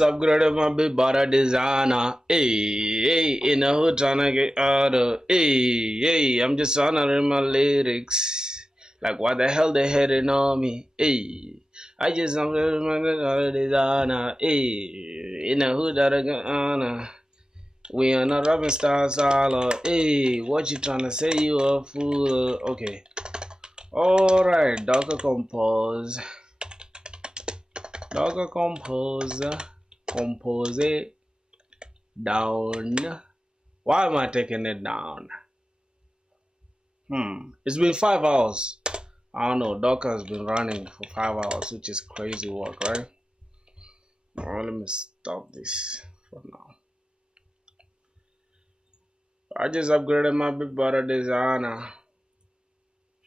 Upgraded my big body designer. Hey, hey, in the hood tryna get out of. Hey, hey, I'm just trying to read my lyrics. Like, what the hell they hating on me? Hey, I just upgraded my big body designer. Hey, in the hood that I got honor. We are not rapping stars all. Hey, what you tryna say? You a fool? Okay. Alright, Docker compose. Docker compose. Compose it down. Why am I taking it down? It's been 5 hours. I don't know. Docker has been running for 5 hours, which is crazy work, right? Alright, let me stop this for now. I just upgraded my big brother designer.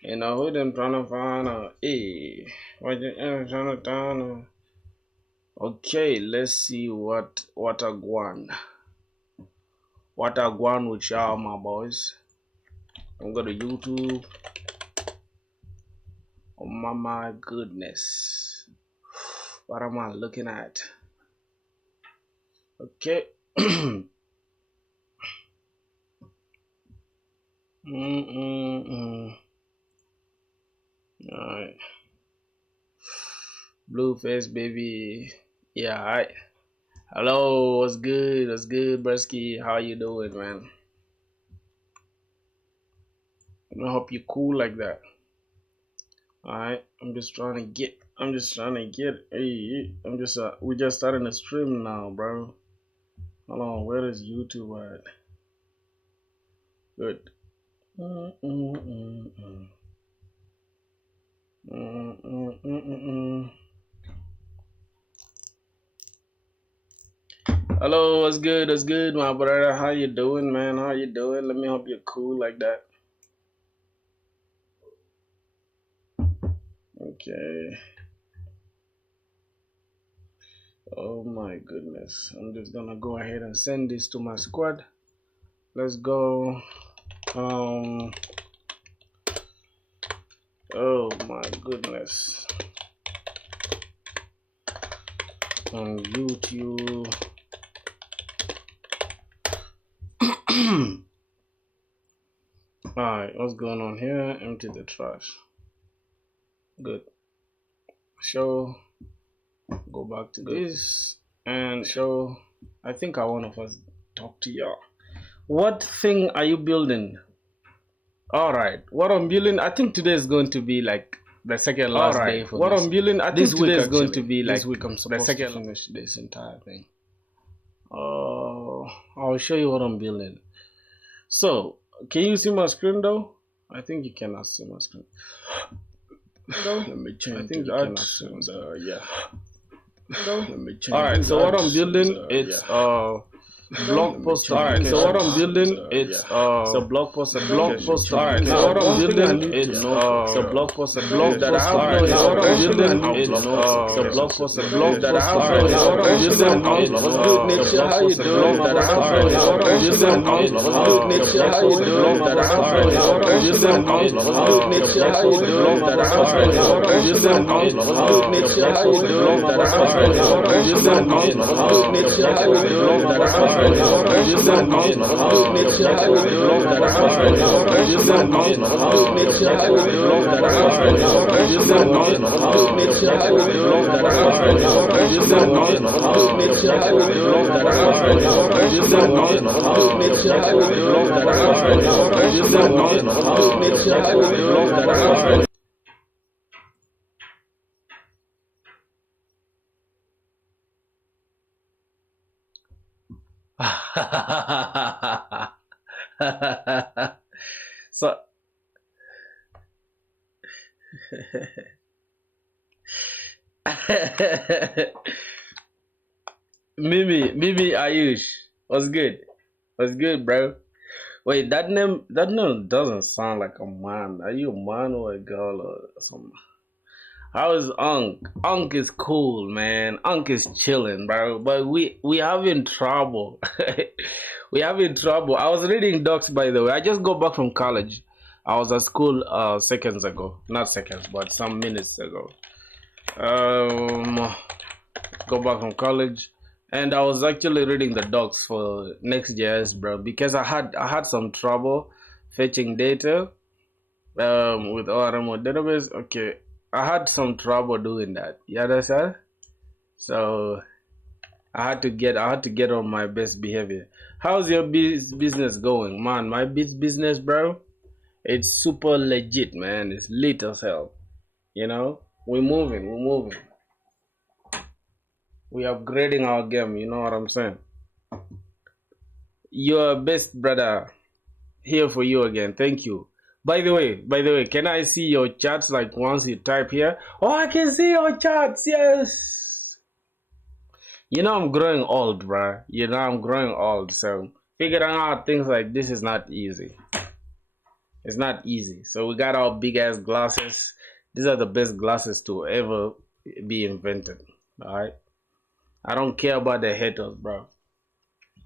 You know who them trying to find a what you trying to find? Okay, let's see what I want. What I want with y'all, my boys. I'm going to YouTube. Oh my goodness. What am I looking at? Okay. Alright. Blueface baby. Yeah, alright. Hello, what's good? What's good, Bresky? How you doing, man? I hope you're cool like that. Alright, we just starting the stream now, bro. Hold on, where is YouTube at? Good. Hello, what's good? What's good, my brother? How you doing, man? How you doing? Let me hope you're cool like that. Okay. Oh my goodness. I'm just gonna go ahead and send this to my squad. Let's go. Oh my goodness. On YouTube. Alright, what's going on here? Empty the trash. Good. Show. Go back to this and show. I think I want to first talk to y'all. What thing are you building? Alright, what I'm building, I think today is going to be like the second last day for what I'm building. I think today is going to be like this week. I'm supposed to finish this entire thing. I'll show you what I'm building. So, can you see my screen though? I think you cannot see my screen. Let me change. I think you cannot see my screen. Yeah. Let me change. Alright, so what I'm building, it's blog post. Alright, so what I'm building, it's so blog post. Alright, so what I'm building, it's so blog post. Alright, so what I'm building, it's so blog post. Alright, so what I'm building, it's what's good, nature? How you doing? Alright, so what I'm building, it's what's good, nature? How you doing? Alright, so what I'm building, it's what's good, nature? How you doing? Alright, so what I'm building, it's what's good, nature? How you doing? Alright, so what I'm building, it's what's good, nature? How you doing? Alright, so what I'm building, it's what's good, nature? How you doing? Alright, so what I'm building, it's what's good, nature? How you doing? Alright, so what I'm building, it's what's good, nature? How you doing? Alright, so what I'm building, it's what's good, nature? How you doing? Alright, so what I'm building, it's what's good, nature? How you doing? Alright, so what I'm building, it's what's good, nature? How you doing? Alright. So Mimi Ayush, what's good? What's good, bro? Wait, that name doesn't sound like a man. Are you a man or a girl or something? How is Unk? Unk is cool, man. Unk is chilling, bro. But we having trouble. We having trouble. I was reading docs, by the way. I just got back from college. I was at school seconds ago. Not seconds, but some minutes ago. Go back from college. And I was actually reading the docs for Next.js, bro, because I had some trouble fetching data with ORM or database. Okay, I had some trouble doing that. You understand? So I had to get on my best behavior. How's your business going, man? My business, bro, it's super legit, man. It's lit as hell. You know, we're moving. We're upgrading our game. You know what I'm saying? Your best brother here for you again. Thank you. By the way, can I see your chats like once you type here? Oh, I can see your chats. Yes. You know I'm growing old, bruh. You know I'm growing old, so figuring out things like this is not easy. It's not easy. So we got our big ass glasses. These are the best glasses to ever be invented. Alright? I don't care about the haters, bro.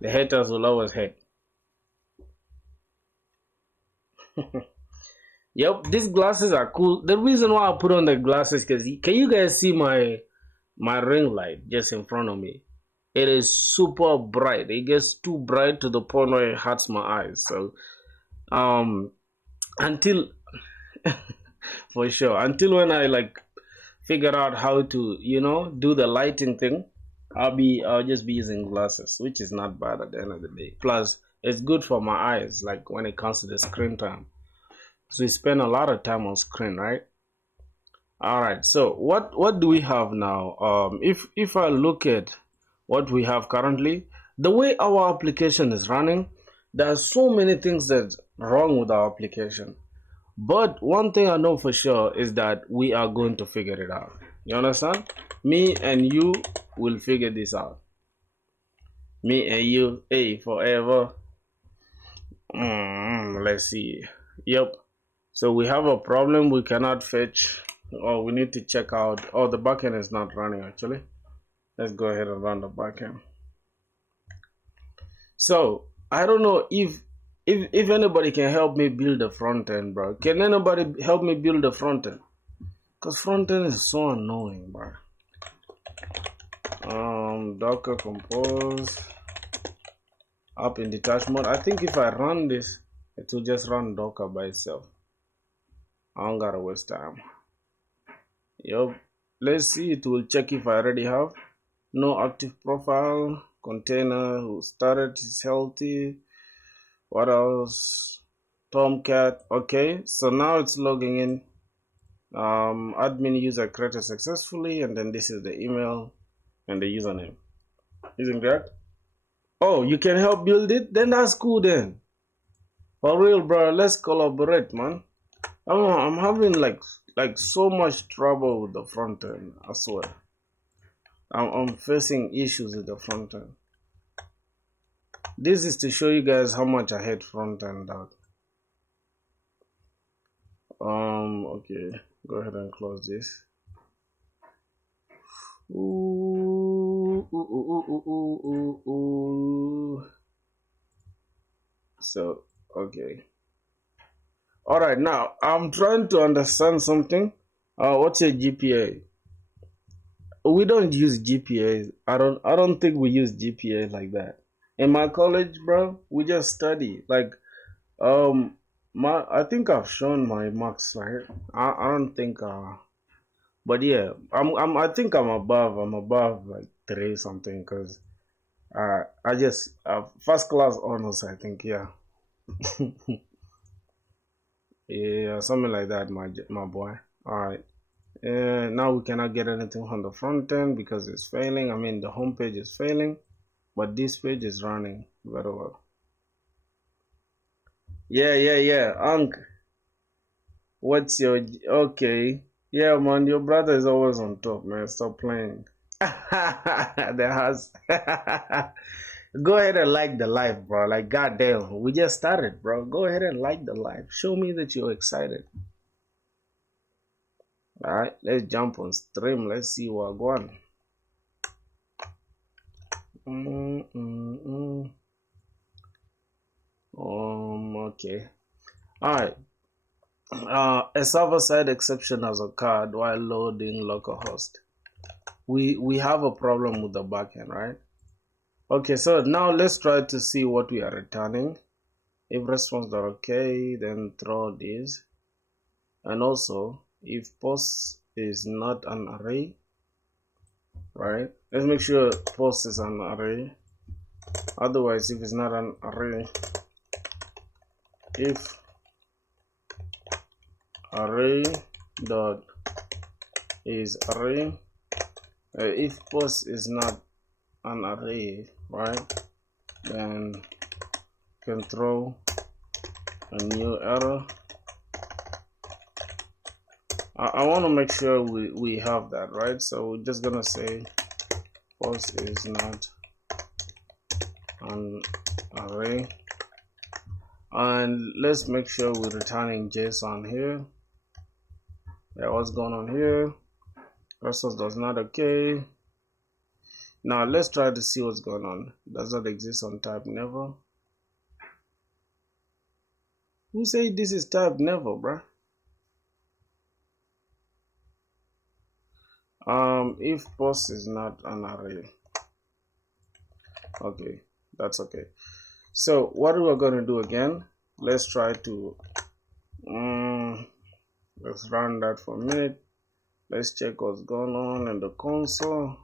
The haters will always hate. Yep, these glasses are cool. The reason why I put on the glasses because can you guys see my ring light just in front of me? It is super bright. It gets too bright to the point where it hurts my eyes. So until for sure, until when I like figure out how to, you know, do the lighting thing, I'll just be using glasses, which is not bad at the end of the day. Plus it's good for my eyes, like when it comes to the screen time. So we spend a lot of time on screen, right? All right, so what do we have now? If I look at what we have currently, the way our application is running, there are so many things that are wrong with our application. But one thing I know for sure is that we are going to figure it out. You understand? Me and you will figure this out. Me and you, hey, forever. Let's see. Yep. So we have a problem. We cannot fetch. Oh, we need to check out. Oh, the backend is not running actually. Let's go ahead and run the backend. So I don't know if anybody can help me build the front end, bro. Can anybody help me build the front end? Cause front end is so annoying, bro. Docker compose up in detached mode. I think if I run this, it will just run Docker by itself. I don't gotta waste time. Yup. Let's see. It will check if I already have no active profile. Container who started is healthy. What else? Tomcat. Okay, so now it's logging in. Admin user created successfully, and then this is the email and the username. Isn't that? Oh, you can help build it? Then that's cool then. For real, bro. Let's collaborate, man. I'm having like so much trouble with the front end. I swear. I'm facing issues with the front end. This is to show you guys how much I hate front end, dog. Okay, go ahead and close this. So, okay. All right, now I'm trying to understand something. What's a GPA? We don't use GPA. I don't think we use GPA like that. In my college, bro, we just study. Like, I think I've shown my marks, right? I don't think but yeah, I think I'm above like 3 something because I just first class honors, I think, yeah. Yeah, something like that, my boy. All right. Now we cannot get anything on the front end because it's failing. I mean, the home page is failing, but this page is running very well. Yeah. What's your okay? Yeah, man, your brother is always on top, man. Stop playing. The house. Go ahead and like the live, bro. Like, goddamn, we just started, bro. Go ahead and like the live. Show me that you're excited. All right, let's jump on stream. Let's see what going. Okay. All right. A server-side exception has occurred while loading localhost. We have a problem with the backend, right? Okay, so now let's try to see what we are returning. If response are okay, then throw this. And also, if post is not an array, right? Let's make sure post is an array. Otherwise, if it's not an array, if array dot is array, if post is not an array, right, then can throw a new error. I want to make sure we have that, right? So we're just gonna say post is not an array, and let's make sure we're returning JSON here. Yeah, what's going on here? Response does not okay. Now let's try to see what's going on. Does not exist on type never. Who say this is type never, bruh? If post is not an array. Okay, that's okay. So what we're going to do again, let's try to let's run that for a minute. Let's check what's going on in the console.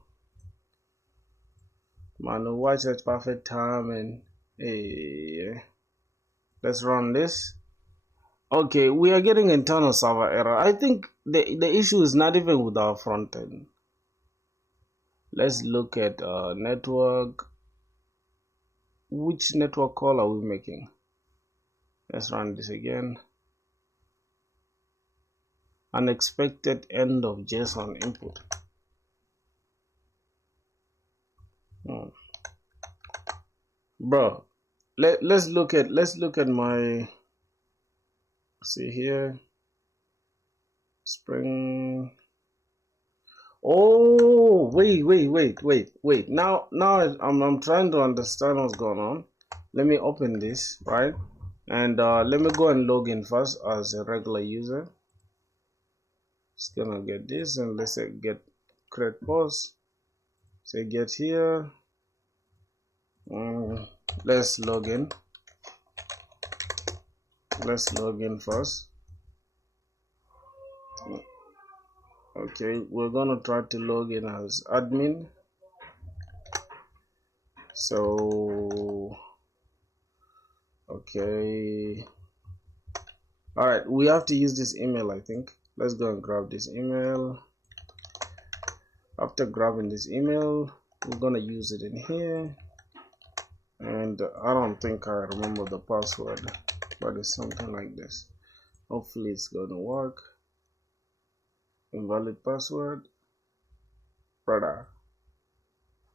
Man, watch at perfect time, and hey, let's run this. Okay, we are getting internal server error. I think the issue is not even with our front end. Let's look at network. Which network call are we making? Let's run this again. Unexpected end of JSON input. Bro, let's look at my, see here, Spring. Oh, wait. Now I'm trying to understand what's going on. Let me open this, right? And let me go and log in first as a regular user. Just gonna get this, and let's say get create post. Say get here. Let's log in. Let's log in first. Okay, we're gonna try to log in as admin. So okay, all right, we have to use this email. I think let's go and grab this email. After grabbing this email, we're gonna use it in here, and I don't think I remember the password, but it's something like this. Hopefully it's gonna work. Invalid password. Brother,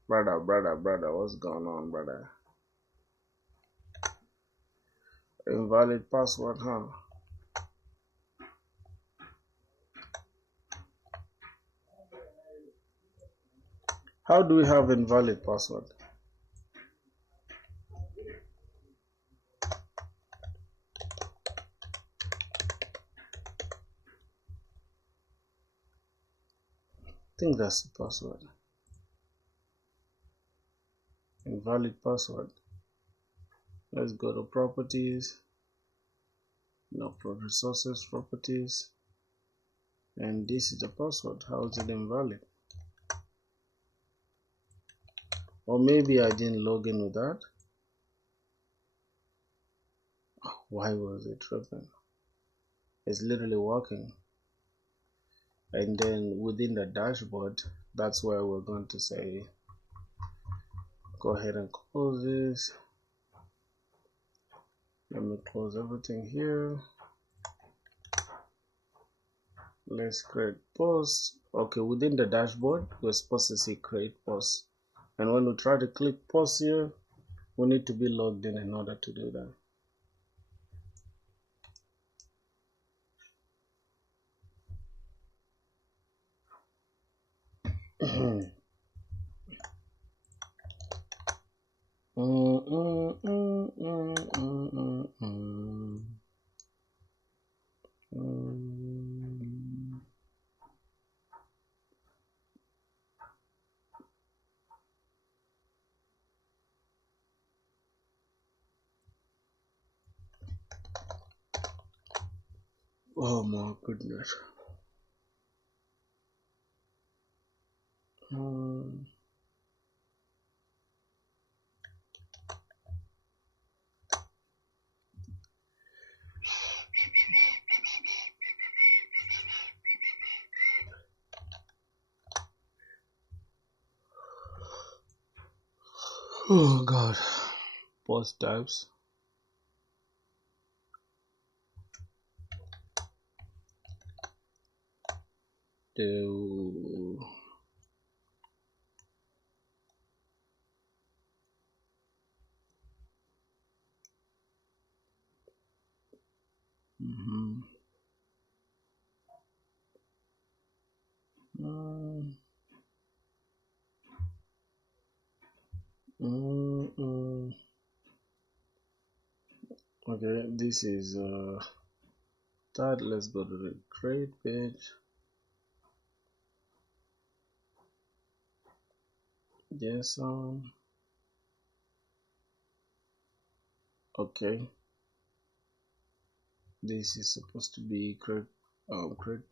what's going on, brother? Invalid password, huh? How do we have invalid password? I think that's the password. Invalid password. Let's go to properties. No, resources, properties. And this is the password. How is it invalid? Or maybe I didn't log in with that. Why was it tripping? It's literally working. And then within the dashboard, that's where we're going to say, go ahead and close this. Let me close everything here. Let's create post. Okay, within the dashboard, we're supposed to see create post. And when we try to click post here, we need to be logged in order to do that. Oh my goodness. Oh god. Post types. To mm-hmm. mm, mm, mm. Okay, this is third. Let's go to the create page. JSON. Okay, this is supposed to be create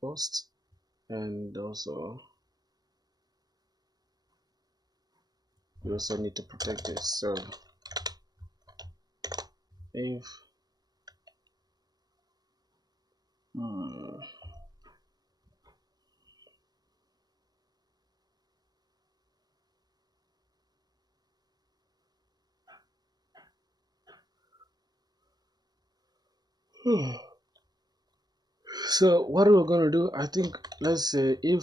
post, and also you also need to protect this. So if so what we're gonna do, I think, let's say if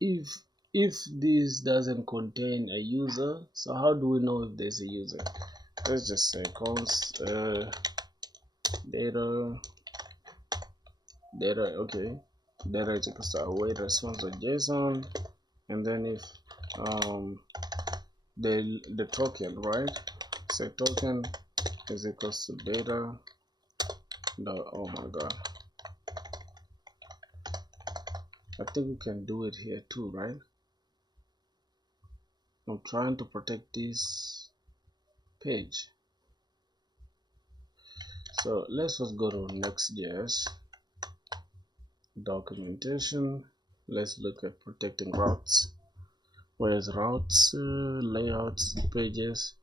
if this doesn't contain a user, so how do we know if there's a user? Let's just say const data, okay, data is equals to await response of JSON, and then if the token, right, say token is equals to data. No, oh my god, I think we can do it here too, right? I'm trying to protect this page, so let's just go to Next.js documentation. Let's look at protecting routes. Where's routes, layouts, pages,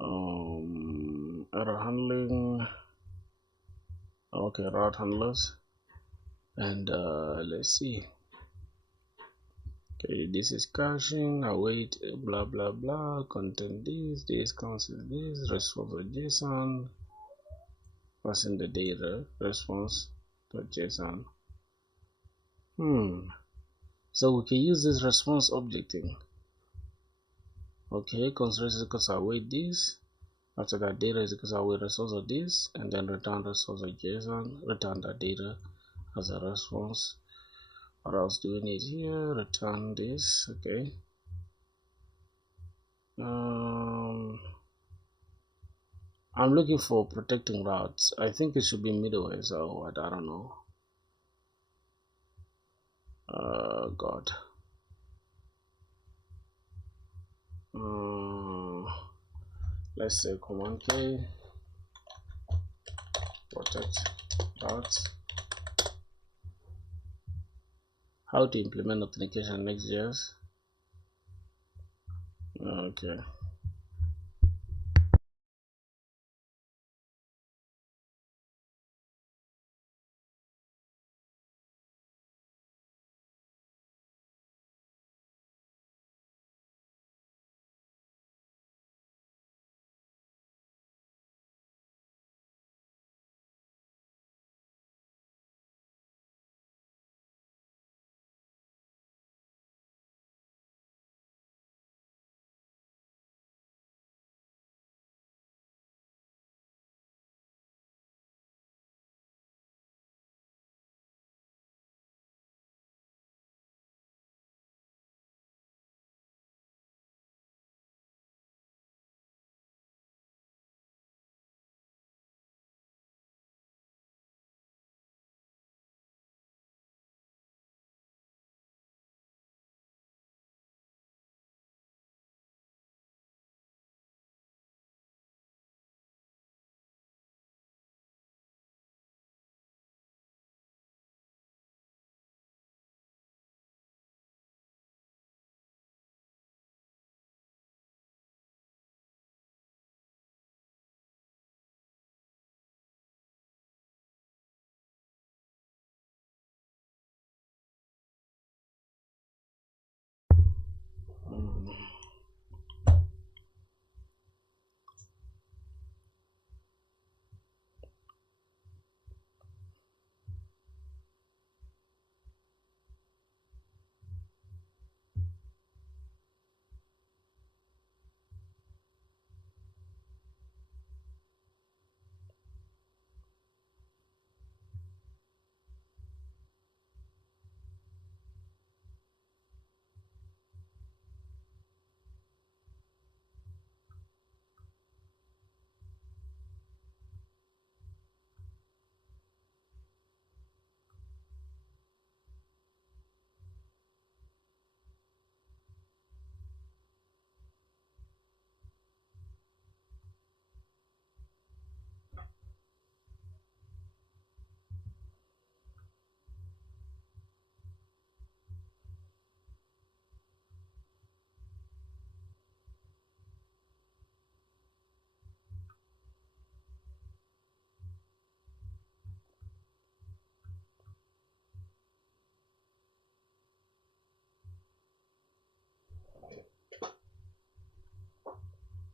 error handling, okay, route handlers, and let's see. Okay, this is caching, await, blah blah blah, content this counts as this, response to JSON, passing the data, response to JSON. So we can use this response objecting. Okay, consider is equals to await this. After that, data is equals to await response of this, and then return response of JSON, return that data as a response. What else do we need here? Return this. Okay. I'm looking for protecting routes. I think it should be midway, so I don't know. God. Let's say command K, protect routes. How to implement authentication in Next.js. Okay.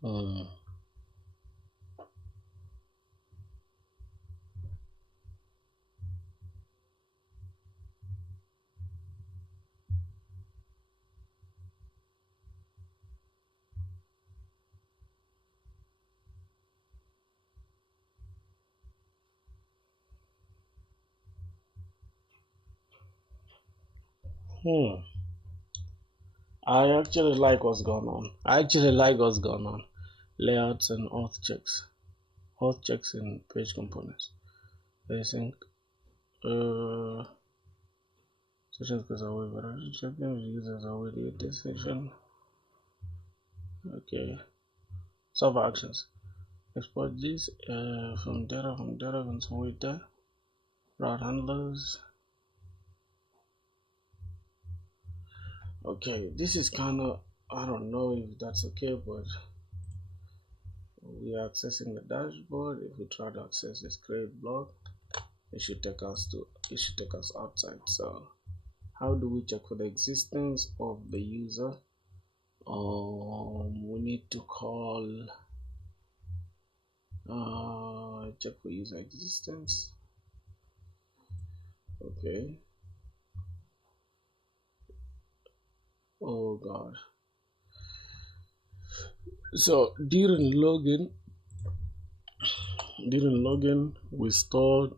Hmm. Hmm. I actually like what's going on. Layouts and auth checks. Auth checks in page components. They think sessions because I will checking users are with this session. Okay. Server actions. Export this from data and some with that. Route handlers. Okay, this is kind of, I don't know if that's okay, but we are accessing the dashboard. If we try to access this create blog, it should take us outside. So how do we check for the existence of the user? We need to call check for user existence. Okay. Oh god. So during login, we stored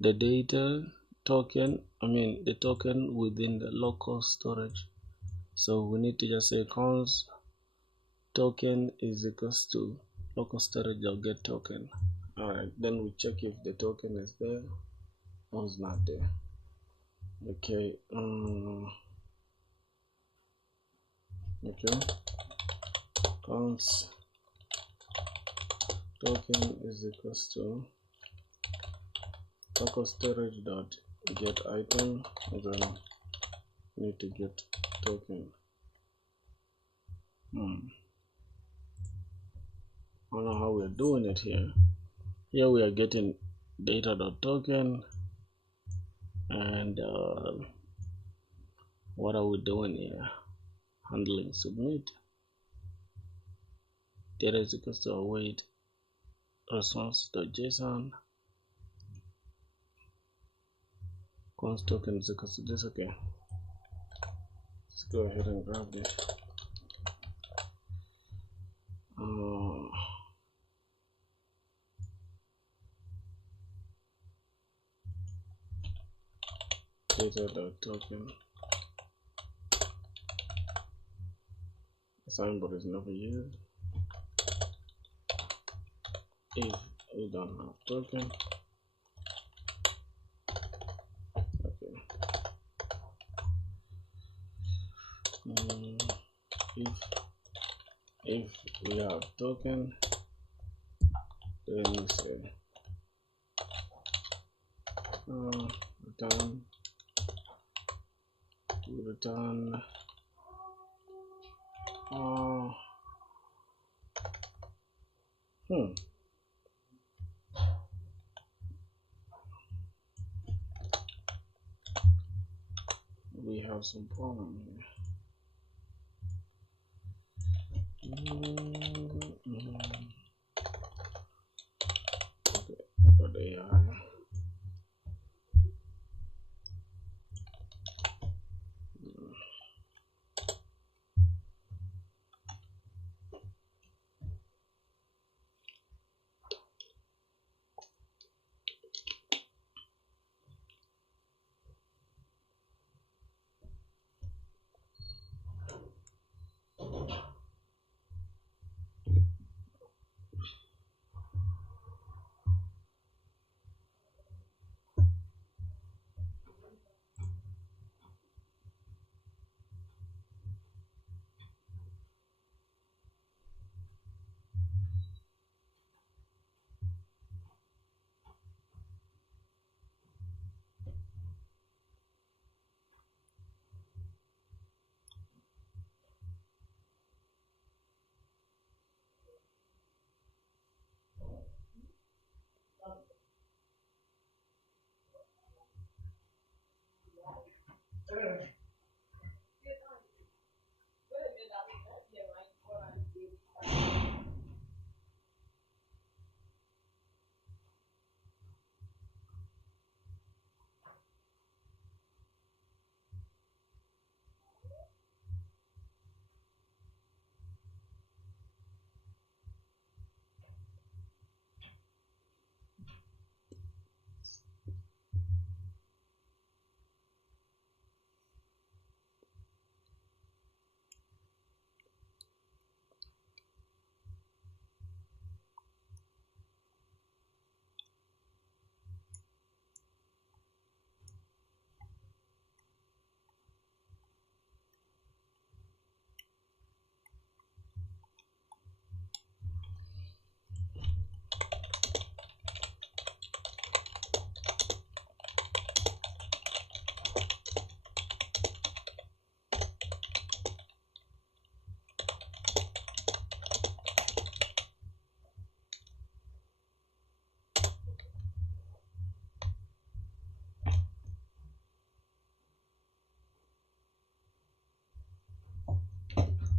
the data token. The token within the local storage. So we need to just say cons token is equals to local storage or get token. Alright, then we check if the token is there or is not there. Okay. Okay. Cons token is equals to local storage dot get item, and then need to get token. I don't know how we're doing it here. Here we are getting data.token, and what are we doing here? Handling submit. Data is equals to await response.json. Const token is equals to this. Okay, let's go ahead and grab this. Data.token assigned but is never used. If we don't have token, okay. If we have token, then we say return we have some problem here. Okay, but AI.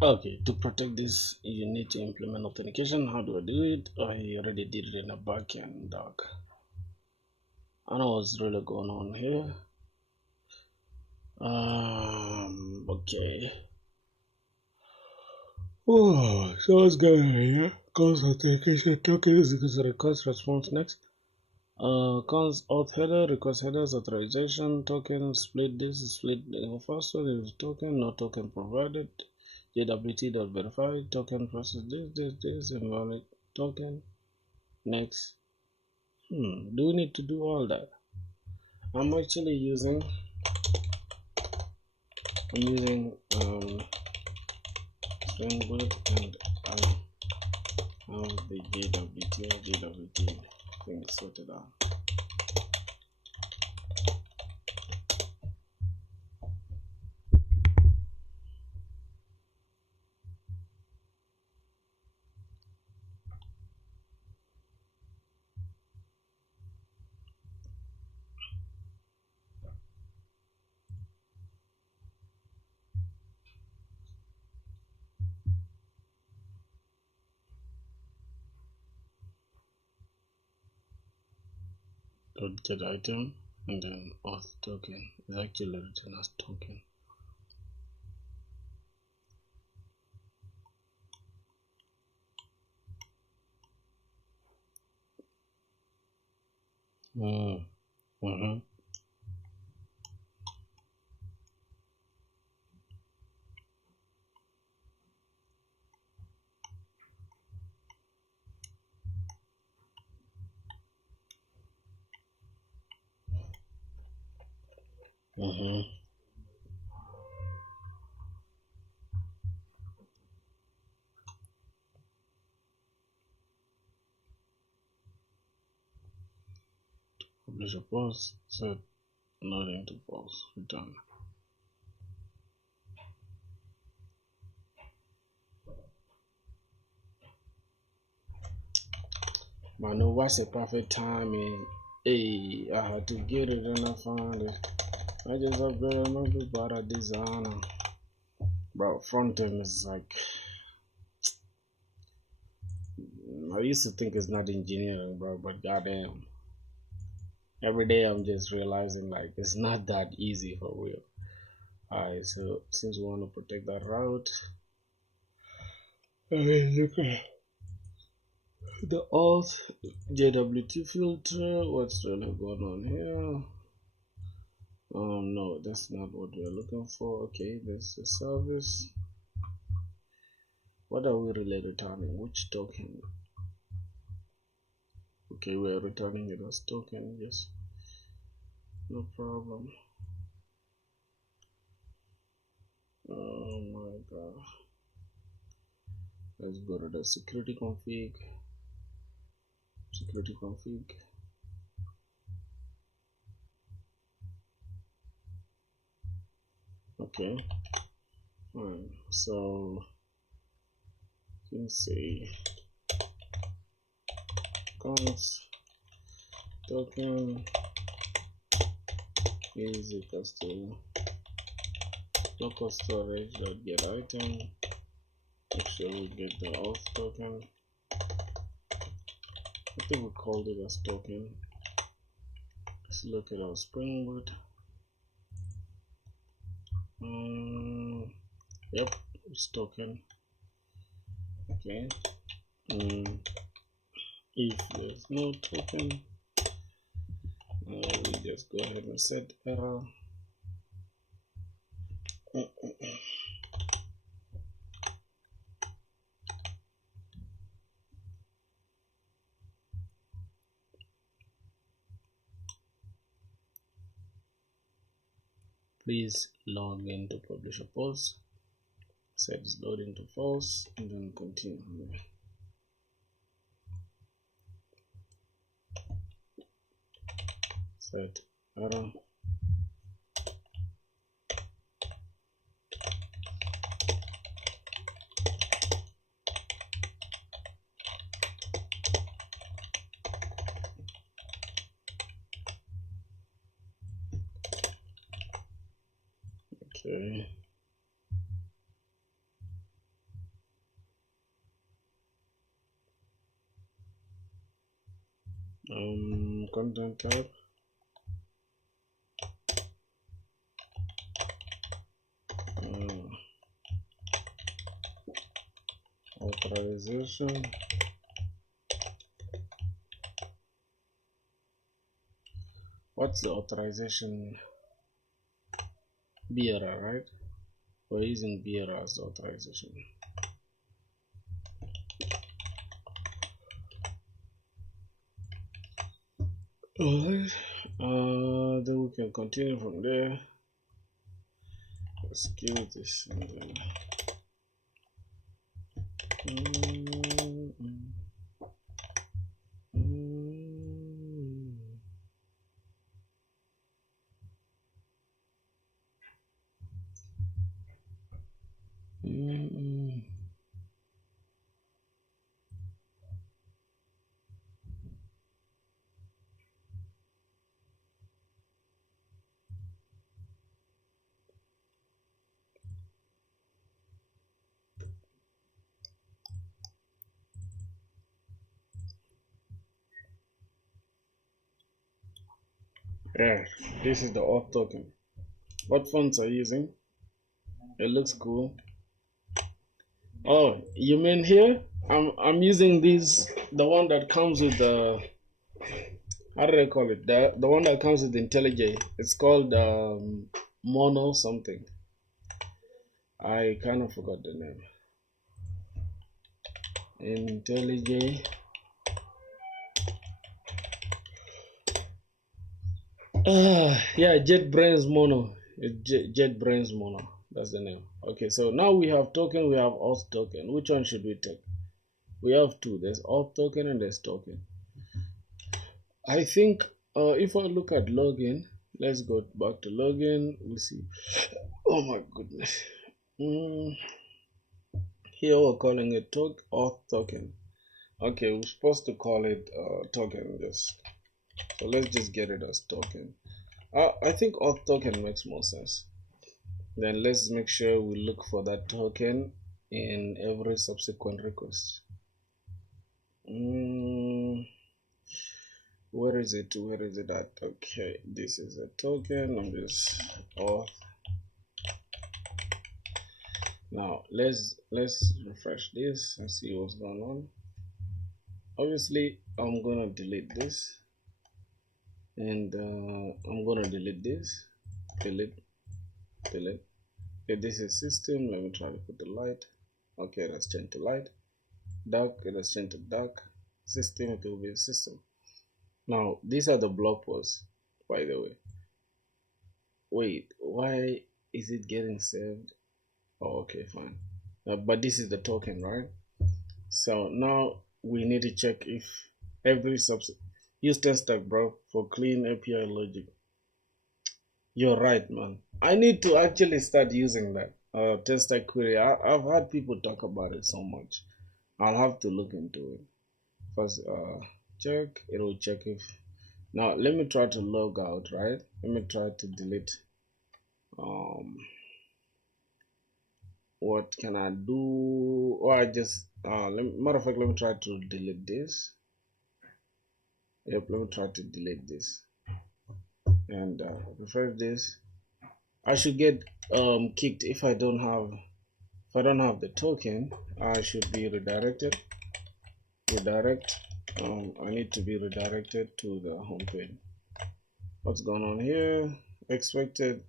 Okay, to protect this, you need to implement authentication. How do I do it? I already did it in a backend doc. I know what's really going on here. Okay. Oh, so what's going on here? Cons authentication token is equals to request response next. Cons auth header, request headers, authorization token, split this, split the first one is token, no token provided. JWT.verify token process this, invalid token. Next. Do we need to do all that? I'm actually using Springboot and I have the JWT thing sorted out. Get item and then auth token is actually written as token. Publish a post, set loading to false, return. Man, no, what's a perfect timing? Hey, I had to get it and I found it. I just upgraded my big better designer. Bro, front end is like, I used to think it's not engineering, bro, but goddamn. Every day I'm just realizing like it's not that easy for real. Alright, so since we want to protect that route, look at the auth JWT filter. What's really going on here? No, that's not what we're looking for. Okay, this is service. What are we really returning? Which token? Okay, we're returning it as token. Yes, no problem. Oh my god. Let's go to the security config. Okay, fine. So you can say cons token is equals to local storage dot get item. Make sure we get the auth token. I think we called it as token. Let's look at our Spring Boot. Yep, it's token. Okay. If there's no token, we just go ahead and set error. Please log in to publish a post. Set is loading to false and then continue. Set error. Okay. Content type. Authorization. What's the authorization? bearer, right? We're using bearer as the authorization. Alright, then we can continue from there. Let's kill this and then yeah, this is the auth token. What fonts are you using? It looks cool. Oh, you mean here? I'm using this, the one that comes with the, how do I call it? The one that comes with IntelliJ. It's called Mono something. I kind of forgot the name. IntelliJ. Yeah, JetBrains Mono. JetBrains Mono. That's the name. Okay, so now we have token, we have auth token. Which one should we take? We have two. There's auth token and there's token. I think if I look at login, let's go back to login. We'll see. Oh my goodness. Here we're calling it auth token. Okay, we're supposed to call it token. Just so let's just get it as token. I think auth token makes more sense. Then let's make sure we look for that token in every subsequent request. Where is it? Where is it at? Okay, this is a token. I'm just auth. Now let's refresh this and see what's going on. Obviously, I'm gonna delete this, and I'm gonna delete this. Delete. Okay, this is system. Let me try to put the light. Okay, let's change to light. Dark. Let's change to dark. System. It will be system. Now these are the blog posts, by the way. Wait, why is it getting saved? Oh, okay, fine. But this is the token, right? So now we need to check if every use TestStack, bro, for clean API logic. You're right, man. I need to actually start using that TestStack query. I've had people talk about it so much. I'll have to look into it. First, check. It will check if. Now let me try to log out. Right. Let me try to delete. What can I do? Or I just matter of fact, let me try to delete this. Yep, let me try to delete this and refresh this. I should get kicked if I don't have the token. I should be redirected. Redirect. I need to be redirected to the home page. What's going on here? Expected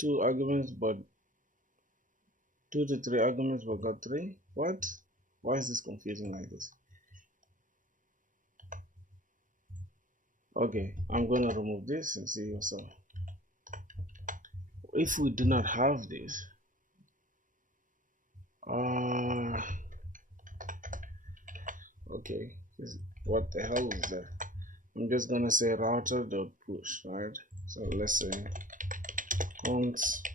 2 arguments, but 2 to 3 arguments, but got 3. What? Why is this confusing like this? Okay, I'm gonna remove this and see what's up. If we do not have this, okay, what the hell is that? I'm just gonna say router.push, right? So let's say const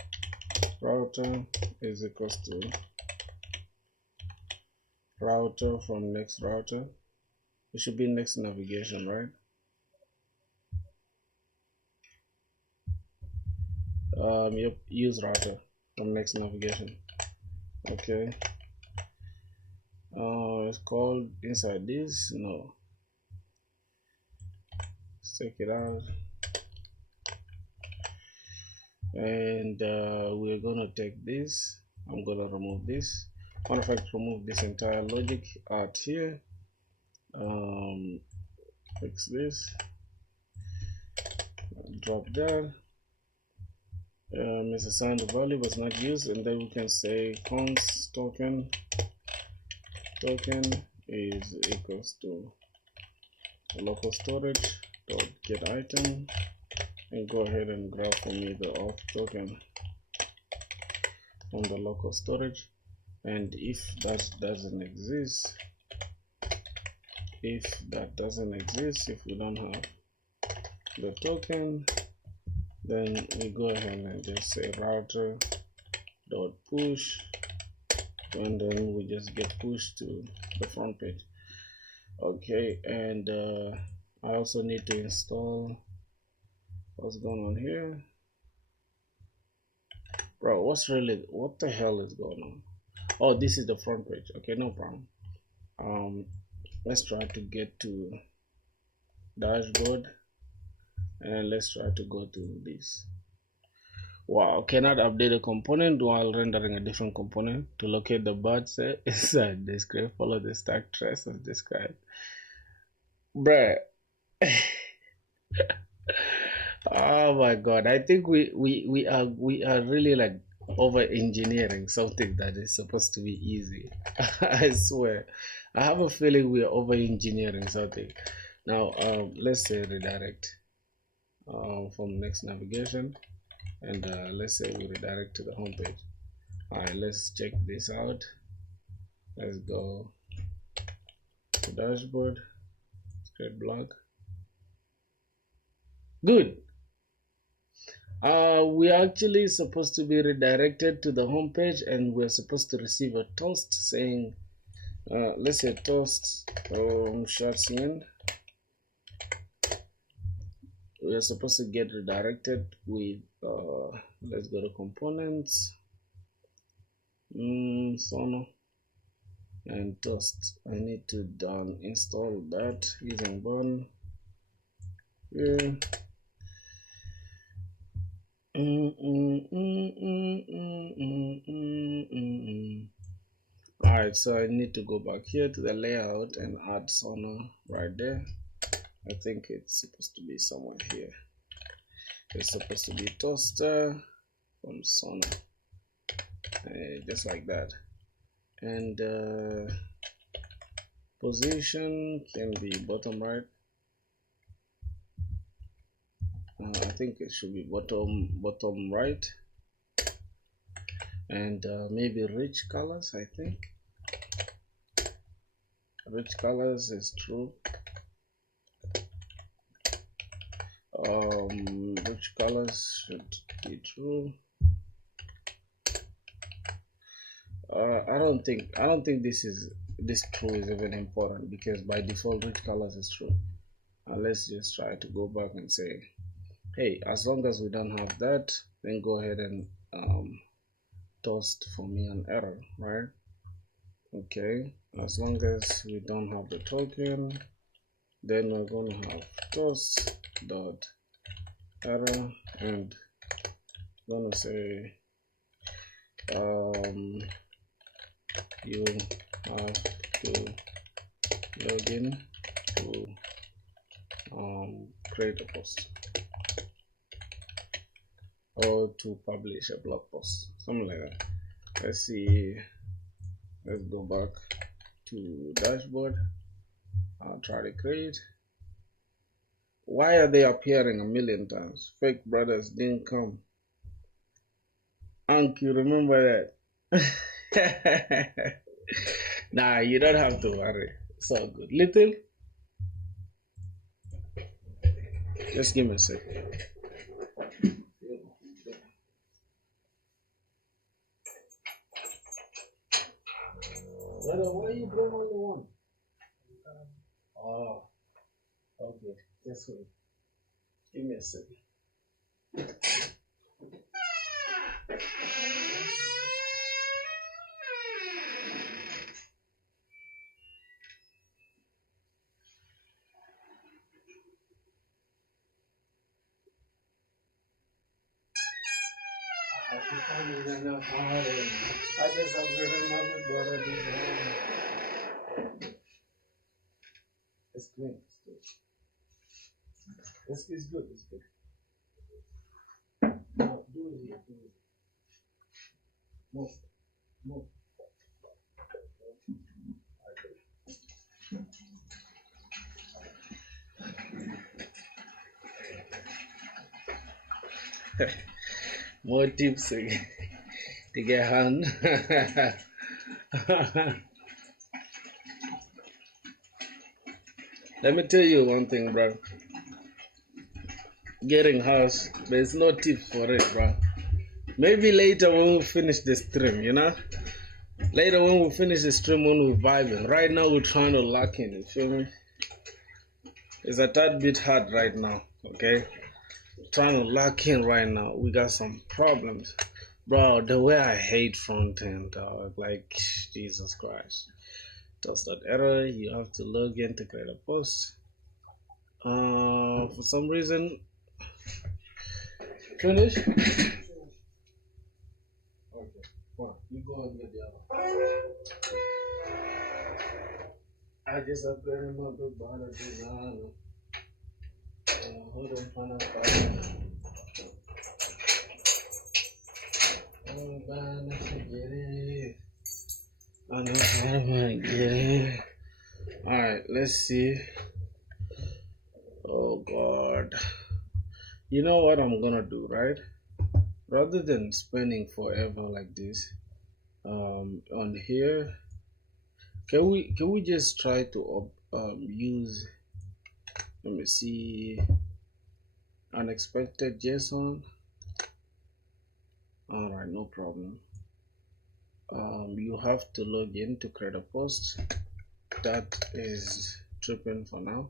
router is equals to router from next router. It should be next navigation, right? Yep, use router from next navigation. Okay. It's called inside this. No. Let's check it out. And we're gonna take this. I'm gonna remove this. Matter of fact, remove this entire logic out here. Fix this. Drop that. Misassign the value was not used, and then we can say const token is equals to local storage dot get item, and go ahead and grab for me the auth token from the local storage. And if that doesn't exist, if we don't have the token, then we go ahead and just say router dot push, and then we just get pushed to the front page. Okay, and I also need to install, what's going on here, bro? What the hell is going on? Oh, this is the front page. Okay, no problem. Let's try to get to dashboard, and let's try to go to this. Wow, cannot update a component while rendering a different component. To locate the bud set inside the script, follow the stack trace as described. Bruh. Oh my god, I think we are really like over engineering something that is supposed to be easy. I swear, I have a feeling we are over engineering something. Now let's say redirect from next navigation, and let's say we redirect to the home page. Alright, let's check this out. Let's go to dashboard, FilthiBlog. Good. We are actually supposed to be redirected to the home page, and we're supposed to receive a toast saying, let's say toast shots in. We are supposed to get redirected with let's go to components, Sono, and toast. I need to install that using burn. Yeah. Alright, so I need to go back here to the layout and add Sono right there. I think it's supposed to be somewhere here. It's supposed to be toaster from Sono, just like that. And position can be bottom right. I think it should be bottom right, and maybe rich colors. I think rich colors is true. Rich colors should be true. I don't think this true is even important, because by default rich colors is true. Let's just try to go back and say, hey, as long as we don't have that, then go ahead and toast for me an error, right? Okay, as long as we don't have the token, then we're gonna have toast dot error, and gonna say you have to log in to create a post or to publish a blog post, something like that. Let's see, let's go back to dashboard. I'll try to create. Why are they appearing a million times? Fake brothers didn't come. Ank, you remember that? Nah, you don't have to worry. It's all good. Little, just give me a second. Why are you playing only one? Oh, okay. Just wait. Give me a second. I just upgraded my brother design. It's clean. It's good. It's good. No, do it here. Do it. Move. Move. More tips to get on. Let me tell you one thing, bro. Getting house, there's no tips for it, bro. Maybe later when we finish the stream, you know? Later when we finish the stream, when we're vibing. Right now we're trying to lock in, you feel me? It's a tad bit hard right now, okay? Trying to lock in right now. We got some problems. Bro, the way I hate front end, dog. Like, Jesus Christ. Does that error, you have to log in to create a post. For some reason, finish? Okay, fine. You go and get the other one. I just upgraded my good bottle design. Hold on, find out. Oh, man, I should get it. I know how to get it. Alright, let's see. Oh, God. You know what I'm gonna do, right? Rather than spending forever like this, on here, can we just try to use, let me see, unexpected JSON. All right, no problem. You have to log in to create a post. That is tripping for now.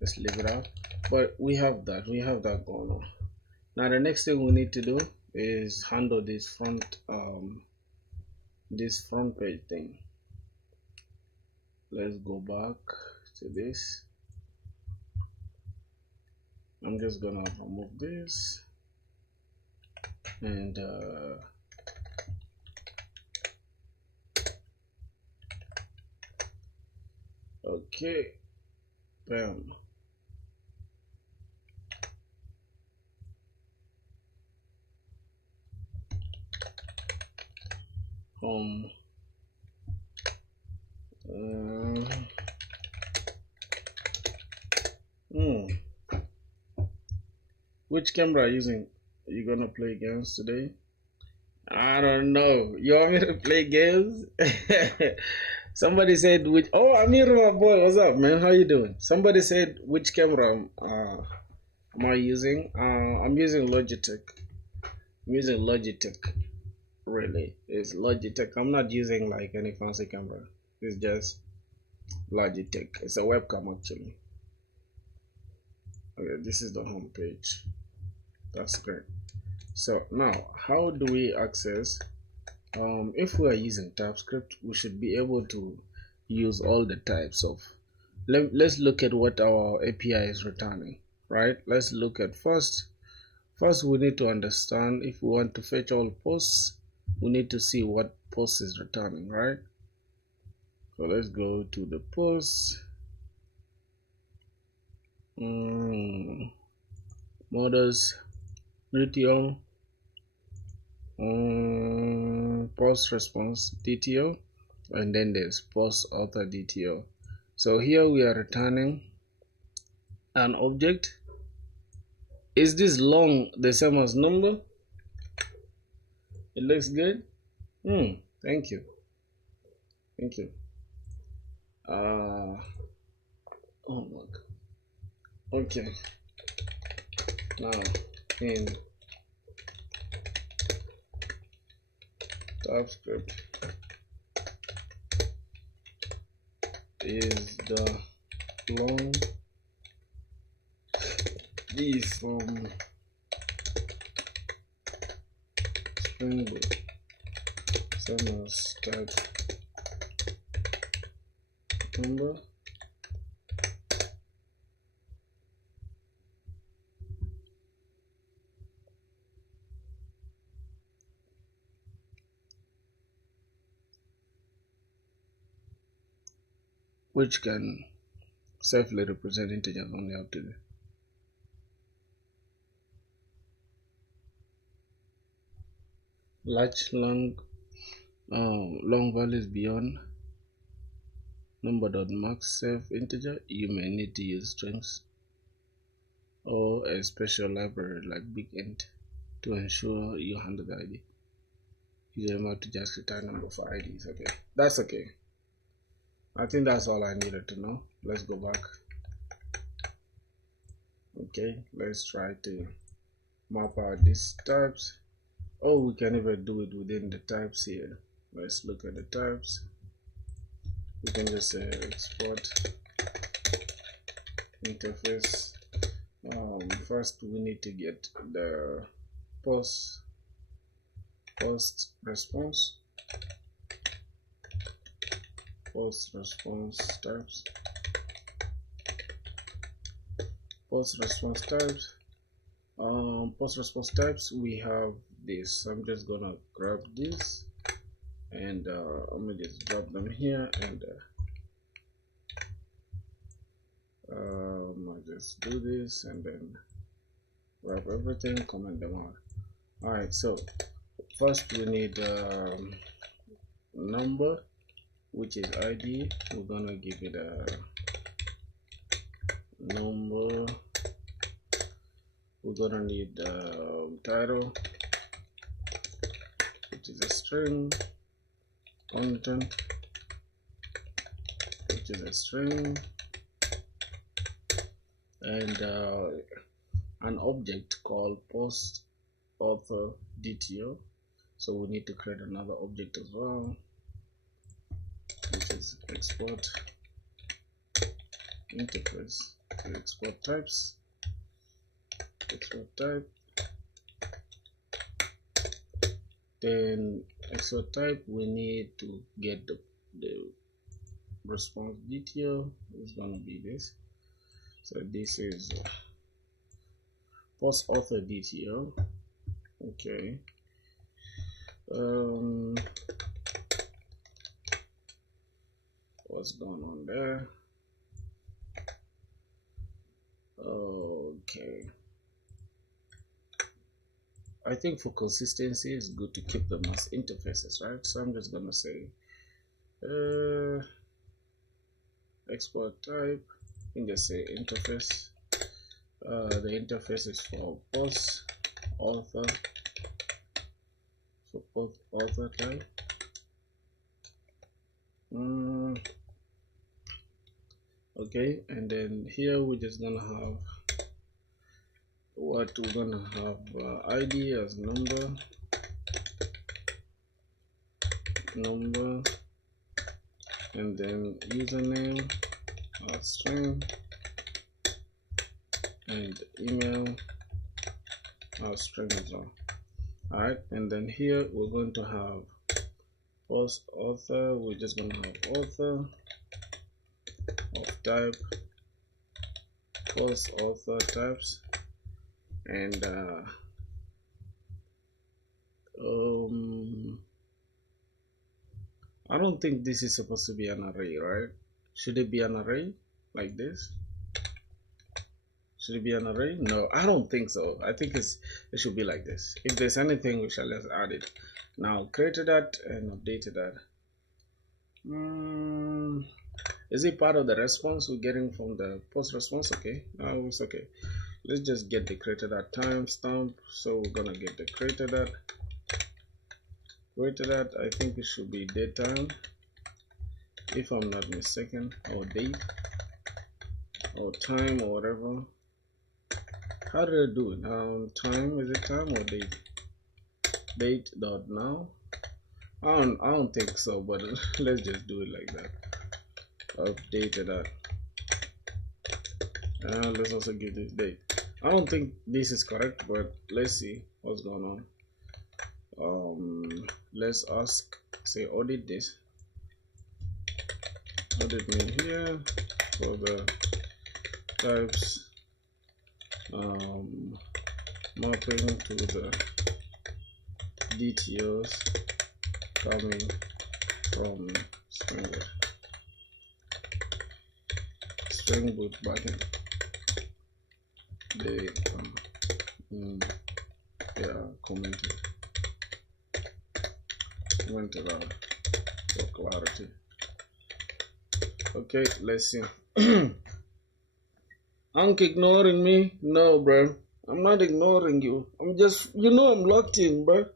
Let's leave it out. But we have that going on. Now the next thing we need to do is handle this front page thing. Let's go back to this. I'm just gonna remove this and okay, bam. Which camera are you using? Are you gonna play games today? I don't know. You want me to play games? Somebody said which. Oh, Amir, my boy, what's up, man? How you doing? Somebody said which camera am I using? I'm using Logitech. Really, it's Logitech. I'm not using like any fancy camera. It's just Logitech. It's a webcam actually. Okay, this is the home page. That's great. So now, how do we access? If we are using TypeScript, we should be able to use all the types of. Let's look at what our API is returning. Right? Let's look at first. First, we need to understand if we want to fetch all posts, we need to see what post is returning, right? So let's go to the posts. Models, DTO, post response DTO, and then there's post author DTO. So here we are returning an object. Is this long the same as number? It looks good. Thank you. Oh look. Okay. Now in TypeScript is the long D from Spring Boot, same as type number. which can safely represent integers only up to the large long values beyond number.max safe integer. You may need to use strings or a special library like backend to ensure you handle the ID. You don't have to just return number for IDs. Okay, that's okay. I think that's all I needed to know. Let's go back. Okay, let's try to map out these types. Oh, we can even do it within the types here. Let's look at the types. We can just say export interface. First we need to get the post response types. Post response types, we have this. I'm just gonna grab this and I'm gonna just drop them here, and I'll just do this and then grab everything, comment them out. Alright, so first we need number, which is ID. We're gonna give it a number. We're gonna need title, which is a string, content, which is a string, and an object called post author DTO. So we need to create another object as well, which is export interface to export types. Export type, then export type, we need to get the response DTO. It's gonna be this. So this is post author DTO. Okay. What's going on there? Okay. I think for consistency it's good to keep them as interfaces, right? So I'm just gonna say export type, and just say interface. The interface is for post author, for post author type. Okay, and then here we're just gonna have what we're gonna have ID as number, and then username as string, and email as string as well. Alright, and then here we're going to have post author. We're just gonna have author of type post author types, and I don't think this is supposed to be an array, right? Should it be an array like this? Should it be an array? No, I don't think so. I think it should be like this. If there's anything, we shall just add it. Now created that and updated that. Is it part of the response we're getting from the post response? Okay, no, it's okay. Let's just get the created at timestamp. So we're gonna get the created at. I think it should be date time, if I'm not mistaken, or date, or time, or whatever. How did I do it? Time, is it time or date? Date dot now. I don't think so, but let's just do it like that. Updated that. Let's also give this date. I don't think this is correct, but let's see what's going on. Let's ask, say audit this. Audit me here for the types mapping to the DTOs coming from Springboard. Spring Boot backend. They commented out for clarity. Okay, let's see. Ankh ignoring me? No, bro. I'm not ignoring you. I'm just, I'm locked in, bro.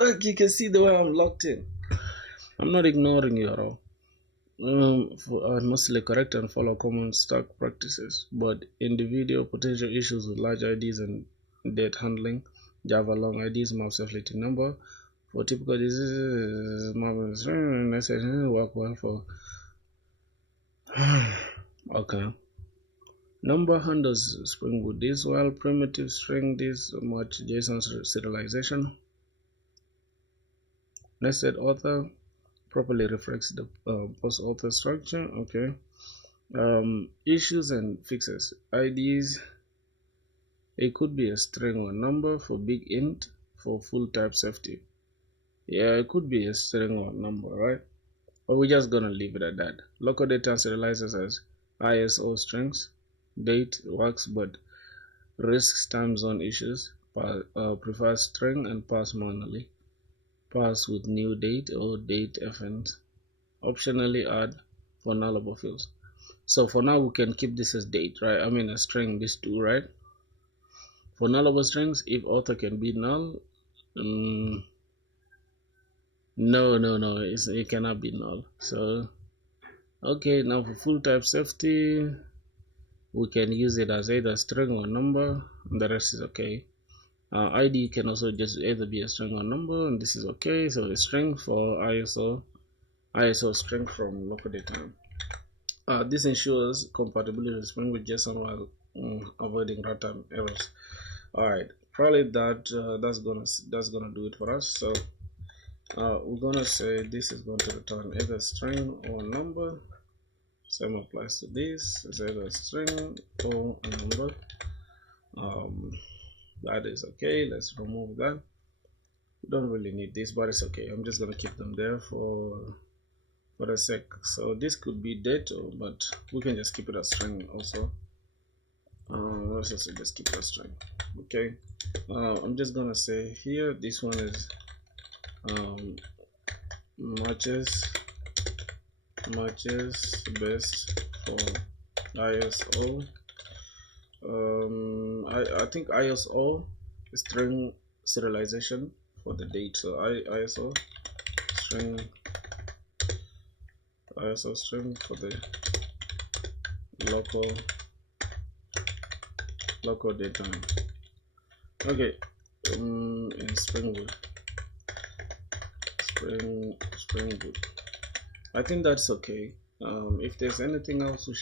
Like you can see the way I'm locked in. I'm not ignoring you at all. Mostly correct and follow common stock practices, but in the video, potential issues with large IDs and date handling, Java long IDs, map self-leading number. For typical diseases, work well for. Okay. Number handles Spring Boot this while primitive string this much JSON serialization. Nested author properly reflects the post author structure. Okay. Issues and fixes. IDs. It could be a string or number for big int for full type safety. Yeah, it could be a string or number, right? But we're just gonna leave it at that. Local data serializes as ISO strings. Date works, but risks time zone issues. Prefers string and pass manually. Pass with new date or date fns. Optionally add for nullable fields. So for now we can keep this as date, right? I mean a string, this two, right? For nullable strings, if author can be null, no, it cannot be null. So okay, now for full type safety, we can use it as either string or number, and the rest is okay. ID can also just either be a string or number, and this is okay. So a string for ISO string from local data. This ensures compatibility with Spring with JSON while avoiding runtime errors. All right, probably that's gonna do it for us. So we're gonna say this is going to return either string or number. Same applies to this. It's either string or a number. That is okay. Let's remove that. We don't really need this, but it's okay. I'm just gonna keep them there for a sec. So this could be date, but we can just keep it as string also. Let's also just keep it as string. Okay. I'm just gonna say here this one is matches best for ISO. I think ISO string serialization for the date. So ISO string for the local data. Okay. In Spring Boot. I think that's okay. If there's anything else, we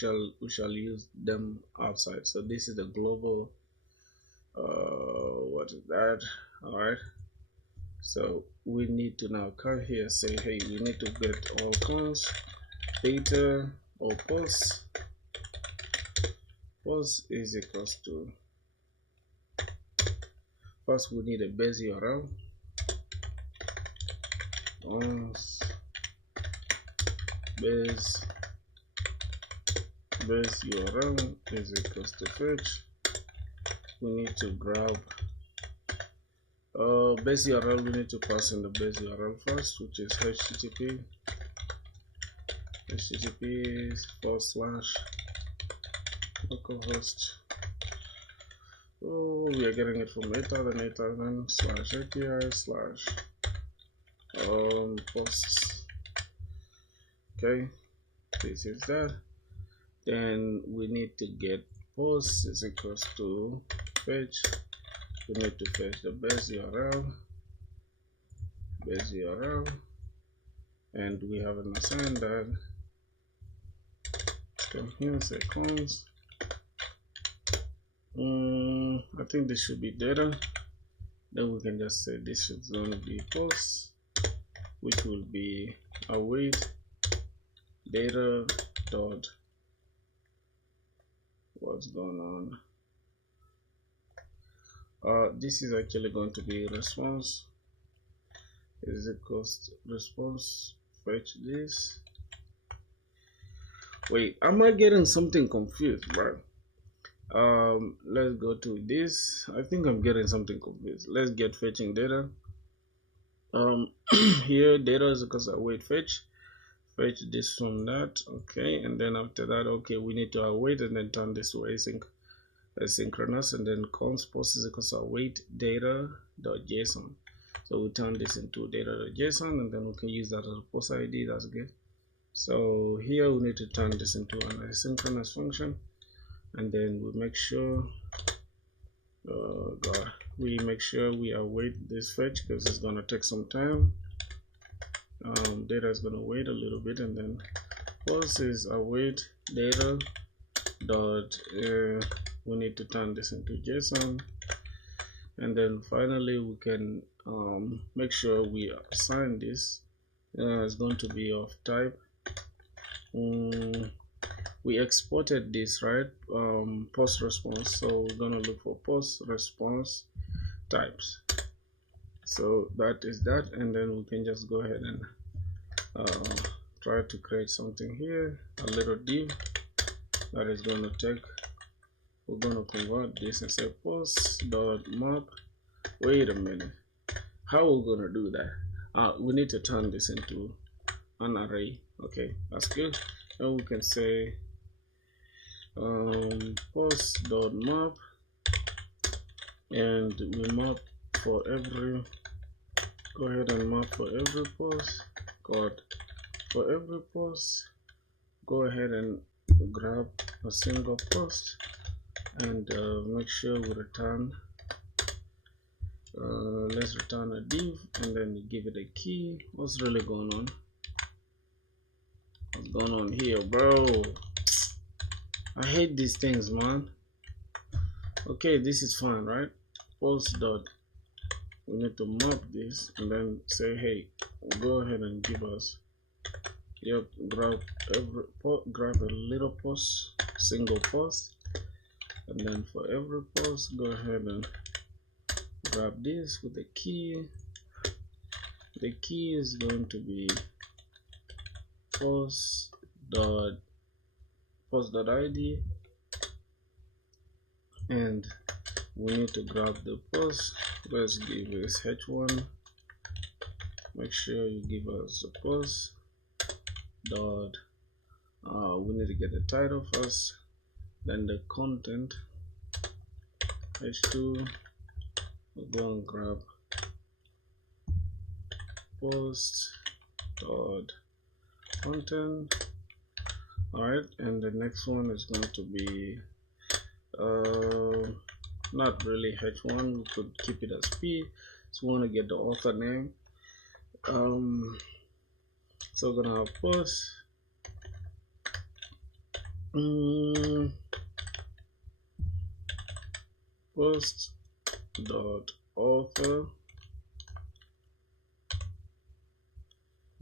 shall use them outside. So this is the global. What is that? All right. So we need to now come here, say, hey, we need to get all cons data or post is equals to. First, we need a base URL. Base URL is equals to fetch. We need to grab base URL. We need to pass in the base URL first, which is http /localhost. Oh, we are getting it from 8000 /API/ posts. Okay, this is that. Then we need to get post is equals to fetch. We need to fetch the base URL, and we haven't assigned that. So here say cons. I think this should be data. Then we can just say this is going to be post, which will be await data dot what's going on. This is actually going to be response is equals to response fetch this. Wait, am I getting something confused, bro? Let's go to this. I think I'm getting something confused. Let's get fetching data. Here data is because I await fetch this from that. Okay, and then after that, okay, we need to await and then turn this to asynchronous, and then const post is equals to await data.json. So we turn this into data.json, and then we can use that as a post ID. That's good. So here we need to turn this into an asynchronous function, and then we make sure we await this fetch because it's going to take some time. Data is going to wait a little bit, and then post is await data dot we need to turn this into JSON, and then finally we can make sure we assign this. It's going to be of type. We exported this, right? Post response, so we're gonna look for post response types. So that is that, and then we can just go ahead and try to create something here, a little div that is going to take, we're going to convert this and say post dot map. Wait a minute, how are we going to do that? We need to turn this into an array. Okay, that's good. And we can say post dot map, and we map for every, go ahead and map for every post. For every post, go ahead and grab a single post and make sure we return, let's return a div and then give it a key. What's really going on? What's going on here, bro? I hate these things, man. Okay, this is fine, right? Post dot, we need to map this and then say, hey, go ahead and give us, yep, grab a little post, single post, and then for every post, go ahead and grab this with the key. The key is going to be post.id, and we need to grab the post. Let's give this h1. Make sure you give us the post dot. We need to get the title first, then the content. h2. We'll go and grab post dot content. All right, and the next one is going to be not really h1. We could keep it as p. So we want to get the author name. So we're gonna have post post dot author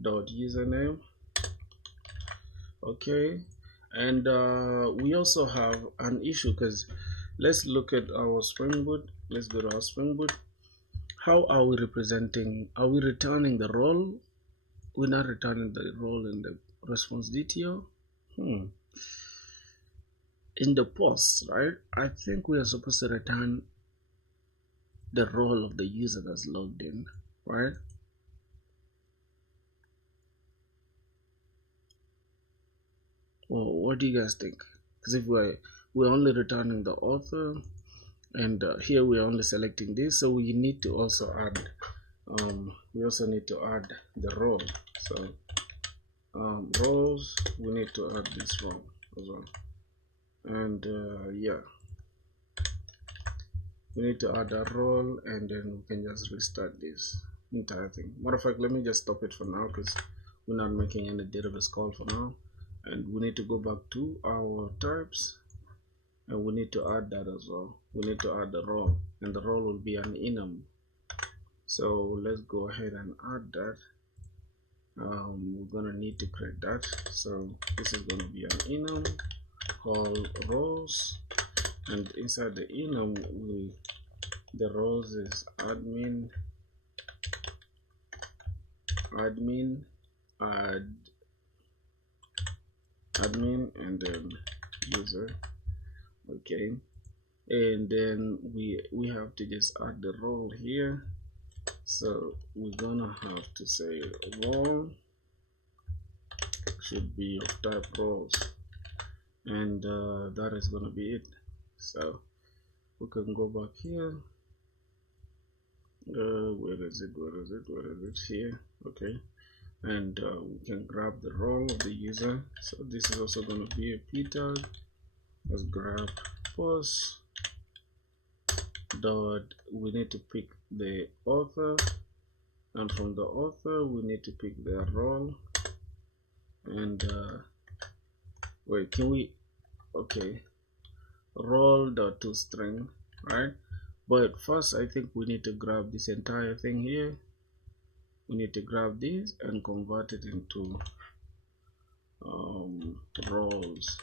dot username. Okay, and we also have an issue because let's look at our Spring Boot. Let's go to our Spring Boot. How are we representing? Are we returning the role? We're not returning the role in the response detail. In the post, right? I think we are supposed to return the role of the user that's logged in, right? Well, what do you guys think? Because if we're only returning the author, and here we're only selecting this, so we need to also add we also need to add the role. So roles, we need to add this role as well, and yeah, we need to add a role, and then we can just restart this entire thing. Matter of fact, let me just stop it for now because we're not making any database call for now, and we need to go back to our types, and we need to add that as well. We need to add the role, and the role will be an enum. So let's go ahead and add that. We're gonna need to create that. So this is gonna be an enum called roles, and inside the enum, the roles is admin, add admin, and then user. Okay, and then we have to just add the role here. So we're gonna have to say role should be of type roles, and that is gonna be it. So we can go back here. Where is it here? Okay, and we can grab the role of the user. So this is also going to be a p tag. Let's grab post dot, we need to pick the author, and from the author we need to pick their role. And wait, can we, okay, role dot to string, right? But first I think we need to grab this entire thing here. We need to grab this and convert it into roles,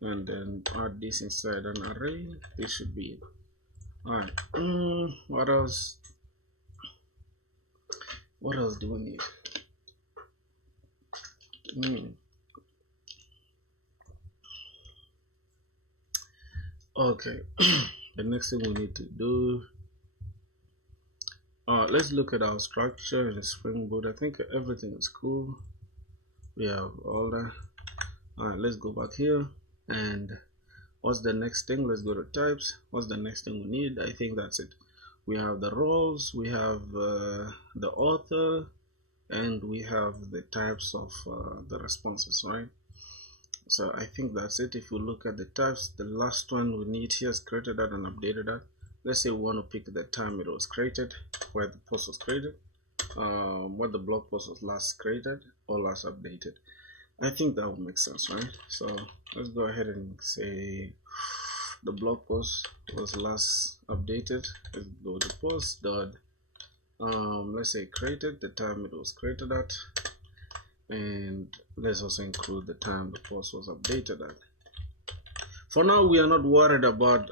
and then add this inside an array. This should be it. Alright, what else do we need? Okay, the next thing we need to do, let's look at our structure in Spring Boot. I think everything is cool. We have all that. Alright, let's go back here, and what's the next thing? Let's go to types. What's the next thing we need? I think that's it. We have the roles, we have the author, and we have the types of the responses, right? So I think that's it. If you look at the types, the last one we need here is created at and updated at. Let's say we want to pick the time it was created, where the post was created, what the blog post was last created or last updated. I think that would make sense, right? So let's go ahead and say the blog post was last updated. Let's go to post dot, let's say created, the time it was created at, and let's also include the time the post was updated at. For now, we are not worried about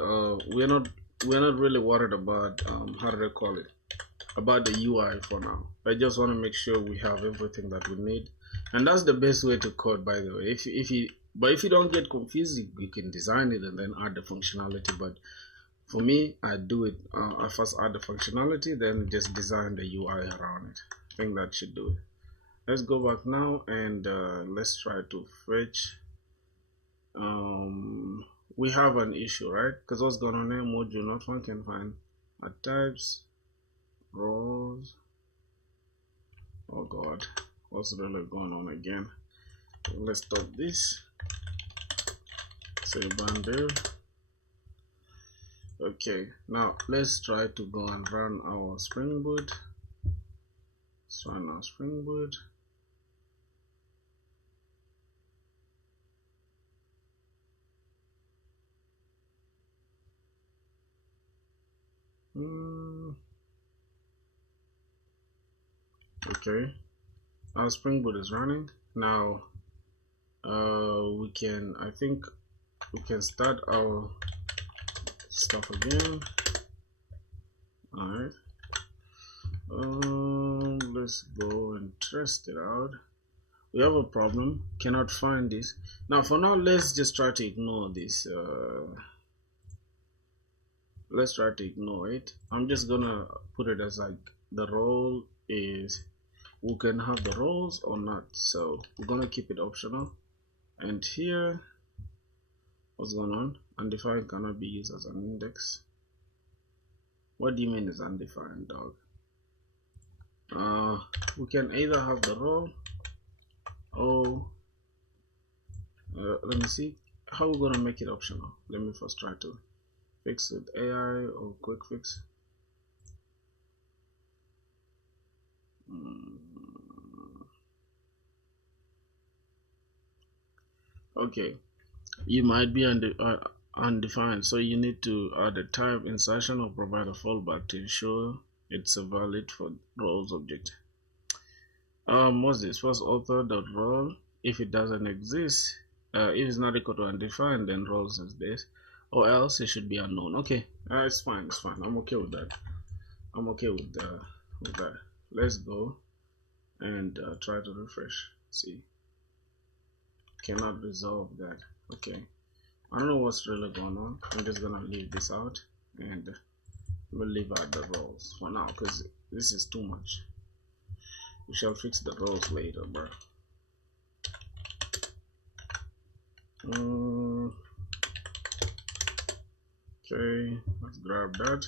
we're not really worried about how do they call it, about the UI for now. I just want to make sure we have everything that we need, and that's the best way to code, by the way. If you don't get confused, you can design it and then add the functionality. But for me, I do it. I first add the functionality, then just design the UI around it. I think that should do it. Let's go back now, and let's try to fetch. We have an issue, right? Because what's going on here? Module not one can find at types, roles. Oh god, what's really going on again? Let's stop this. Say bundle. Okay, now let's try to go and run our Spring Boot. Let's run our Spring Boot. Okay, our Spring Boot is running now. We can, I think we can start our stuff again. All right, let's go and test it out. We have a problem, cannot find this. Now for now, let's just try to ignore this. Let's try to ignore it. I'm just gonna put it as like the role is, we can have the roles or not, so we're gonna keep it optional. And here, what's going on? Undefined cannot be used as an index. What do you mean is undefined, dog? We can either have the role or let me see how we're gonna make it optional. Let me first try to fix with AI or quick fix. Okay, you might be undefined, so you need to add a type insertion or provide a fallback to ensure it's a valid for roles object. What's this? First author dot role. If it doesn't exist, if it's not equal to undefined, then roles is this, or else it should be unknown. Okay, it's fine. It's fine. I'm okay with that. I'm okay with that. Let's go and try to refresh. See. cannot resolve that. Okay, I don't know what's really going on. I'm just gonna leave this out and we'll leave out the roles for now because this is too much. We shall fix the roles later, bro. Okay, let's grab that.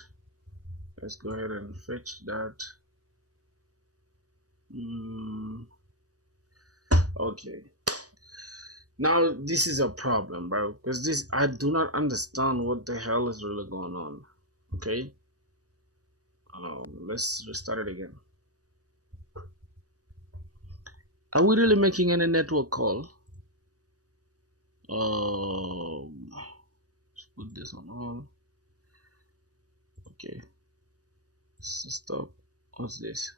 Let's go ahead and fetch that. Okay. Now this is a problem, bro, because this I do not understand what the hell is really going on. Okay. Let's restart it again. Are we really making any network call? Let's put this on all. Okay. So stop. What's this?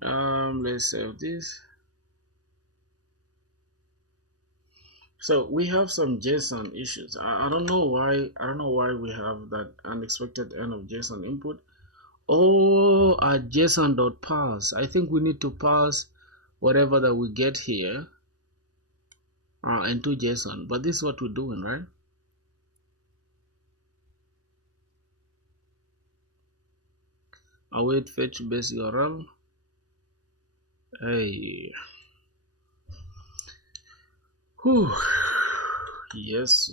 Let's save this. So we have some JSON issues. I don't know why. I don't know why we have that unexpected end of JSON input. Oh, our JSON.parse. I think we need to parse whatever that we get here into JSON. But this is what we're doing, right? Await fetch base URL. Hey. Whew. Yes.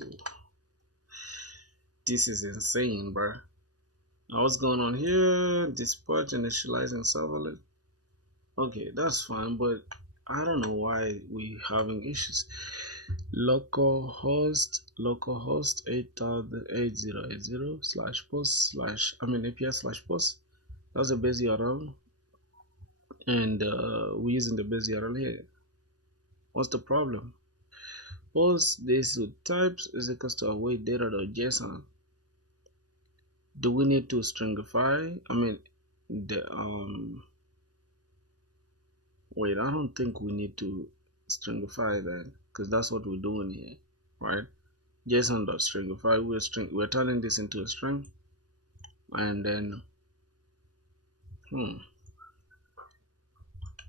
This is insane, bro. Now what's going on here? Dispatch initializing servlet. Okay, that's fine, but I don't know why we having issues. Localhost 8080/post API/post. That's a base URL, and we're using the base URL here. What's the problem? Post this with types is equals to await data.json. Do we need to stringify? I mean, wait, I don't think we need to stringify that because that's what we're doing here, right? JSON.stringify. We're turning this into a string, and then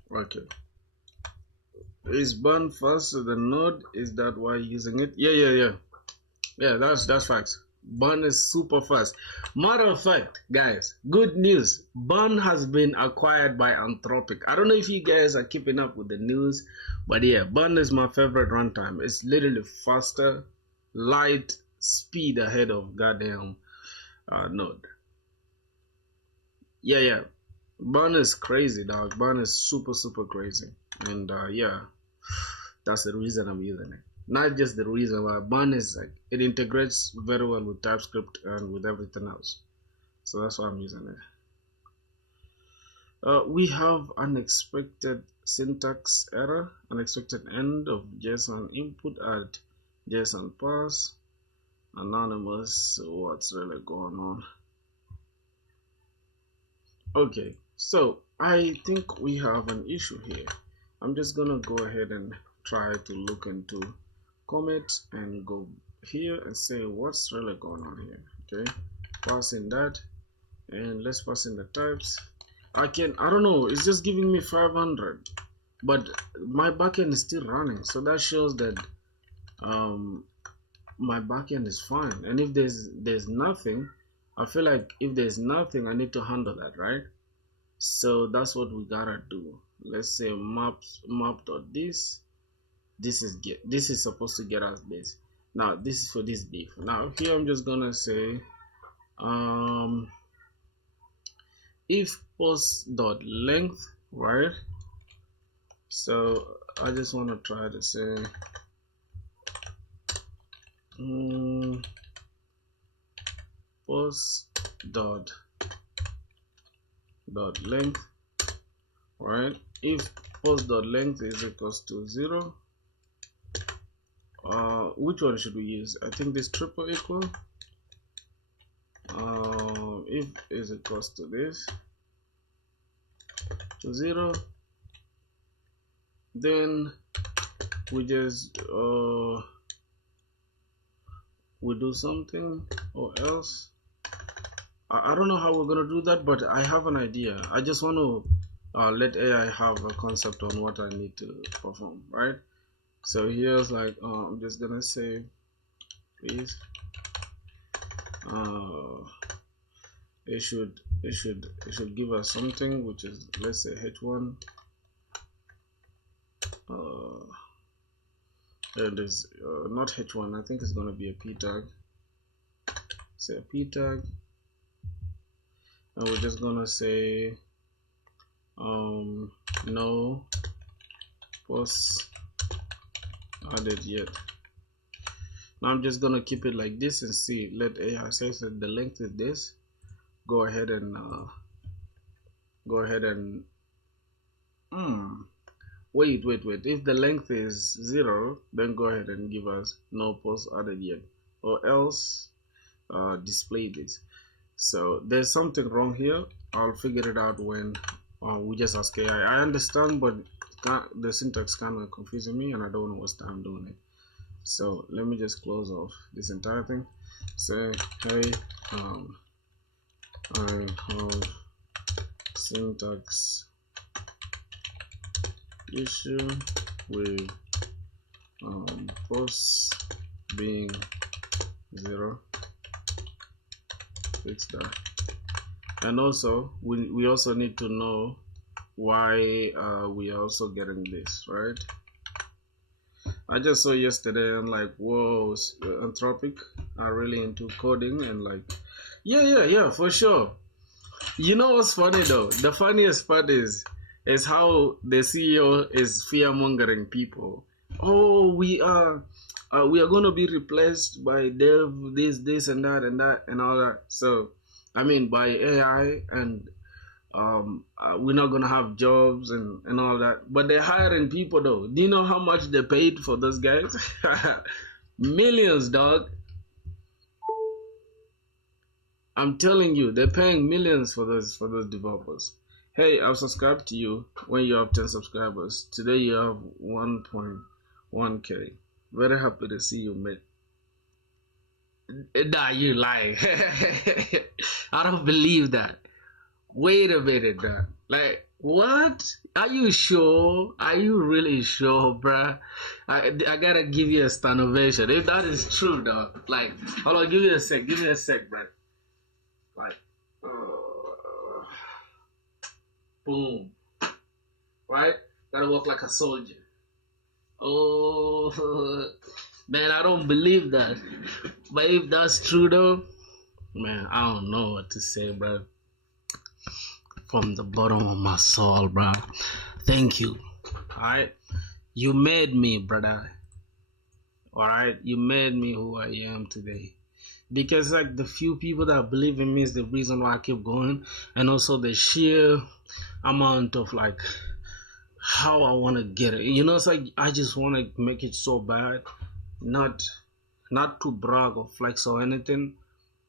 okay. Is burn faster than node? Is that why using it? Yeah. That's facts. Burn is super fast. Matter of fact, guys, good news. Burn has been acquired by Anthropic. I don't know if you guys are keeping up with the news, but yeah, Burn is my favorite runtime. It's literally faster, light, speed ahead of goddamn node. Yeah. Burn is crazy, dog. Burn is super crazy, and yeah, that's the reason I'm using it. Not just the reason why. Burn is like it integrates very well with TypeScript and with everything else, so that's why I'm using it. We have unexpected syntax error, unexpected end of JSON input at JSON parse. Anonymous. What's really going on? Okay, so I think we have an issue here. I'm just gonna go ahead and try to look into commit and go here and say what's really going on here. Okay, pass in that, and let's pass in the types. I don't know, it's just giving me 500, but my backend is still running, so that shows that my backend is fine. And if there's nothing, I feel like if there's nothing, I need to handle that, right? So that's what we gotta do. Let's say map.this. This is supposed to get us this. Now this is for this div. Now here I'm just gonna say if post.length, right? So I just want to try to say post.length, right? If post.length is equals to 0, which one should we use? I think this triple equal. If is equals to this to 0, then we just we do something, or else I don't know how we're gonna do that, but I have an idea. I just want to let AI have a concept on what I need to perform, right? So here's like I'm just gonna say please it should give us something, which is, let's say, h1. It is not h1. I think it's gonna be a p tag. Say a p tag, and we're just gonna say no posts added yet. Now I'm just gonna keep it like this and see. Let AI say that the length is this. Go ahead and wait. If the length is 0, then go ahead and give us no post added yet, or else display this. So there's something wrong here. I'll figure it out when we just ask AI. I understand, but the syntax kind of confusing me, and I don't want to waste time doing it. So let me just close off this entire thing. Say, hey, I have syntax issue with posts being 0. Fix that. And also we also need to know why we are also getting this, right? I just saw yesterday, I'm like, whoa, Anthropic are really into coding, and like, yeah, for sure. You know what's funny though? The funniest part is how the CEO is fear mongering people. Oh, we are gonna be replaced by dev, this and that and all that. So I mean, by AI, and we're not gonna have jobs and all that. But they're hiring people though. Do you know how much they paid for those guys? Millions, dog. I'm telling you, they're paying millions for those developers. Hey, I've subscribed to you when you have 10 subscribers. Today you have 1.1k. Very happy to see you, mate. Nah, you lying. I don't believe that. Wait a minute, dog. Like, what? Are you sure? Are you really sure, bruh? I gotta give you a stand ovation. If that is true, dog. Like, hold on, give me a sec, bruh. Like, boom. Right? Gotta walk like a soldier. Oh, man, I don't believe that. But if that's true, though, man, I don't know what to say, bro. From the bottom of my soul, bro. Thank you. Alright? You made me, brother. Alright? You made me who I am today. Because like the few people that believe in me is the reason why I keep going, and also the sheer amount of like how I want to get it. You know, it's like I just want to make it so bad, not to brag or flex or anything.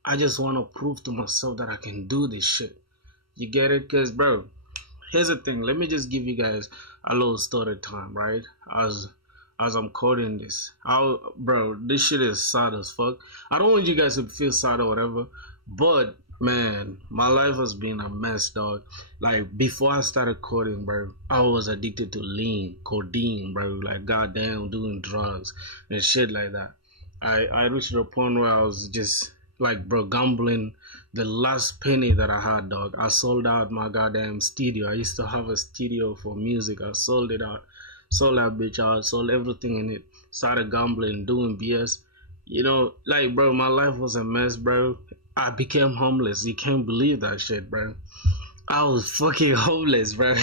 I just want to prove to myself that I can do this shit. You get it? Because bro, here's the thing. Let me just give you guys a little story time, right? As I'm coding this, bro, this shit is sad as fuck. I don't want you guys to feel sad or whatever, but man, my life has been a mess, dog. Like before I started coding, bro, I was addicted to codeine, bro. Like goddamn, doing drugs and shit like that. I reached a point where I was just like, bro, gambling the last penny that I had, dog. I sold out my goddamn studio. I used to have a studio for music. I sold it out. Sold that bitch out, sold everything in it, started gambling, doing BS. You know, like, bro, my life was a mess, bro. I became homeless. You can't believe that shit, bro. I was fucking homeless, bro.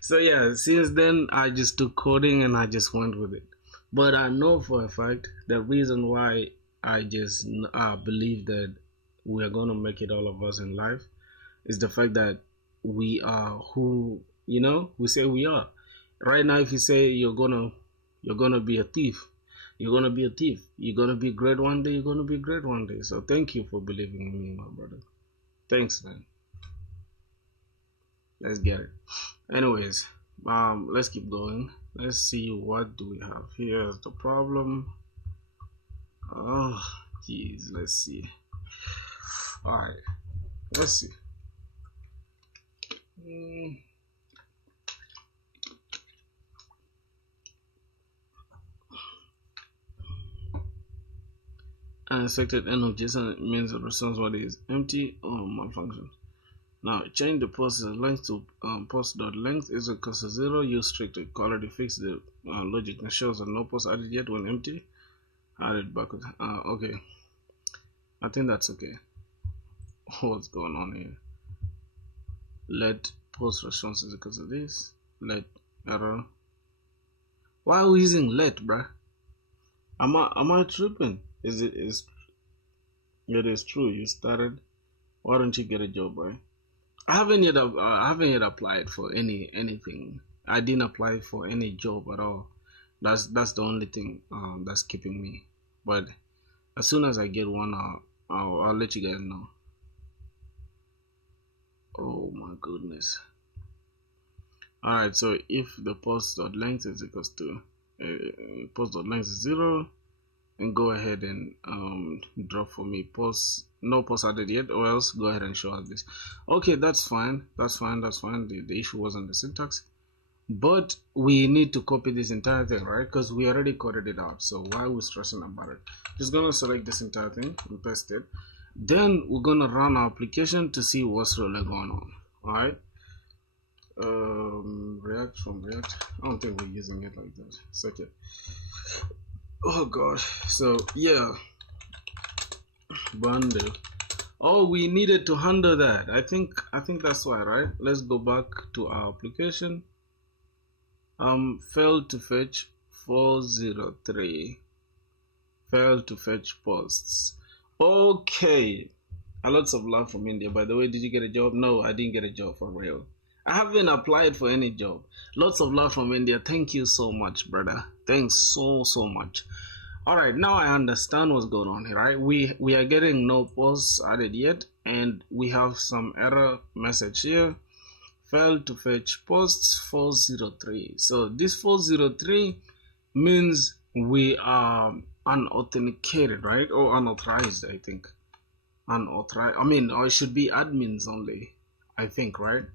So yeah, since then, I just took coding and I just went with it. But I know for a fact the reason why I just believe that we are going to make it, all of us in life, is the fact that we are who, you know, we say we are. Right now, if you say you're gonna be a thief, you're gonna be a thief. You're gonna be great one day. You're gonna be great one day. So thank you for believing in me, my brother. Thanks, man. Let's get it. Anyways, let's keep going. Let's see, what do we have here as the problem. Oh, jeez. Let's see. All right. Let's see. Expected end of JSON means the response body is empty or malfunction. Now change the post length to post.length is equal to 0. Use strict equality. Fix the logic ensures that no post added yet when empty. Add it backward. Okay. I think that's okay. What's going on here? Let post response is equal to this. Let error. Why are we using let, bruh? Am I tripping? It is true. You started. Why don't you get a job, right? I haven't yet applied for anything. I didn't apply for any job at all. That's the only thing that's keeping me. But as soon as I get one, I'll let you guys know. Oh my goodness. Alright, so if the post.length is equals to post.length is 0, and go ahead and drop for me no post added yet, or else go ahead and show us this. Okay, that's fine. The issue wasn't the syntax, but we need to copy this entire thing, right? Because we already coded it out, so why are we stressing about it? Just gonna select this entire thing and paste it. Then we're gonna run our application to see what's really going on. All right. React from React. I don't think we're using it like that. It's okay. Oh gosh. So yeah, bundle. Oh, we needed to handle that. I think that's why, right? Let's go back to our application. Failed to fetch 403. Failed to fetch posts. Okay. A lots of love from India. By the way, did you get a job? No, I didn't get a job for real. I haven't applied for any job. Lots of love from India. Thank you so much, brother. Thanks so much. All right, now I understand what's going on here, right? We are getting no posts added yet, and we have some error message here. Failed to fetch posts 403. So this 403 means we are unauthenticated, right? Or unauthorized, I think. Unauthorized. I mean, or it should be admins only, I think, right?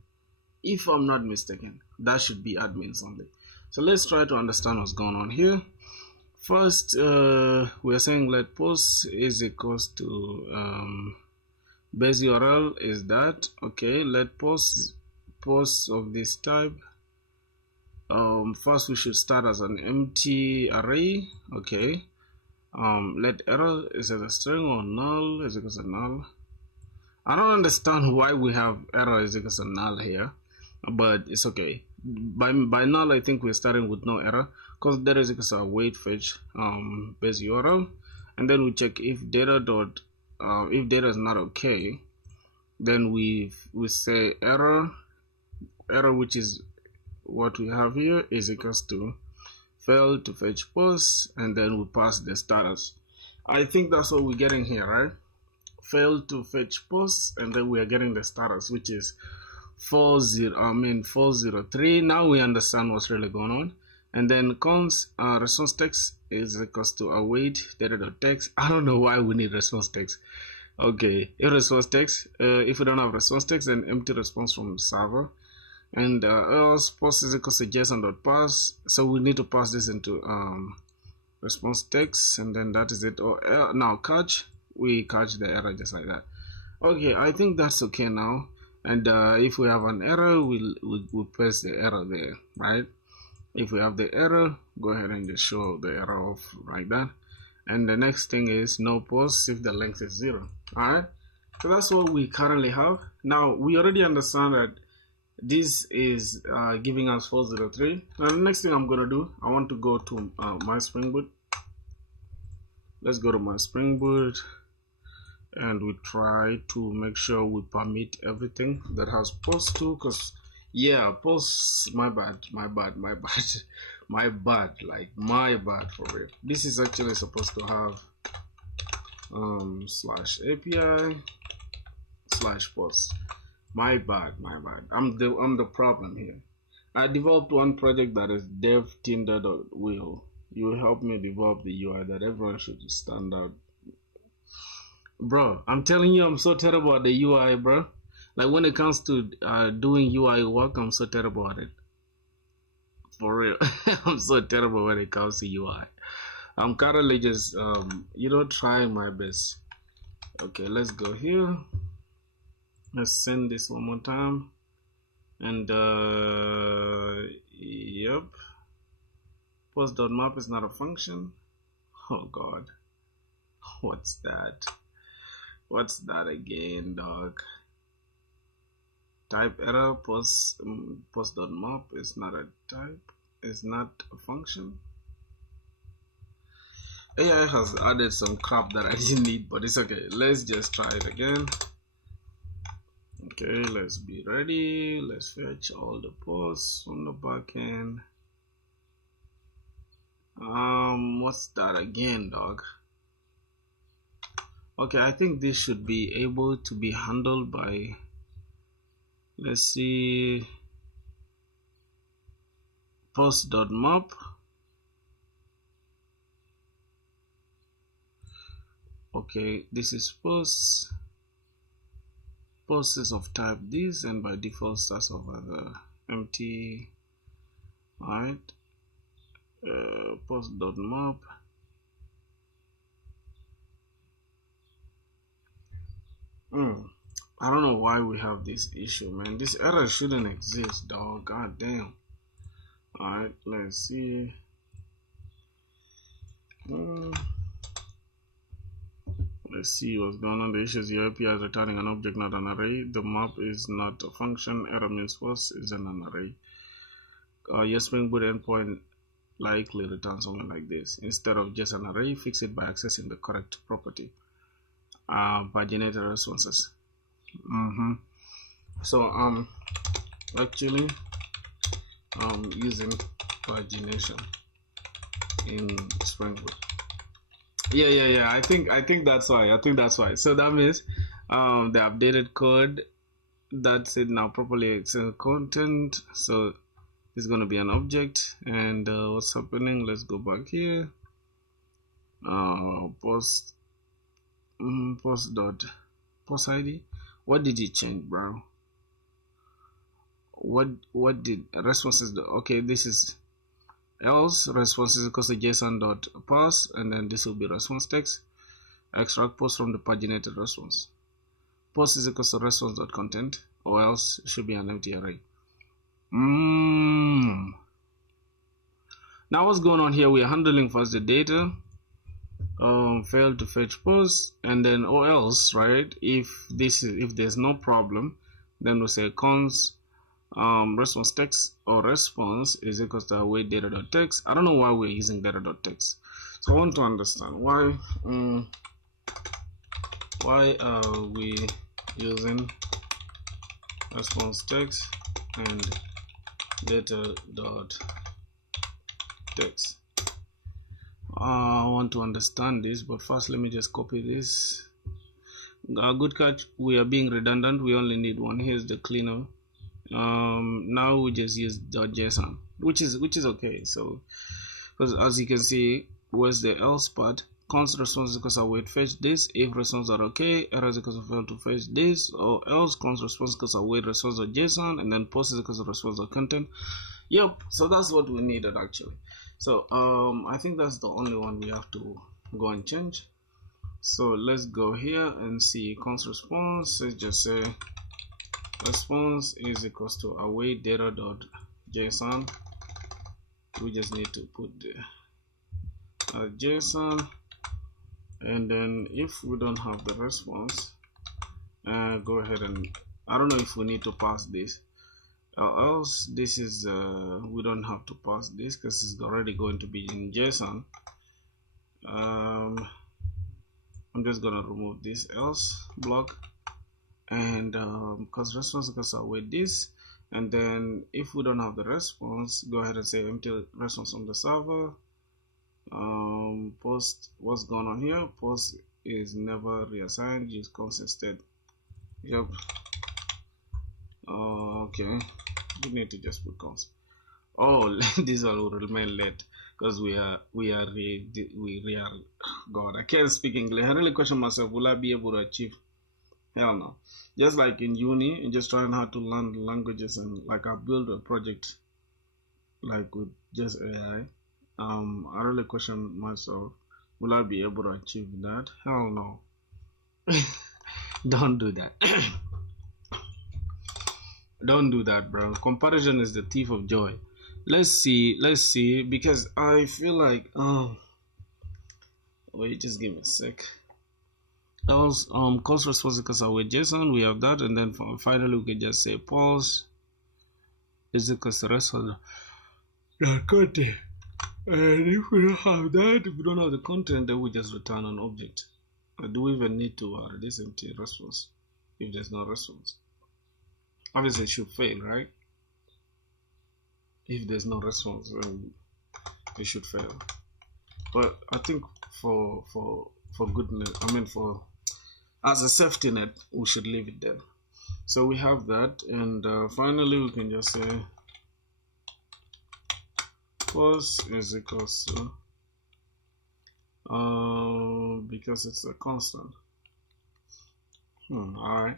If I'm not mistaken, that should be admins only. So let's try to understand what's going on here. First, we are saying let post is equals to base URL is that. Okay, let post of this type. First we should start as an empty array. Okay. Let error is as a string or null is equals to null. I don't understand why we have error is equals to null here, but it's okay. By null, I think we're starting with no error because there is equals to await fetch base URL, and then we check if data is not okay, then we say error, which is what we have here, is equals to failed to fetch post, and then we pass the status. I think that's what we're getting here, right? Failed to fetch post, and then we are getting the status, which is 403. Now we understand what's really going on. And then cons response text is equals to await data.text. I don't know why we need response text. Okay, if response text, if we don't have response text, then empty response from server. And else post is equals to json.pass. So we need to pass this into response text, and then that is it. Or now catch, we catch the error just like that. Okay, I think that's okay now. And if we have an error, we'll paste the error there, right? If we have the error, go ahead and just show the error off like that. And the next thing is no post if the length is 0. All right, so that's what we currently have. Now we already understand that this is giving us 403. Now the next thing I'm gonna do, I want to go to my Spring Boot. Let's go to my Spring Boot, and we try to make sure we permit everything that has post to, because yeah, posts, my bad, like my bad for real. This is actually supposed to have /API/post. My bad. I'm the problem here. I developed one project that is dev.tinder.will. You help me develop the UI that everyone should stand out. Bro, I'm telling you, I'm so terrible at the UI, bro. Like when it comes to doing UI work, I'm so terrible at it. For real. I'm so terrible when it comes to UI. I'm currently just trying my best. Okay, let's go here. Let's send this one more time. And yep, post.map is not a function. Oh god, what's that? What's that again, dog? Type error. Post.map is not a type, is not a function. AI has added some crap that I didn't need, but it's okay. Let's just try it again. Okay, let's be ready. Let's fetch all the posts on the back end. What's that again, dog? Okay, I think this should be able to be handled by, let's see, post.map. Okay, this is posts. Post is of type this, and by default starts over the empty. Alright, post.map. I don't know why we have this issue, man. This error shouldn't exist, dog. God damn. Alright, let's see. Let's see what's going on. The issue is your API is returning an object, not an array. The map is not a function. Error means post isn't an array. Your Spring Boot endpoint likely returns something like this. Instead of just an array, fix it by accessing the correct property. Paginated responses. So actually using pagination in Spring Boot. Yeah. I think that's why. So that means the updated code, that's it now properly. It's in content, so it's going to be an object. And what's happening? Let's go back here. Post ID. What did you change, bro? What did responses do? Okay, this is else response is equals to json.parse, and then this will be response text. Extract post from the paginated response. Post is equals to response.content, or else it should be an empty array. Now what's going on here? We are handling first the data. Failed to fetch post, and then or else, right? If there's no problem, then we say cons response text or response is equals to await data.text. I don't know why we're using data.text, so I want to understand why are we using response text and data.text. I want to understand this, but first let me just copy this. Good catch. We are being redundant. We only need one. Here's the cleaner. Now we just use .json, which is okay. So because as you can see, where's the else part? Const response because I wait fetch this. If response are okay, error is because I failed to fetch this, or else const response because I wait response.json, and then post is because of response.content. Yep. So that's what we needed actually. So I think that's the only one we have to go and change. So let's go here and see const response. Let's just say response is equals to await data.json. We just need to put the JSON, and then if we don't have the response, go ahead and I don't know if we need to pass this. Else this is we don't have to pass this because it's already going to be in JSON. I'm just gonna remove this else block, and because response goes away this, and then if we don't have the response, go ahead and say empty response on the server. Post, what's going on here? Post is never reassigned, use const instead. Yep. Okay, we need to just put const. Oh, this all will remain late because we are God, I can't speak English. I really question myself, will I be able to achieve? Hell no. Just like in uni, just trying how to learn languages, and like I built a project like with just AI, I really question myself. Will I be able to achieve that? Hell no. Don't do that. Don't do that, bro. Comparison is the thief of joy. Let's see, because I feel like wait, just give me a sec. Else cost response equals with JSON, we have that, and then finally we can just say pause is equals the rest of the content. And if we don't have that, if we don't have the content, then we just return an object. Do we even need to this empty response if there's no response? Obviously it should fail, right? If there's no response, then it should fail. But I think for goodness, I mean for as a safety net, we should leave it there. So we have that, and finally we can just say pause is equals to because it's a constant. Alright,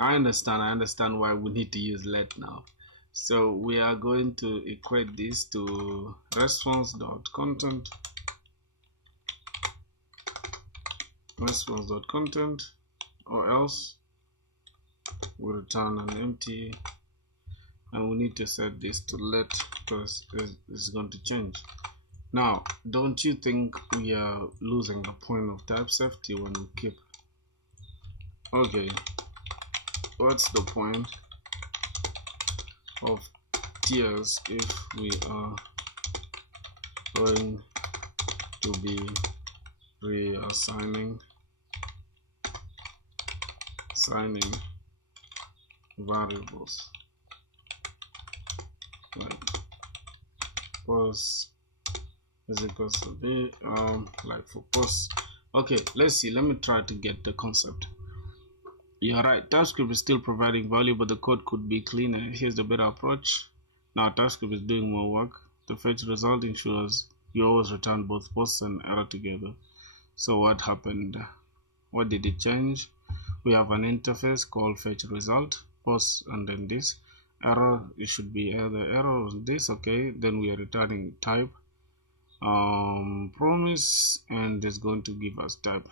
I understand why we need to use let now. So we are going to equate this to response.content or else we return an empty, and we need to set this to let because it's going to change. Now, don't you think we are losing the point of type safety when we keep? Okay, what's the point of tiers if we are going to be reassigning variables like pause is equals to b like for pause. Okay, let's see, let me try to get the concept. You're right, TypeScript is still providing value, but the code could be cleaner. Here's the better approach. Now TypeScript is doing more work. The fetch result ensures you always return both post and error together. So what happened? What did it change? We have an interface called fetch result, post, and then this error. It should be either error or this. Okay, then we are returning type promise, and it's going to give us type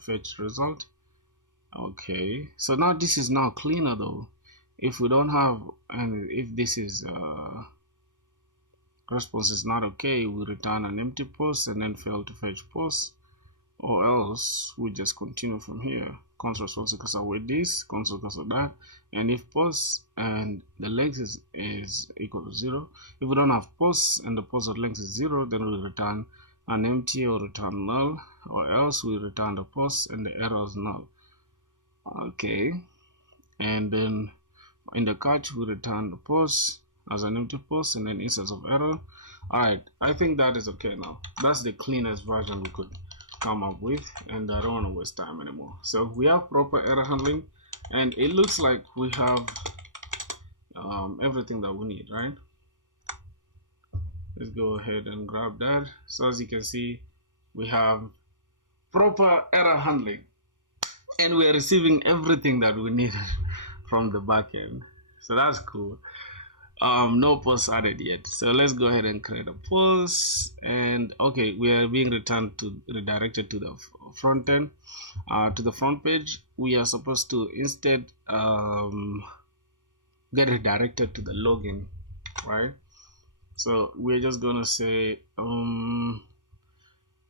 fetch result. Okay, so now this is now cleaner though. If we don't have, and if this is response is not okay, we return an empty post and then fail to fetch post, or else we just continue from here. Console response equals with this, console equals that, and if post and the length is equal to 0, if we don't have post and the post of length is 0, then we return an empty or return null, or else we return the post and the error is null. Okay, and then in the catch we return the post as an empty post and then instance of error. Alright, I think that is okay now. That's the cleanest version we could come up with, and I don't want to waste time anymore. So we have proper error handling, and it looks like we have everything that we need, right? Let's go ahead and grab that. So as you can see, we have proper error handling, and we are receiving everything that we need from the backend. So that's cool. No post added yet, so let's go ahead and create a post. And okay, we are being redirected to the front end, to the front page. We are supposed to instead get redirected to the login, right? So we're just gonna say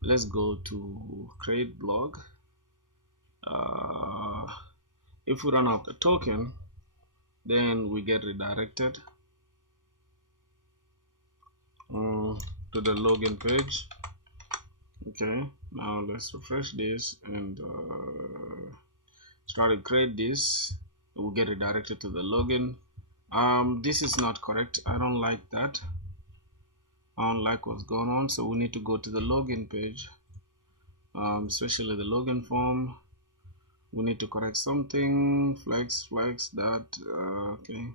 let's go to create blog. If we run out the token, then we get redirected to the login page. Okay, now let's refresh this and try to create this. We'll get redirected to the login. This is not correct. I don't like that. I don't like what's going on, so we need to go to the login page, especially the login form. We need to correct something. Flex that. Okay.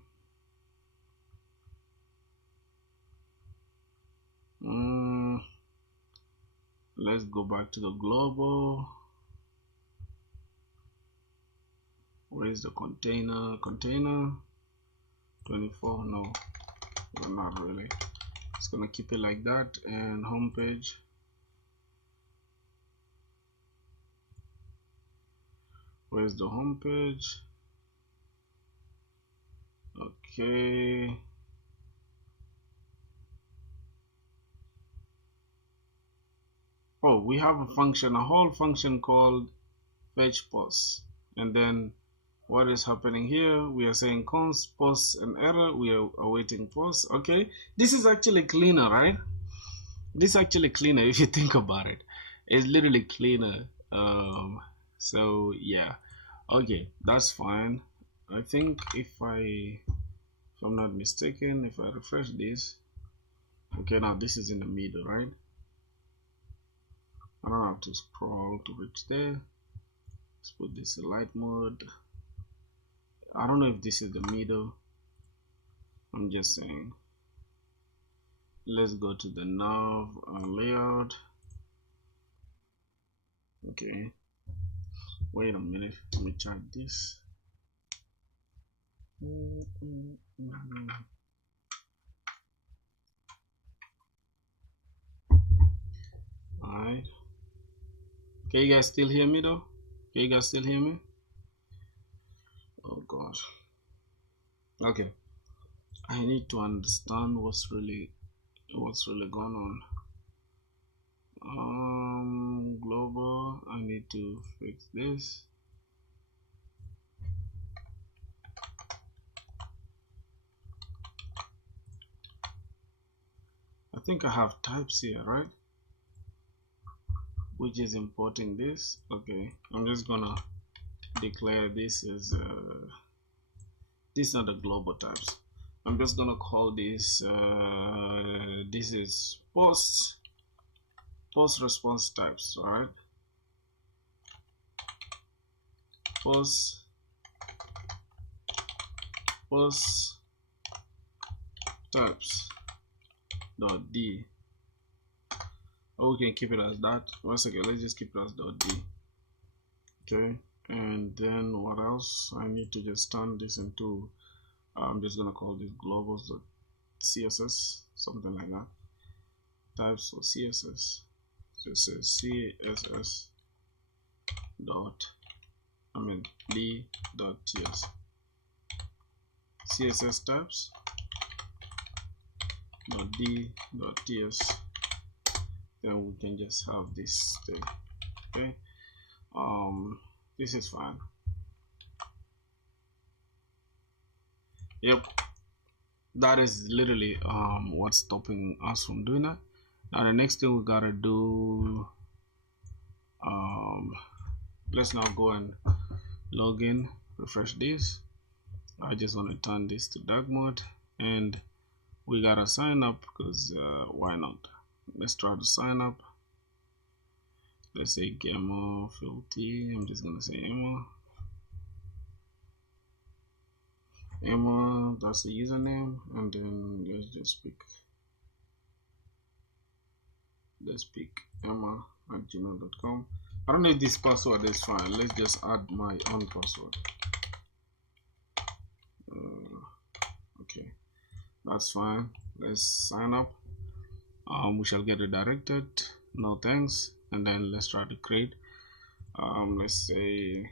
Let's go back to the global. Where is the container? 24? No, well, not really. It's gonna keep it like that. And homepage. Where's the homepage? Okay. Oh, we have a function, a whole function called fetch post. And then what is happening here? We are saying const post an error. We are awaiting post. Okay, this is actually cleaner, right? This is actually cleaner if you think about it. It's literally cleaner. So yeah, okay, that's fine. I think if I'm not mistaken, if I refresh this, okay, now this is in the middle, right? I don't have to scroll to reach there. Let's put this in light mode. I don't know if this is the middle. I'm just saying. Let's go to the nav layout. Okay. Wait a minute. Let me check this. Alright. Can you guys still hear me though? Can you guys still hear me? Oh gosh. Okay. I need to understand what's really going on. Global. I need to fix this. I think I have types here, right? Which is importing this. Okay, I'm just gonna declare this as these are the global types. I'm just gonna call this this is post response types. All right, post types dot d. Oh, we can keep it as that. One second, let's just keep it as dot d. Okay, and then what else? I need to just turn this into I'm just gonna call this globals.css, something like that. Types for CSS. Just says CSS dot d dot ts. CSS types dot d dot ts. Then we can just have this thing. Okay. This is fine. Yep, that is literally what's stopping us from doing that. Now the next thing we gotta do, let's now go and log in, refresh this. I just want to turn this to dark mode, and we gotta sign up because why not? Let's try to sign up. Let's say Gamma Filthy. I'm just gonna say Emma, that's the username, and then let's pick Emma at gmail.com. I don't know if this password is fine. Let's just add my own password. Okay, that's fine. Let's sign up. We shall get redirected. No thanks. And then let's try to create. Let's say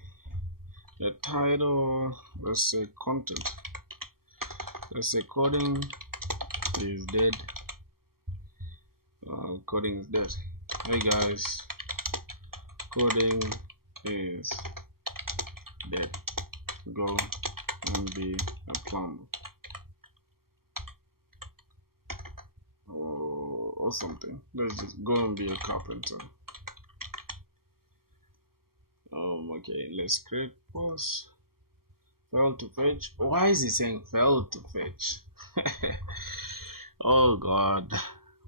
the title. Let's say content. Let's say coding is dead. Coding is dead. Hey guys, coding is dead. Go and be a plumber or something. Let's just go and be a carpenter. Okay, let's create post. Failed to fetch. Why is it saying failed to fetch? Oh god,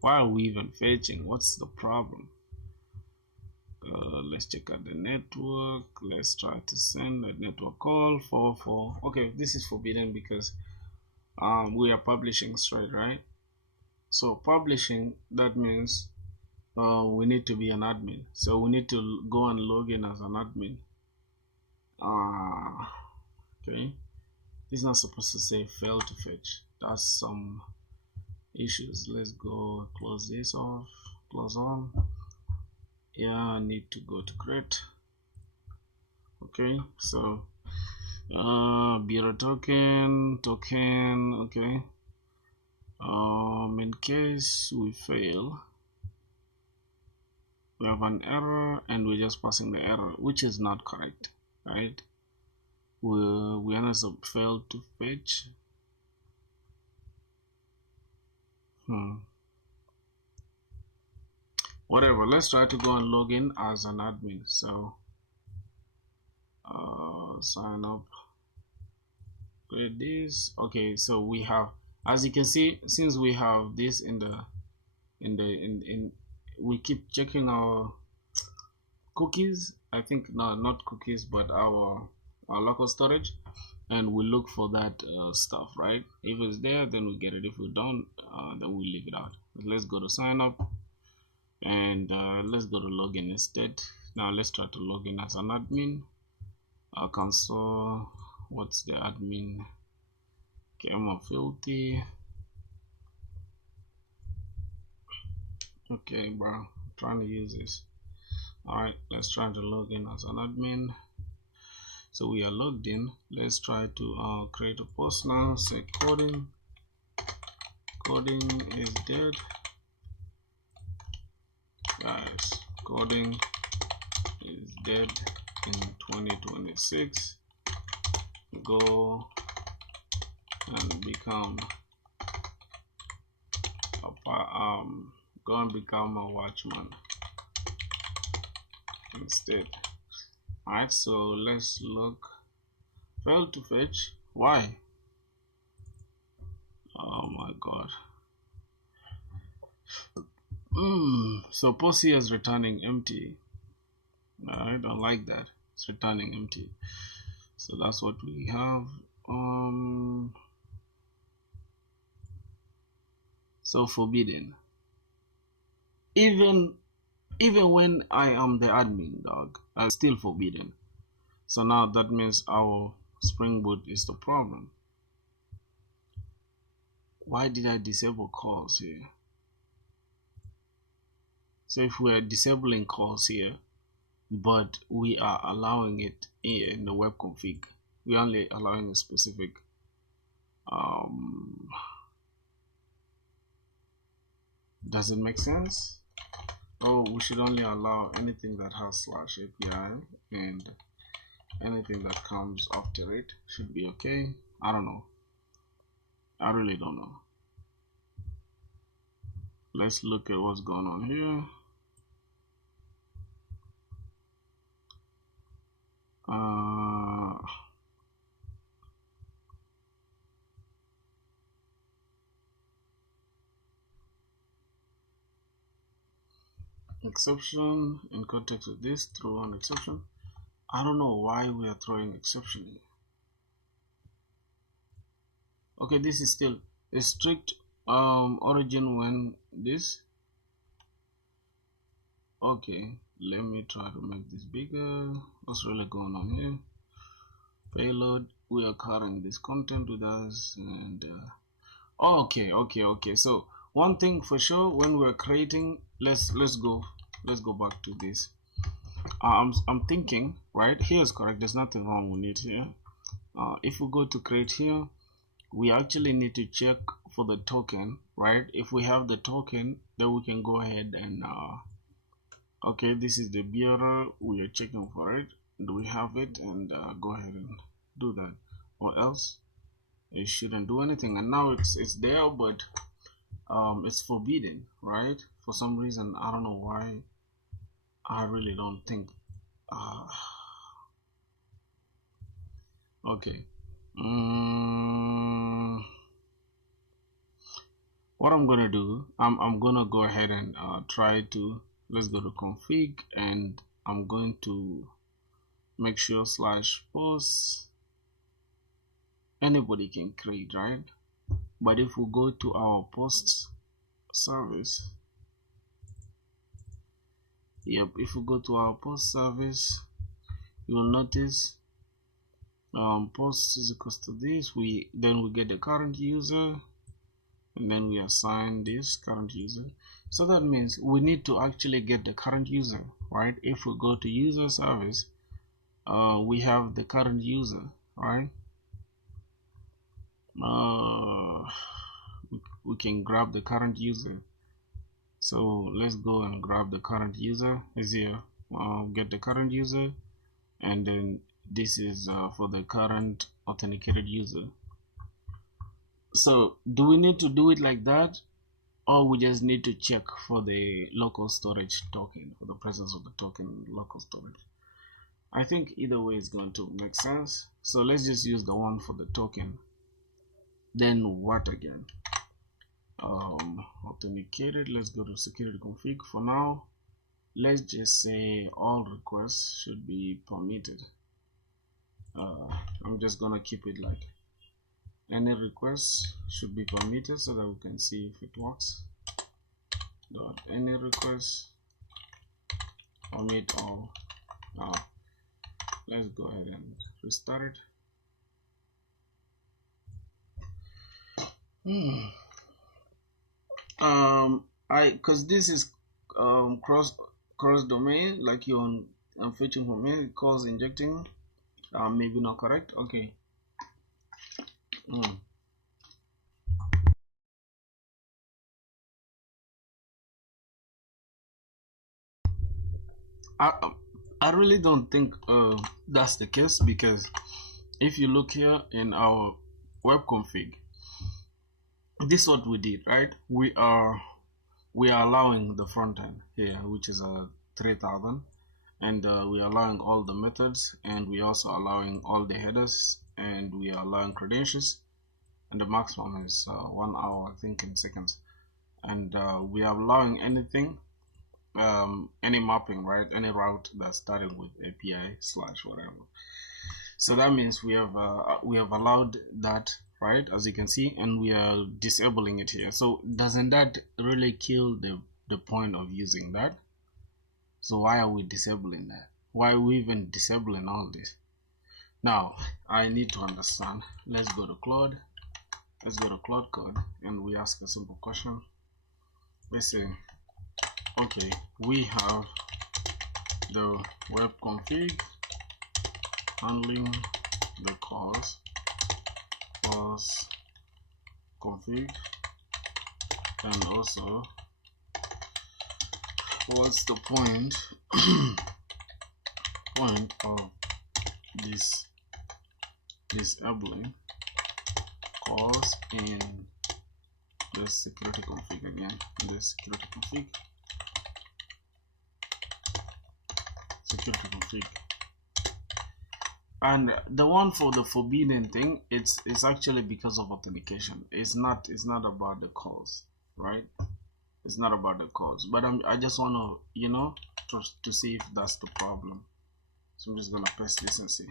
why are we even fetching? What's the problem? Let's check out the network. Let's try to send a network call 44. Okay, this is forbidden because we are publishing straight, right? So publishing, that means we need to be an admin, so we need to go and log in as an admin. Okay, this is not supposed to say fail to fetch. That's some issues. Let's go close this off, close on. Yeah, I need to go to create. Okay, so bureau token, okay. In case we fail, we have an error and we're just passing the error, which is not correct, right? We also failed to fetch. Whatever, let's try to go and log in as an admin. So sign up, create this. Okay, so we have, as you can see, since we have this in we keep checking our cookies. I think no, not cookies, but our local storage, and we look for that stuff, right? If it's there, then we get it. If we don't, then we leave it out. Let's go to sign up, and let's go to login instead. Now let's try to log in as an admin. Console, what's the admin? Okay, I'm a filthy. Okay, bro, I'm trying to use this. All right, let's try to log in as an admin. So we are logged in. Let's try to create a post now. Say coding is dead, guys. Coding is dead in 2026. Go and become a watchman instead. Alright, so let's look. Failed to fetch. Why? Oh my god. So post here is returning empty. I don't like that. It's returning empty. So that's what we have. So forbidden. Even when I am the admin, dog, I'm still forbidden. So now that means our Spring Boot is the problem. Why did I disable calls here? So if we are disabling calls here, but we are allowing it in the web config, we're only allowing a specific does it make sense? Oh, we should only allow anything that has /API, and anything that comes after it should be okay. I don't know. I really don't know. Let's look at what's going on here. Exception in context of this, throw an exception. I don't know why we are throwing exception here. Okay, this is still a strict origin when this. Okay, let me try to make this bigger. What's really going on here? Payload, we are carrying this content with us, and okay. So one thing for sure, when we're creating, let's go back to this. I'm thinking, right, here's correct, there's nothing wrong with it here. If we go to create here, we actually need to check for the token, right? If we have the token, then we can go ahead and okay, this is the bureau, we are checking for it. Do we have it? And go ahead and do that, or else it shouldn't do anything. And now it's there, but it's forbidden, right? For some reason, I don't know why. I really don't think okay. What I'm gonna do, I'm gonna go ahead and try to, let's go to config, and I'm going to make sure /posts anybody can create, right? But if we go to our posts service, yep, if we go to our post service, you will notice posts is equals to this. Then we get the current user, and then we assign this current user. So that means we need to actually get the current user, right? If we go to user service, we have the current user, right? We can grab the current user. So let's go and grab the current user. Is here. Get the current user, and then this is for the current authenticated user. So do we need to do it like that, or we just need to check for the local storage token, for the presence of the token in local storage? I think either way is going to make sense. So let's just use the one for the token. Then what again? Authenticated. Let's go to security config. For now, let's just say all requests should be permitted. I'm just gonna keep it like any request should be permitted so that we can see if it works. Dot any request permit all. Now let's go ahead and restart it. Because this is cross domain, like you on fetching from main, it calls injecting. Maybe not correct. Okay. I really don't think that's the case, because if you look here in our web config, this is what we did, right? We are allowing the front end here, which is a 3000, and we are allowing all the methods, and we also allowing all the headers, and we are allowing credentials, and the maximum is 1 hour, I think, in seconds, and we are allowing anything, any mapping, right? Any route that's starting with API / whatever. So that means we have allowed that, right, as you can see, and we are disabling it here. So doesn't that really kill the point of using that? So why are we disabling that? Why are we even disabling all this? Now I need to understand. Let's go to Claude. Let's go to Claude Code, and we ask a simple question. Let's say, okay, we have the web config handling the calls was config, and also what's the point of this disabling calls in the security config again, security config. And the one for the forbidden thing, it's actually because of authentication. It's not about the calls, right? It's not about the calls, but I just want to, you know, to see if that's the problem. So I'm just gonna paste this and see.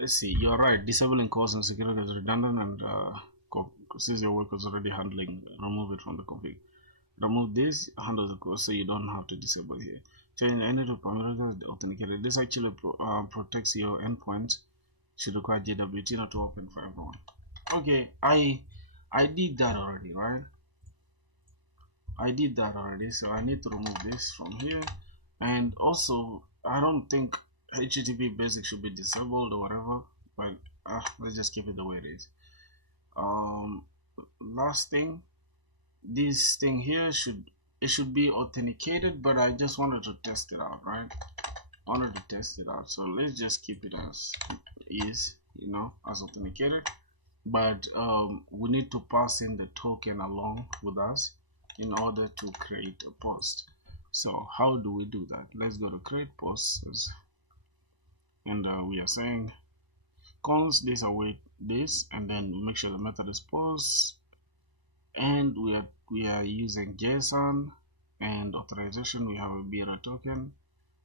Let's see. You're right. Disabling calls and security is redundant, and since your work is already handling, remove it from the config. Remove this, handle the code, so you don't have to disable here. Change any to parameters authenticated. This actually protects your endpoints. Should require JWT not to open for everyone. Okay, I did that already, right? I did that already, so I need to remove this from here. And also, I don't think HTTP basic should be disabled or whatever, but let's just keep it the way it is. Last thing, this thing here should be authenticated, but I just wanted to test it out, right? So let's just keep it as is, you know, as authenticated, but we need to pass in the token along with us in order to create a post. So how do we do that? Let's go to create posts, and we are saying const this await this, and then make sure the method is post, and we are using JSON, and authorization, we have a BRA token.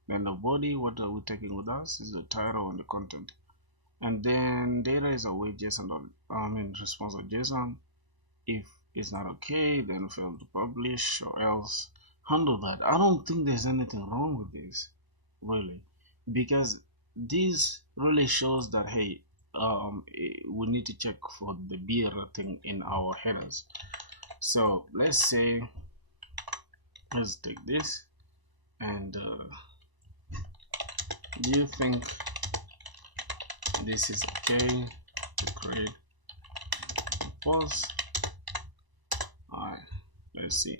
Then the body, what are we taking with us, is the title and the content, and then data is await JSON, response of JSON. If it's not okay, then fail to publish, or else handle that. I don't think there's anything wrong with this, really, because this really shows that, hey, we need to check for the beer thing in our headers. So let's say, let's take this and do you think this is okay to create a post? Alright, let's see.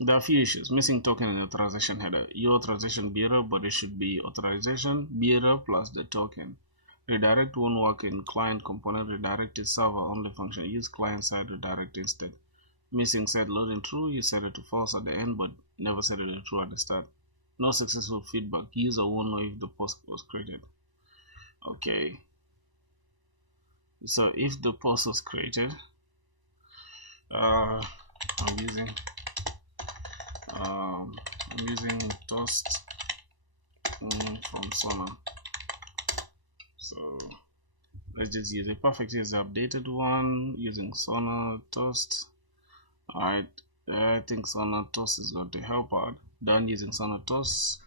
There are a few issues. Missing token in authorization header. Your authorization bearer, but it should be authorization bearer plus the token. Redirect won't work in client component. Redirect is server only function. Use client side redirect instead. Missing set loading true. You set it to false at the end, but never set it to true at the start. No successful feedback. User won't know if the post was created. Okay. So if the post was created, I'm using toast from Sona. So let's just use it. Perfect is the updated one using Sona toast. Alright, I think Sona toast is going to help out. Done using Sona toast.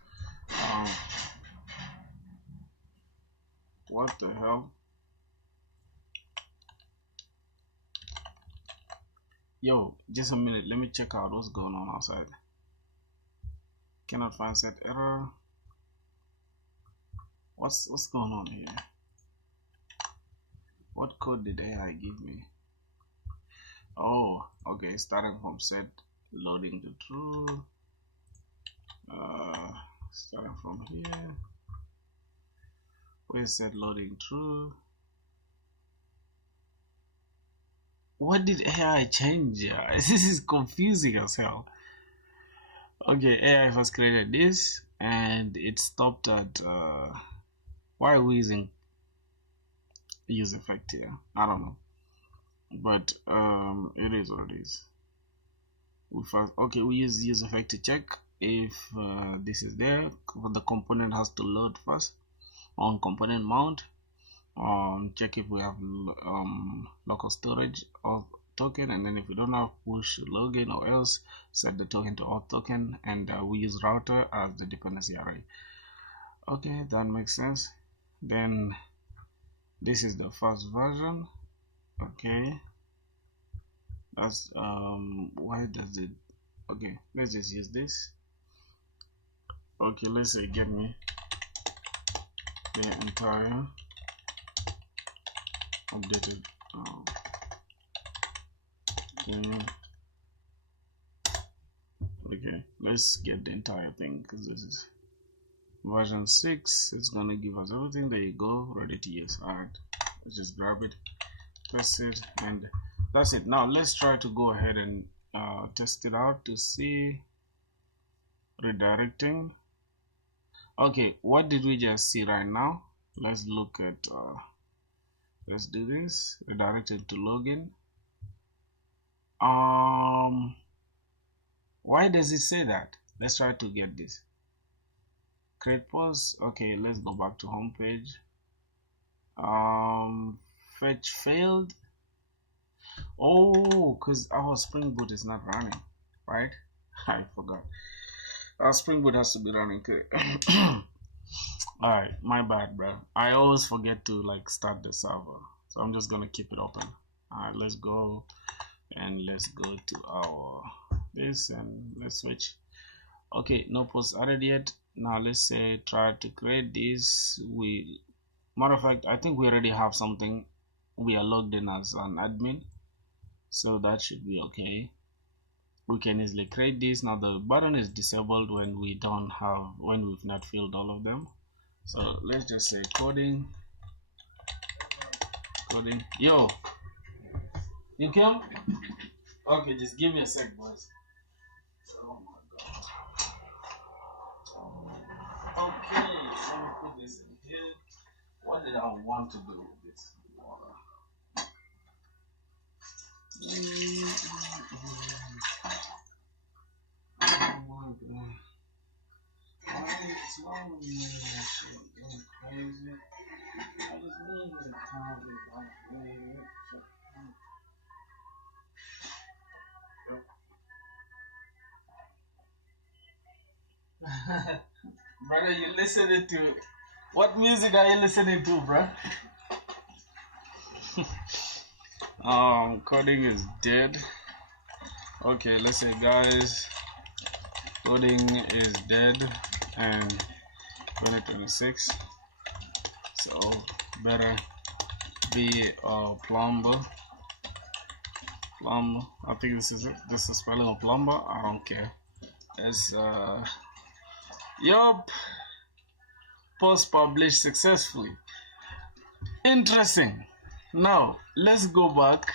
What the hell? Yo, just a minute, let me check out what's going on outside. Cannot find set error. What's going on here? What code did AI give me? Oh, okay, starting from set loading to true. Starting from here. Where's set loading true? What did AI change? This is confusing as hell. Okay, AI first created this and it stopped at why are we using use effect here? I don't know, but it is what it is. We use use effect to check if this is there. The component has to load first on component mount. Check if we have local storage of token, and then if we don't have, push login, or else set the token to auth token, and we use router as the dependency array. Okay, that makes sense. Then this is the first version. Okay, that's why does it? Okay, let's just use this. Okay, let's say get me the entire updated okay, let's get the entire thing because this is version 6. It's gonna give us everything. There you go, ready to use. Alright, let's just grab it, press it, and that's it. Now let's try to go ahead and test it out to see redirecting. Okay, what did we just see right now? Let's look at let's do this, redirected to login. Why does it say that? Let's try to get this. Create post. Okay, let's go back to home page. Fetch failed. Oh, because our Spring Boot is not running, right? I forgot. Our Spring Boot has to be running. Alright, my bad, bro. I always forget to like start the server, so I'm just gonna keep it open. Alright, let's go and let's go to our this and let's switch. Okay, no post added yet. Now let's say try to create this. Matter of fact, I think we already have something. We are logged in as an admin, so that should be okay. We can easily create this. Now the button is disabled when we've not filled all of them. So let's just say coding. Yo, you come? Okay, just give me a sec, boys. Oh my god. Okay, let me put this in here. What did I want to do with this water? Oh my god. Why is wrong with me? Shit going crazy. I just need the time to Brother, you listening to what music are you listening to, bro? Coding is dead. Okay, let's say guys, coding is dead and 2026. So better be a plumber. I think this is it. This is spelling of plumber. I don't care. It's yup. Post published successfully. Interesting. Now let's go back.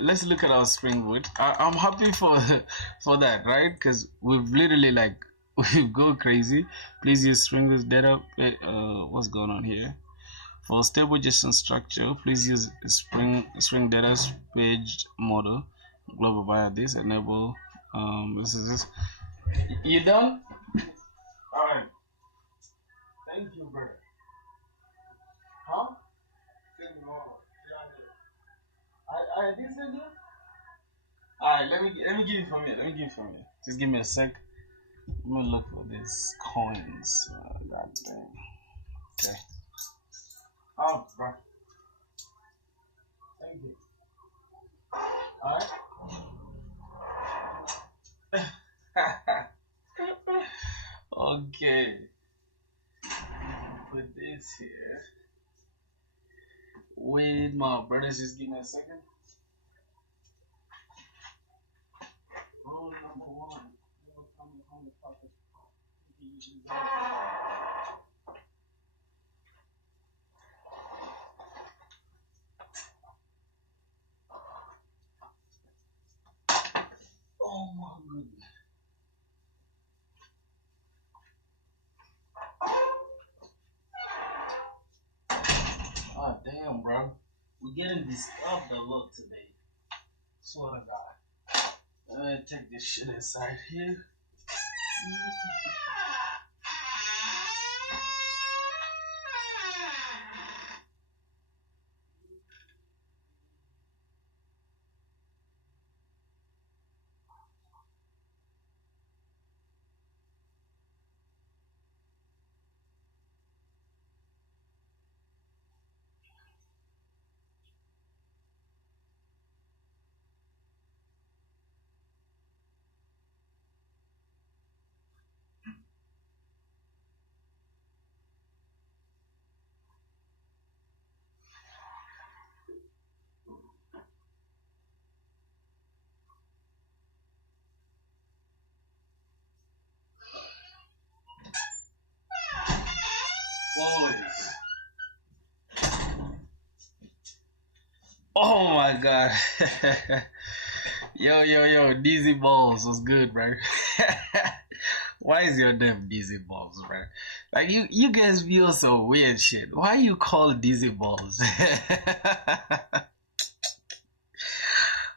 Let's look at our Spring Boot. I'm happy for that, right? Because we've literally we go crazy. Please use Spring Boot data. What's going on here? For stable JSON structure, please use Spring data page model. Global via this enable. This is this. You done? All right. Thank you, bro. Huh? I didn't send you. Alright, let me give you from here. Just give me a sec. I'm gonna look for these coins. God damn. Okay. Oh, bro. Thank you. Alright. Okay. Put this here. Wait, my brothers, just give me a second. Rule number 1. Oh my goodness. Oh damn, bro. We're getting disturbed a lot today. Swear to God. Let me take this shit inside here. Boys. Oh my god. Yo, Dizzy Balls was good, bro. Why is your name Dizzy Balls, bro? Like you guys feel so weird shit. Why you call Dizzy Balls?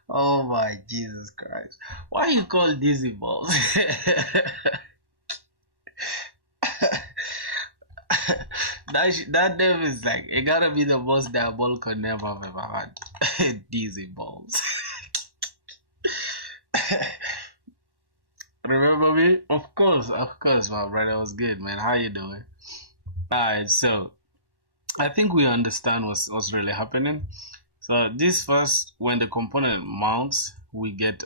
Oh my Jesus Christ. Why you call Dizzy Balls? That name is like, it gotta be the most diabolical name I've ever had. Dizzy Balls. Remember me? Of course, my brother. Was good, man. How you doing? Alright, so I think we understand what's really happening. So this first, when the component mounts, we get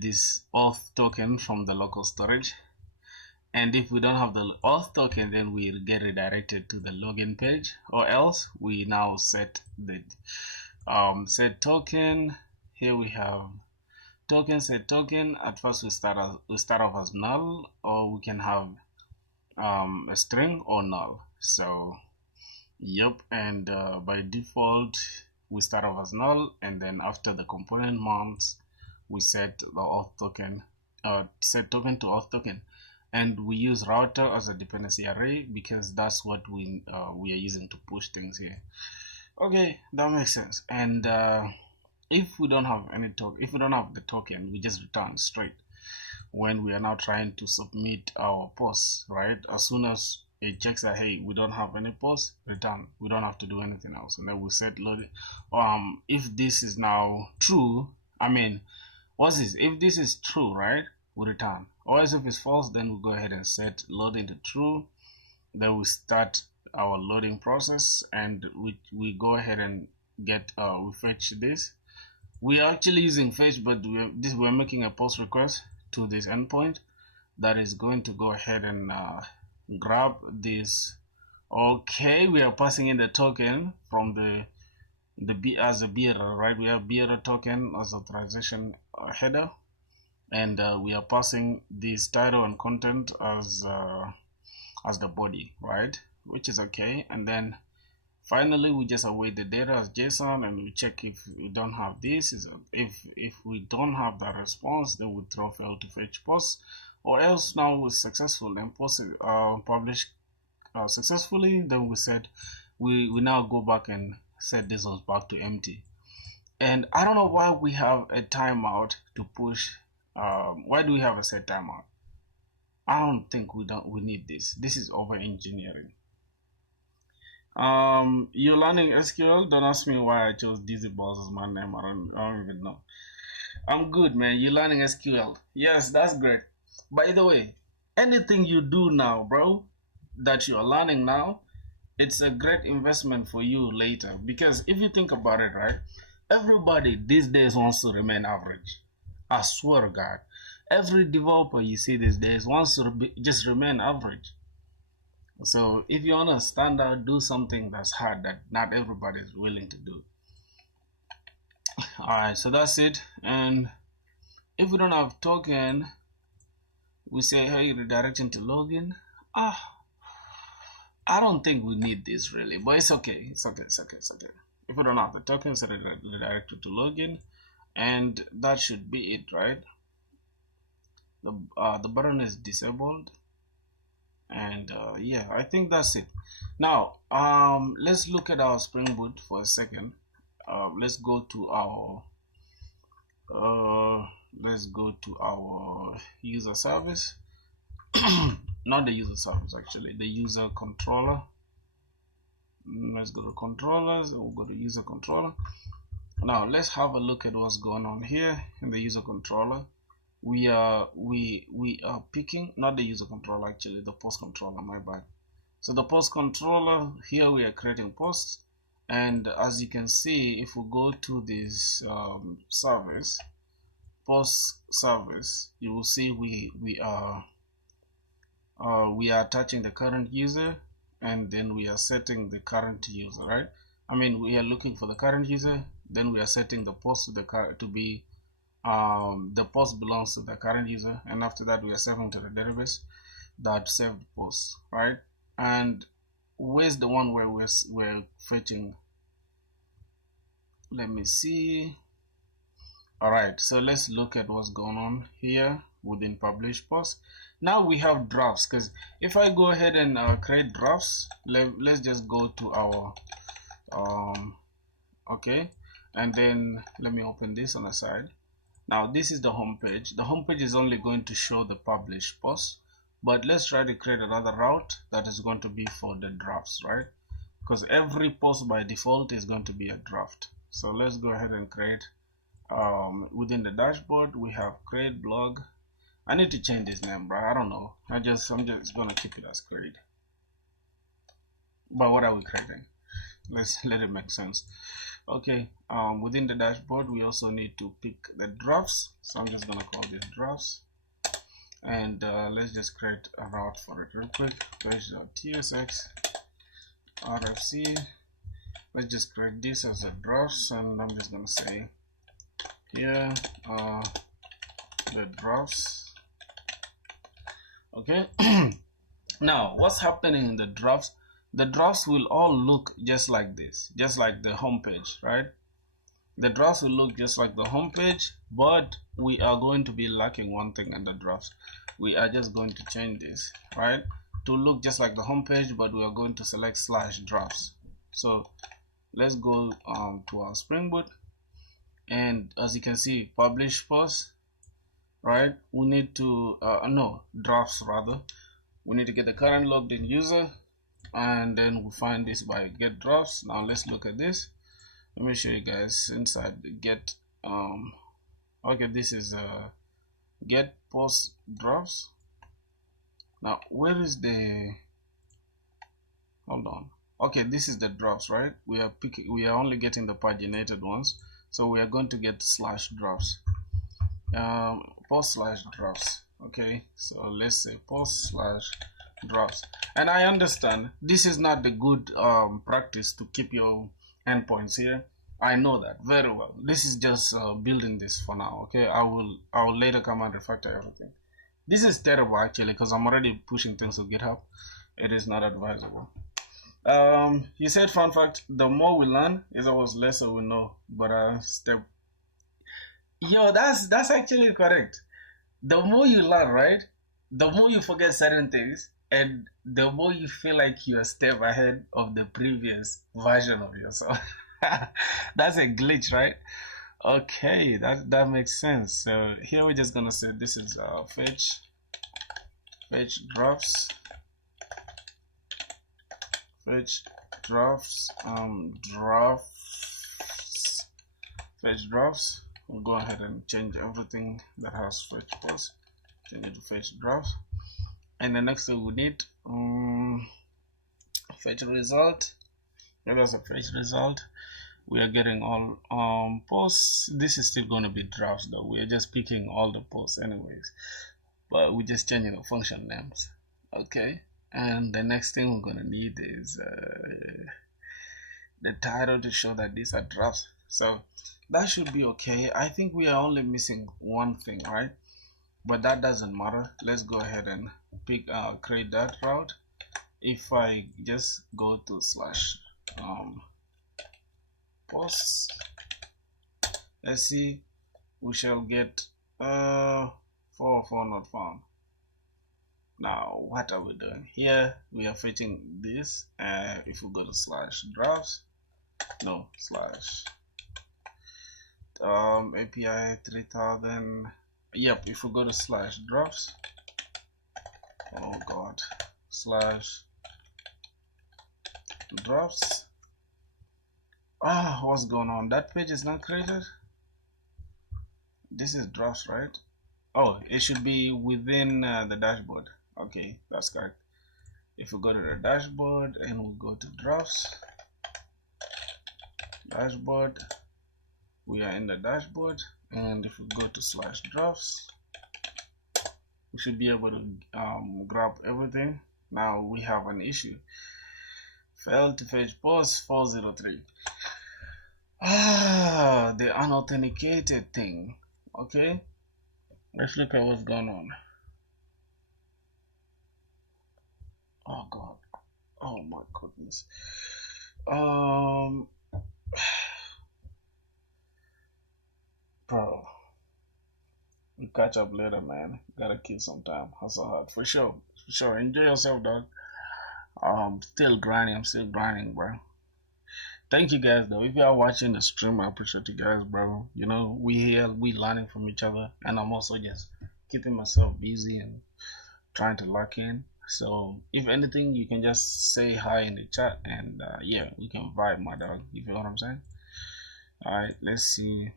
this auth token from the local storage. And if we don't have the auth token, then we'll get redirected to the login page, or else we now set the set token. Here we have token, set token. At first we start off as null, or we can have a string or null. So yep, and by default we start off as null, and then after the component mounts, we set the auth token, set token to auth token. And we use router as a dependency array because that's what we are using to push things here. Okay, that makes sense. And if we don't have the token, we just return straight when we are now trying to submit our posts, right? As soon as it checks that, hey, we don't have any posts, return. We don't have to do anything else. And then we set loading. If this is now true, I mean, what's this? If this is true, right? We return. or else if it's false, then we go ahead and set loading to true. Then we start our loading process, and we go ahead and get we fetch this. We are actually using fetch, but we're making a post request to this endpoint that is going to go ahead and grab this. Okay, we are passing in the token from the as a bearer, right? We have bearer token as authorization header, and we are passing this title and content as the body, right? Which is okay. And then finally we just await the data as JSON, and we check if we don't have this. If we don't have that response, then we throw fail to fetch post, or else now we're successful and post publish successfully. Then we said we now go back and set this was back to empty. And I don't know why we have a timeout to push. Why do we have a set timeout? I don't think we need this. This is over engineering. You're learning SQL. Don't ask me why I chose Dizzy Balls as my name. I don't even know. I'm good, man. You're learning SQL. Yes, that's great. By the way, anything you do now, bro, that you're learning now, it's a great investment for you later. Because if you think about it, right, everybody these days wants to remain average. I swear to God, every developer you see these days wants to just remain average. So if you want to stand out, do something that's hard that not everybody is willing to do. Alright, so that's it. And if we don't have token, we say, hey, redirecting to login. I don't think we need this really, but it's okay. It's okay. If we don't have the token, it's redirected to login, and that should be it, right? The button is disabled, and yeah, I think that's it. Now let's look at our Spring Boot for a second. Let's go to our user service. Not the user service, actually, the user controller. Let's go to controllers, and we'll go to user controller. Now let's have a look at what's going on here in the user controller. We are picking, not the user controller, actually the post controller, my bad. So the post controller, here we are creating posts, and as you can see, if we go to this service, post service, you will see we are attaching the current user, and then we are setting the current user, right? I mean, we are looking for the current user, then we are setting the post to the post belongs to the current user, and after that we are saving to the database that saved post, right? And where's the one where we're fetching? Let me see. All right, so let's look at what's going on here within publish post. Now we have drafts, because if I go ahead and create drafts, let's just go to our okay, and then let me open this on the side. Now this is the home page. The home page is only going to show the published post, but let's try to create another route that is going to be for the drafts, right? Because every post by default is going to be a draft. So let's go ahead and create within the dashboard. We have create blog. I need to change this name, bro. I don't know. I'm just gonna keep it as create. But what are we creating? Let's let it make sense. Okay, within the dashboard we also need to pick the drafts, so I'm just gonna call this drafts, and let's just create a route for it real quick. Page.tsx rfc. Let's just create this as a drafts, and I'm just gonna say here the drafts. Okay. Now what's happening in the drafts? The drafts will all look just like this, just like the home page, right? The drafts will look just like the home page, but we are going to be lacking one thing in the drafts. We are just going to change this, right, to look just like the home page, but we are going to select /drafts. So let's go to our Spring Boot, and as you can see, publish post, right? We need to no, drafts rather. We need to get the current logged in user, and then we find this by get drafts. Now let's look at this. Let me show you guys inside the get okay, this is get post drops. Now where is the, hold on, okay, this is the drops, right? We are only getting the paginated ones, so we are going to get slash drops, post slash drops. Okay, so let's say post slash drops. And I understand this is not the good practice to keep your endpoints here. I know that very well. This is just building this for now. Okay, I will later come and refactor everything. This is terrible actually, because I'm already pushing things to GitHub. It is not advisable. He said, fun fact, the more we learn is always lesser we know. But step, yo, that's actually correct. The more you learn, right, the more you forget certain things, and the more you feel like you're a step ahead of the previous version of yourself. That's a glitch, right? Okay, that makes sense. So here we're just gonna say this is fetch drops, fetch drops, fetch drops. We'll go ahead and change everything that has fetch post, change it to fetch drops. And the next thing we need, fetch result. Let us a fetch result. We are getting all posts. This is still going to be drafts though. We are just picking all the posts anyways, but we're just changing the function names. Okay, and the next thing we're going to need is the title to show that these are drafts. So that should be okay. I think we are only missing one thing, right? But that doesn't matter. Let's go ahead and pick create that route. If I just go to slash posts, let's see, we shall get 404 not found. Now what are we doing here? We are fetching this. If we go to slash drops, no, slash API 3000. Yep, if we go to slash drops, oh god, slash drops. What's going on? That page is not created. This is drops, right? Oh, it should be within the dashboard. Okay, that's correct. If we go to the dashboard and we go to drops, dashboard, we are in the dashboard, and if we go to slash drops, we should be able to grab everything. Now we have an issue. Failed to fetch post 403. The unauthenticated thing. Okay, let's look at what's going on. Oh god, oh my goodness. Bro, we'll catch up later, man. Gotta kill some time. Hustle hard for sure. For sure. Enjoy yourself, dog. Still grinding. I'm still grinding, bro. Thank you guys though. If you are watching the stream, I appreciate you guys, bro. You know, we here, we learning from each other, and I'm also just keeping myself busy and trying to lock in. So if anything, you can just say hi in the chat, and yeah, we can vibe, my dog. You feel what I'm saying? All right, let's see.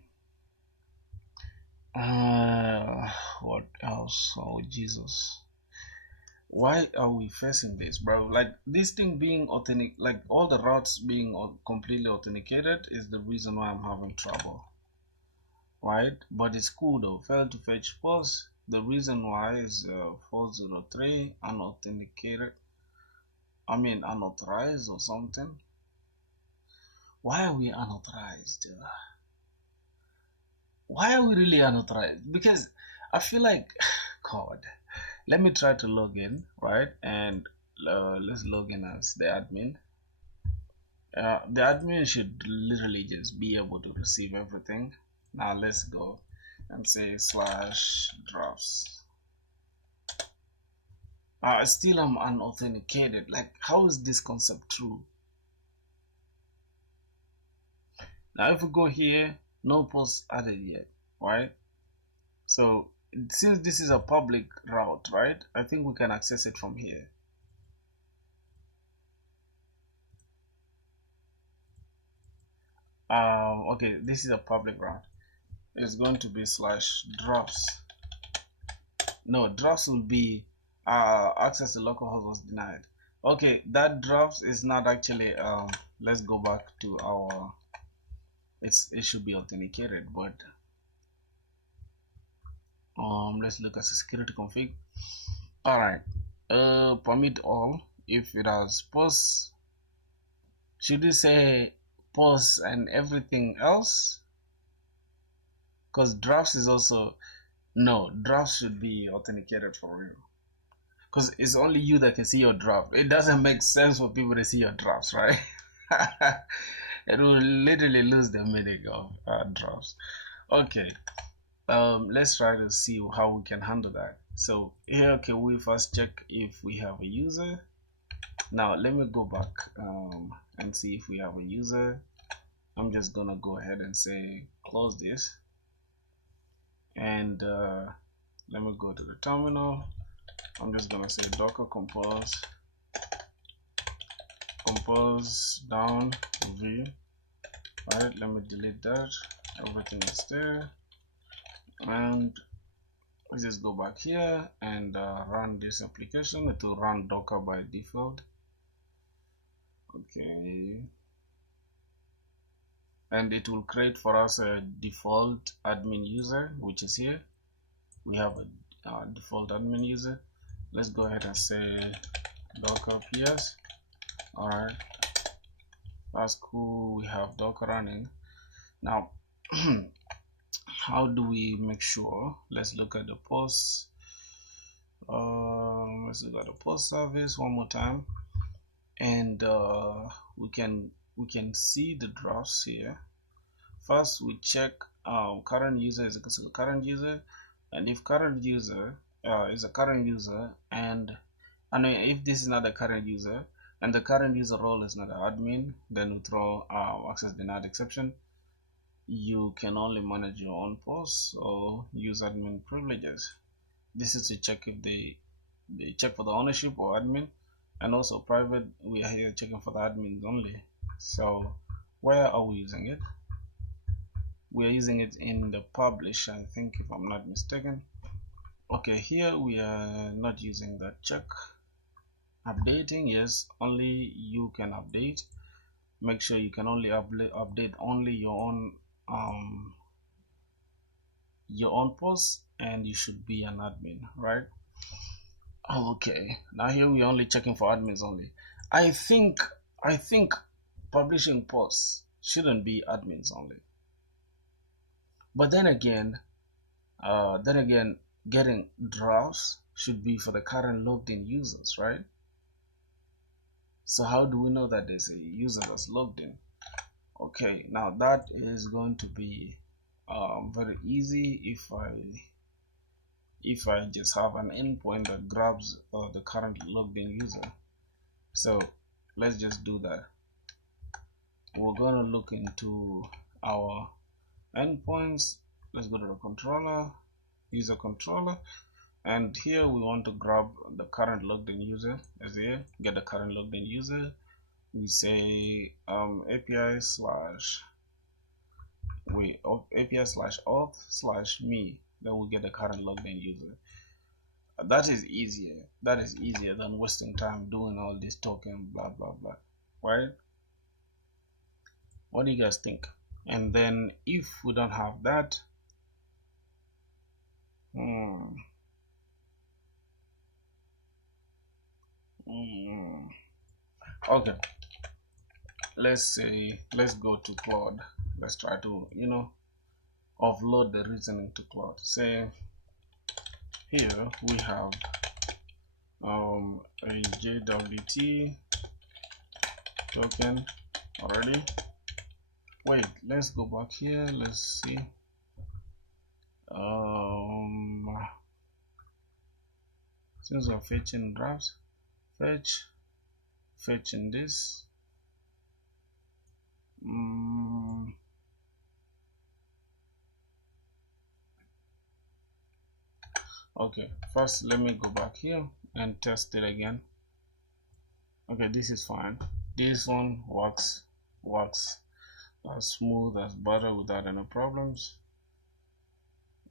What else? Oh Jesus, why are we facing this, bro? Like this thing being authentic, like all the routes being completely authenticated is the reason why I'm having trouble, right? But it's cool though. Failed to fetch post. The reason why is 403 unauthenticated. I mean unauthorized or something. Why are we unauthorized? Why are we really unauthorized? Because I feel like, God, let me try to log in, right? And let's log in as the admin. The admin should literally just be able to receive everything. Now let's go and say slash drops. Still I'm unauthenticated. Like, how is this concept true? Now if we go here, no post added yet, right? So since this is a public route, right, I think we can access it from here. Okay, this is a public route. It's going to be slash drops No, drafts will be access to localhost was denied. Okay, that drafts is not actually let's go back to our, it should be authenticated, but let's look at the security config. All right, permit all. If it has posts, should we say posts and everything else? Because drafts is also, no, drafts should be authenticated for real, because it's only you that can see your draft. It doesn't make sense for people to see your drafts, right? It will literally lose the meaning of drafts. Okay, let's try to see how we can handle that. So here, okay, we first check if we have a user. Now let me go back and see if we have a user. I'm just gonna go ahead and say close this, and let me go to the terminal. I'm just gonna say docker compose down v. Alright, let me delete that. Everything is there, and let's just go back here and run this application. It will run docker by default. Okay, and it will create for us a default admin user, which is here. We have a default admin user. Let's go ahead and say docker ps. All right, that's cool. We have docker running now. How do we make sure? Let's look at the posts. Let's look at the post service one more time, and we can see the drafts here. First, we check current user is equal to current user, and if current user is a current user, and if this is not a current user and the current user role is not an admin, then we throw access denied exception. You can only manage your own posts or use admin privileges. This is to check if they check for the ownership or admin, and also private, we are here checking for the admins only. So where are we using it? We are using it in the publish, I think, if I'm not mistaken. Okay, here we are not using that check. Updating, yes, only you can update. Make sure you can only update only your own posts, and you should be an admin, right? Okay, now here we're only checking for admins only. I think publishing posts shouldn't be admins only, but then again getting drafts should be for the current logged in users, right? So how do we know that there's a user that's logged in? Okay, now that is going to be very easy if I just have an endpoint that grabs the current logged in user. So let's just do that. We're gonna look into our endpoints. Let's go to the controller, user controller, and here we want to grab the current logged in user. As here, get the current logged in user. We say API slash auth / me, then we'll get the current logged in user. That is easier than wasting time doing all this talking blah blah blah, right? What do you guys think? And then if we don't have that, okay, let's go to Claude. Let's try to offload the reasoning to Claude. Say here we have a JWT token already. Wait, let's go back here. Let's see. Since we're fetching drafts, fetching this. Okay, first let me go back here and test it again. Okay, this is fine. This one works as smooth as butter without any problems.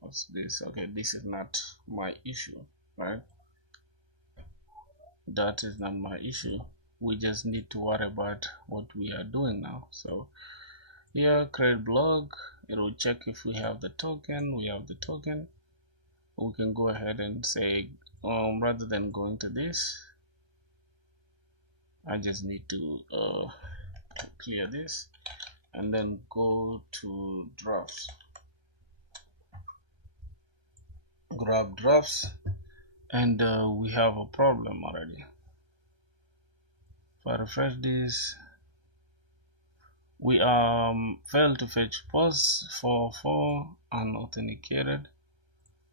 What's this? Okay, this is not my issue, right? That is not my issue. We just need to worry about what we are doing now. So here, create blog, it will check if we have the token. We have the token. We can go ahead and say, rather than going to this, I just need to clear this and then go to drafts, grab drafts, and we have a problem already. If I refresh this, we failed to fetch posts for unauthenticated.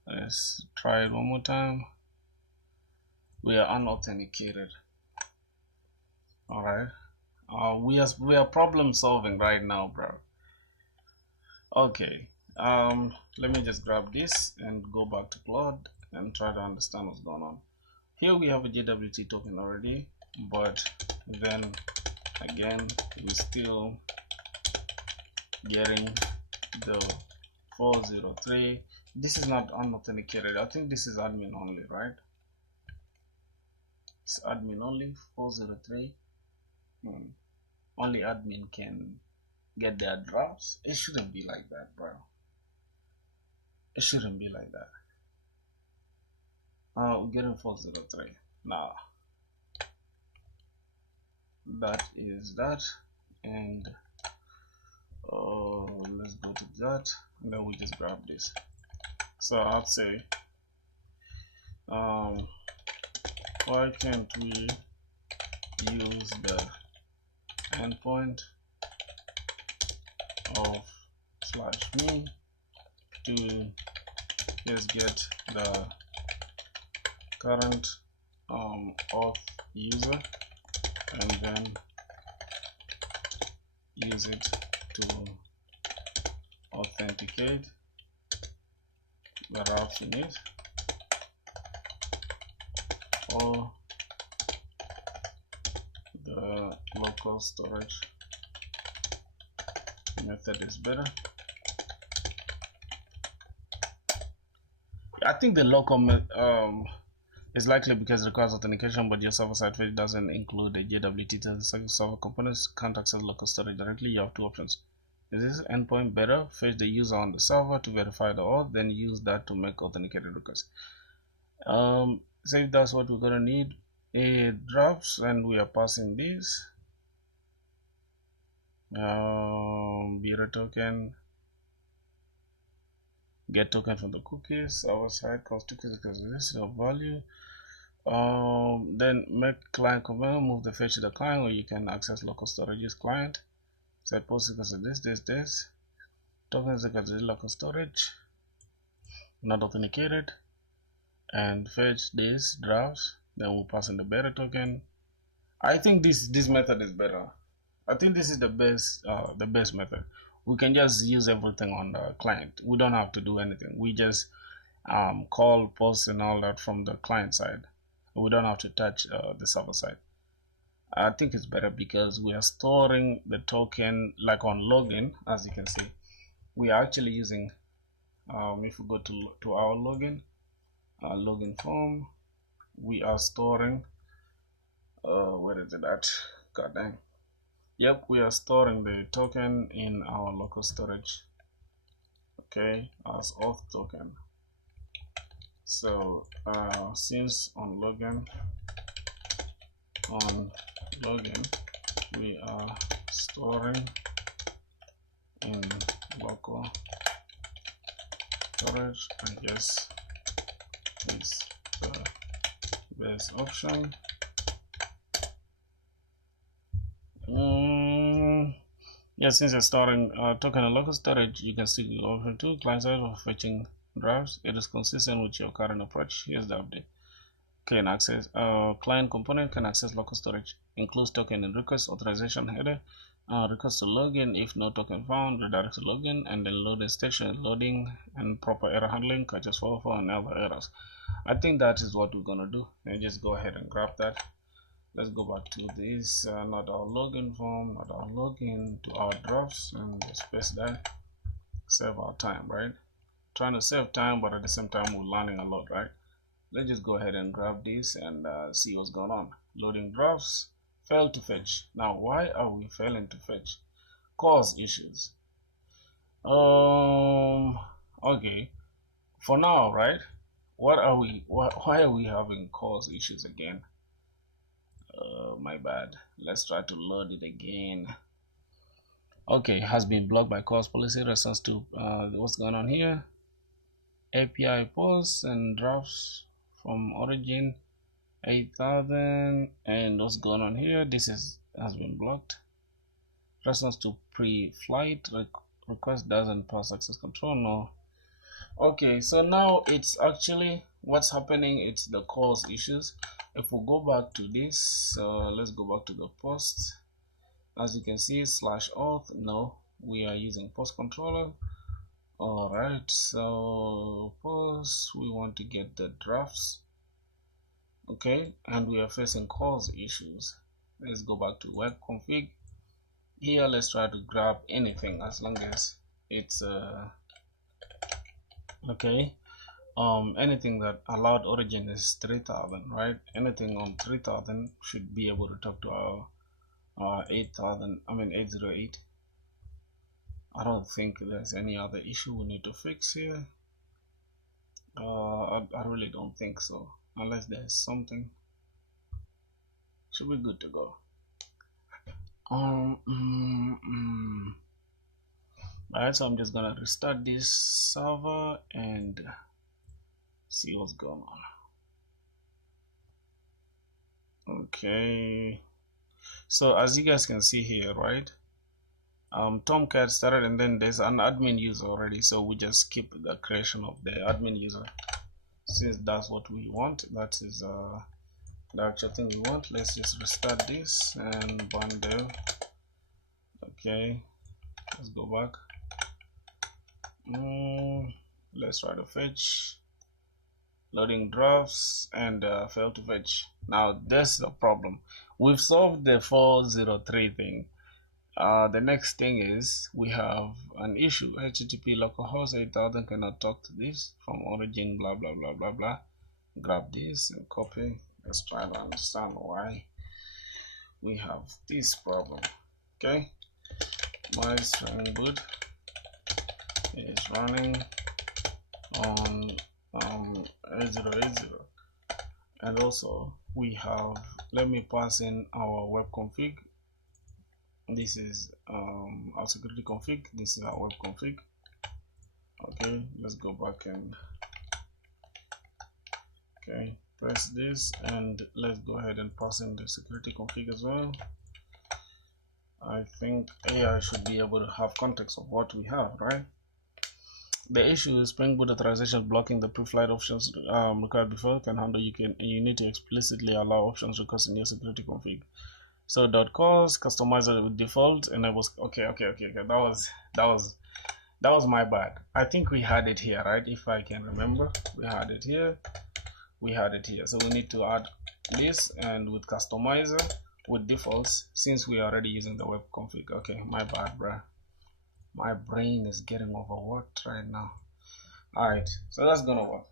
Let's try it one more time. We are unauthenticated. All right. We are problem solving right now, bro. Okay. Let me just grab this and go back to Claude and try to understand what's going on. Here we have a JWT token already, but then again we still getting the 403. This is not unauthenticated. I think this is admin only, right? It's admin only, 403. Only admin can get their drafts. It shouldn't be like that, bro. It shouldn't be like that. We're getting 403 now. That is that, and let's go to that, and then we just grab this. So I'd say, why can't we use the endpoint of /me to just get the current of user and then use it to authenticate the routes we need, or the local storage method is better. I think the local is likely because it requires authentication, but your server-side fetch doesn't include the JWT to the server components. Can't access local storage directly. You have two options. Is this endpoint better? Fetch the user on the server to verify the auth, then use that to make authenticated requests. Say if that's what we're gonna need, a drafts, and we are passing this beta token, get token from the cookies, our side cost cookies because this is a value. Then make client command, move the fetch to the client, or you can access local storage's client. Set post because of this tokens because of local storage, not authenticated, and fetch this drafts. Then we'll pass in the beta token. I think this method is better. I think this is the best method. We can just use everything on the client. We don't have to do anything. We just call, post, and all that from the client side. We don't have to touch the server side. I think it's better because we are storing the token like on login. As you can see, we are actually using if we go to our login form, we are storing where is it at? God dang. Yep, we are storing the token in our local storage, okay, as auth token. So since on login we are storing in local storage, I guess is the best option. Yeah, since you're storing token in local storage, you can see option 2, client side for fetching drafts. It is consistent with your current approach. Here's the update. Can access client component can access local storage, includes token in request authorization header, request to login if no token found, redirect to login, and then loading station loading and proper error handling, catches 404 and other errors. I think that is what we're gonna do. And just go ahead and grab that. Let's go back to this, not our login form, not our login, to our drafts, and just paste that. Save our time, right? trying to save time, but at the same time we're learning a lot, right? Let's just go ahead and grab this and see what's going on. Loading drafts, failed to fetch. Now why are we failing to fetch? Cause issues. Okay, for now, right? Why are we having cause issues again? My bad. Let's try to load it again. Okay, has been blocked by cause policy response to what's going on here. API posts and drafts from origin 8000, and what's going on here? This has been blocked. Response to pre-flight request doesn't pass access control. No. Okay, so now it's actually what's happening. It's the cause issues. If we go back to this, let's go back to the post. As you can see, /auth. No, we are using post controller. All right, so post, we want to get the drafts. Okay, and we are facing cause issues. Let's go back to web config. Here, let's try to grab anything as long as it's okay. Anything that allowed origin is 3000, right? Anything on 3000 should be able to talk to our 808. I don't think there's any other issue we need to fix here. I really don't think so, unless there's something. Should be good to go. Alright, so I'm just gonna restart this server and see what's going on. Okay, so as you guys can see here, right, Tomcat started, and then there's an admin user already, so we just skip the creation of the admin user since that's what we want. That is the actual thing we want. Let's just restart this and bundle. Okay, let's go back. Let's try to fetch. Loading drafts and fail to fetch. Now there's a problem. We've solved the 403 thing. The next thing is we have an issue. HTTP localhost 8000 cannot talk to this from origin, blah blah blah blah blah. Grab this and copy. Let's try to understand why we have this problem. Okay, my string boot is running on 8080, and also we have, let me pass in our web config. This is our security config. This is our web config. Okay, let's go back and okay, press this, and let's go ahead and pass in the security config as well. I think AI should be able to have context of what we have, right? The issue is Spring Boot authorization blocking the pre-flight options required before can handle. You need to explicitly allow options requests in your security config. So .cause customizer with default enables. Okay. That was my bad. I think we had it here, right? If I can remember, we had it here. So we need to add this, and with customizer with defaults, since we are already using the web config. Okay, my bad, bruh. My brain is getting overworked right now. All right, so that's gonna work.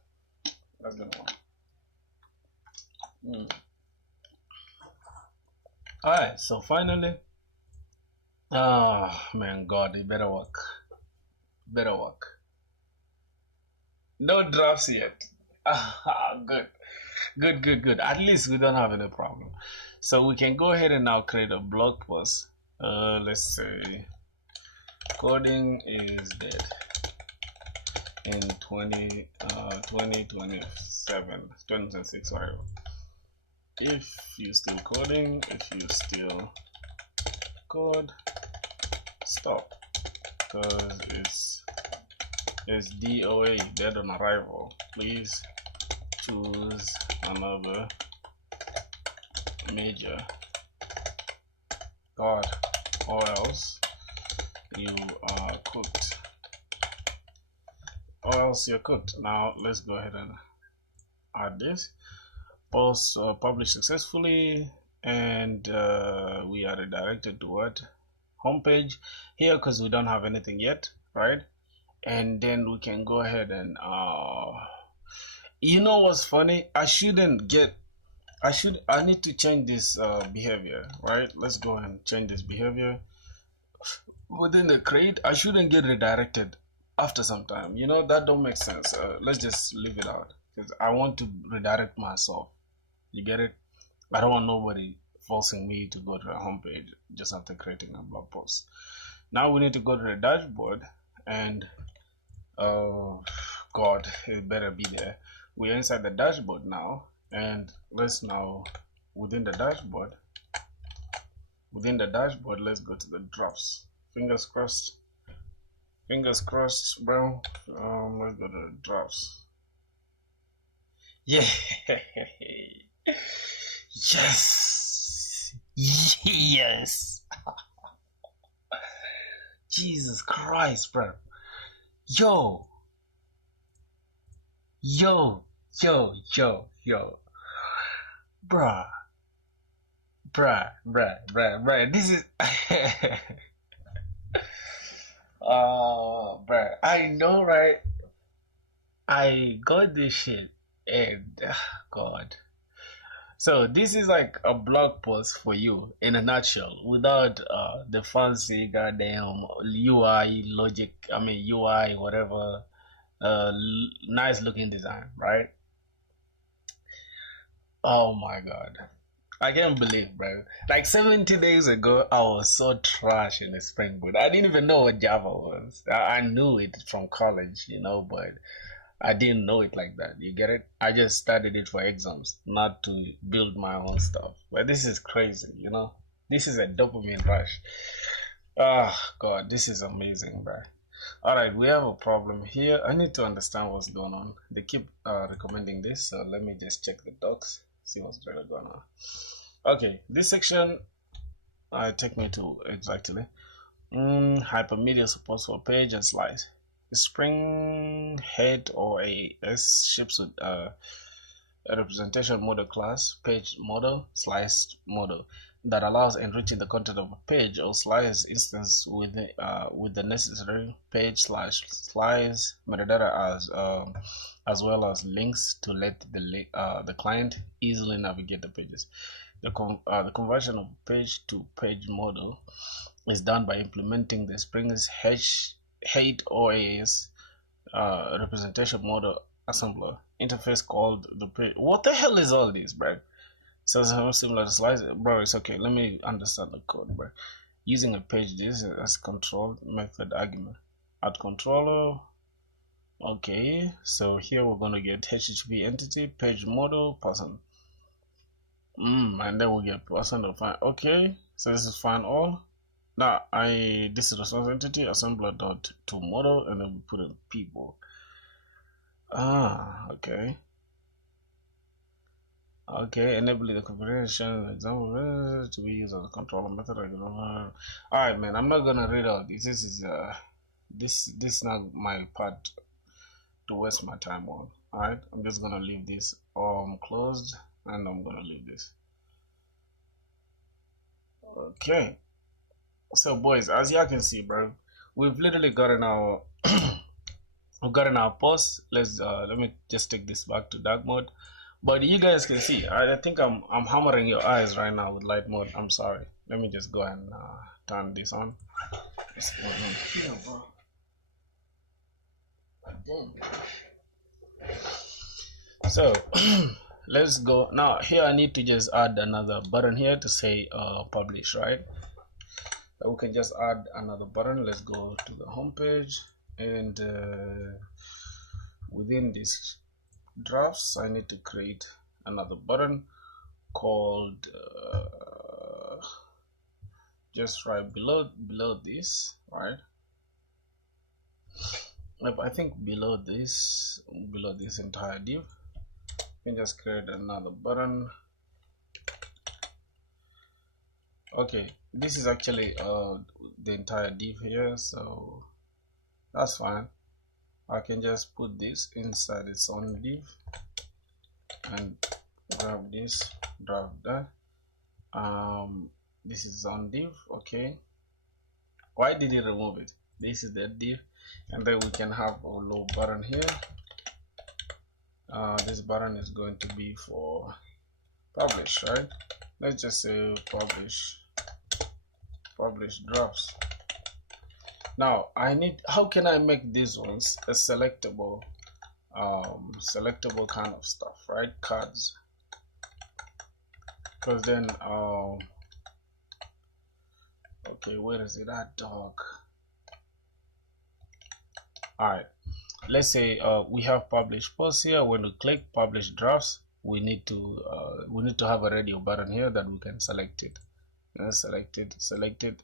All right, so finally, man, God, it better work. No drafts yet. Good. At least we don't have any problem. So we can go ahead and now create a blog post. Let's say coding is dead in 2026, whatever. If you still coding, if you still code, stop, because it's DOA, dead on arrival. Please choose another major, God, or else you are cooked. You're cooked. Now let's go ahead and add this. Post published successfully, and we are redirected to what? Homepage here, because we don't have anything yet, right? and then we can go ahead and you know what's funny? I need to change this behavior, right? Let's go and change this behavior within the crate. I shouldn't get redirected after some time. You know, that don't make sense. Let's just leave it out because I want to redirect myself. You get it? I don't want nobody forcing me to go to the homepage just after creating a blog post. Now we need to go to the dashboard, and God, it better be there. We're inside the dashboard now, and let's now within the dashboard, let's go to the drops. Fingers crossed, bro. Let's go to the drops. Yeah. Yes. Yes. Jesus Christ, bro. Yo. Bruh. This is bruh. I know, right? I got this shit, and God. So this is like a blog post for you in a nutshell, without the fancy goddamn UI logic. I mean UI whatever, nice looking design, right? Oh my God, I can't believe, bro. Like 70 days ago, I was so trash in the Spring Boot. I didn't even know what Java was. I knew it from college, you know, but I didn't know it like that. You get it? I just studied it for exams, not to build my own stuff. But this is crazy, you know? This is a dopamine rush. Oh, God, this is amazing, bro. Alright, we have a problem here. I need to understand what's going on. They keep recommending this, so let me just check the docs, see what's really going on. Okay, this section take me to exactly hypermedia supports for page and slides. Spring head or AS ships with a representation model class, page model, slice model that allows enriching the content of a page or slice instance with the necessary page slice metadata as well as links to let the client easily navigate the pages. The conversion of page to page model is done by implementing the Spring's height OAS representation model assembler interface called the page. What the hell is all this, bro? So similar to slides, bro. It's okay. Let me understand the code, bro. Using a page this as control method argument add controller. Okay, so here we're gonna get HTTP entity page model person. And then we get person to find. Okay, so this is find all. Now this is the source entity assembler dot to model, and then we put in people. Okay. Okay, enable the configuration example to be used as a controller method. Alright, man, I'm not gonna read all this. This is this is not my part to waste my time on. Alright, I'm just gonna leave this closed, and I'm gonna leave this. Okay. So boys, as y'all can see, bro, we've literally gotten our we've gotten our post. Let me just take this back to dark mode. But you guys can see, I think I'm hammering your eyes right now with light mode. I'm sorry. Let me just go and turn this on. What's going on here, bro? Damn. So let's go now. Here I need to just add another button here to say publish, right? We can just add another button. Let's go to the home page, and within this drafts I need to create another button called just right below this, right? I think below this entire div you can just create another button. Okay, this is actually the entire div here, so that's fine. I can just put this inside its own div and grab this, drag that. This is on div. Okay, why did it remove it? This is the div, and then we can have a little button here. This button is going to be for publish, right? Let's just say publish drafts. Now how can I make these ones a selectable kind of stuff, right? Cards, because then okay, where is it at, dog? All right, let's say we have publish posts here. When we click publish drafts, we need to have a radio button here that we can select it. Select it,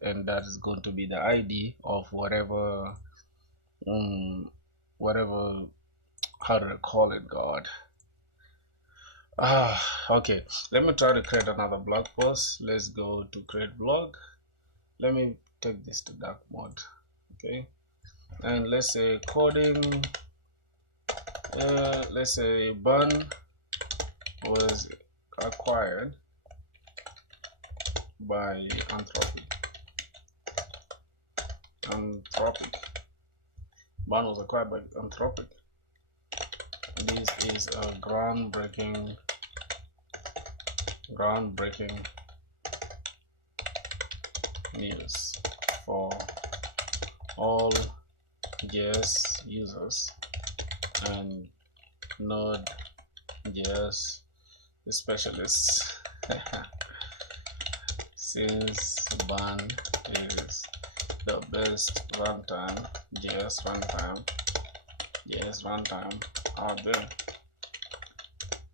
and that is going to be the ID of whatever how do I call it, God? Okay, let me try to create another blog post. Let's go to create blog. Let me take this to dark mode. Okay, and let's say coding, let's say Bun was acquired by Anthropic. Bun was acquired by Anthropic. This is a groundbreaking news for all JS users and Node.js specialists. Since Bun is the best JS runtime out there,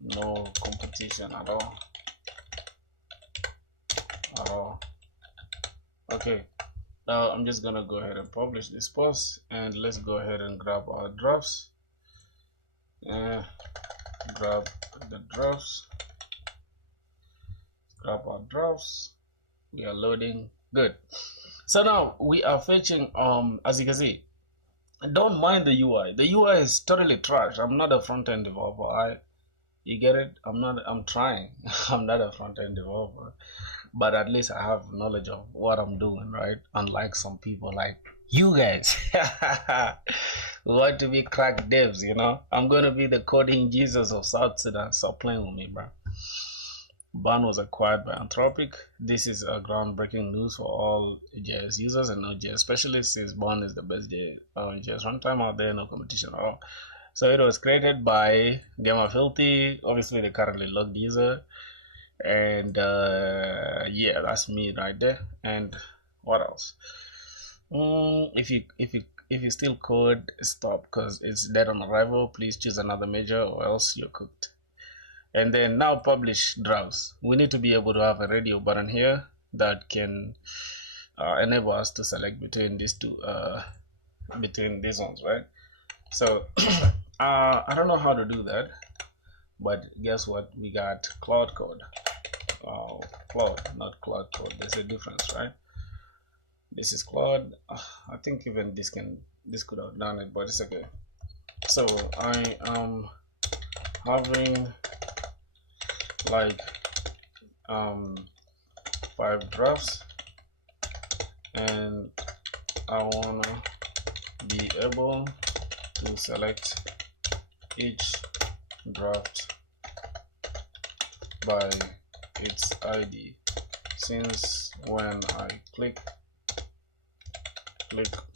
no competition at all. Okay, now I'm just gonna go ahead and publish this post, and let's go ahead and grab our drafts. Grab our drafts. We are loading. Good. So now we are fetching, as you can see, don't mind the UI. The UI is totally trash. I'm not a front-end developer. You get it? I'm trying. I'm not a front-end developer, but at least I have knowledge of what I'm doing, right? Unlike some people like you guys who want to be crack devs, you know. I'm gonna be the coding Jesus of South Sudan. Stop playing with me, bro. Bun was acquired by Anthropic. This is a groundbreaking news for all JS users and Node.js specialists, since Bun is the best JS runtime out there, no competition at all. So it was created by Filthy, obviously the currently logged user, and yeah, that's me right there. And what else? If you still code, stop, because it's dead on arrival. Please choose another major or else you're cooked. And then now publish drafts. We need to be able to have a radio button here that can enable us to select between these two, between these ones, right? So I don't know how to do that, but guess what? We got Cloud Code. Cloud, not Cloud Code. There's a difference, right? This is Cloud. I think even this could have done it, but it's okay. So I am having like 5 drafts, and I wanna be able to select each draft by its ID, since when I click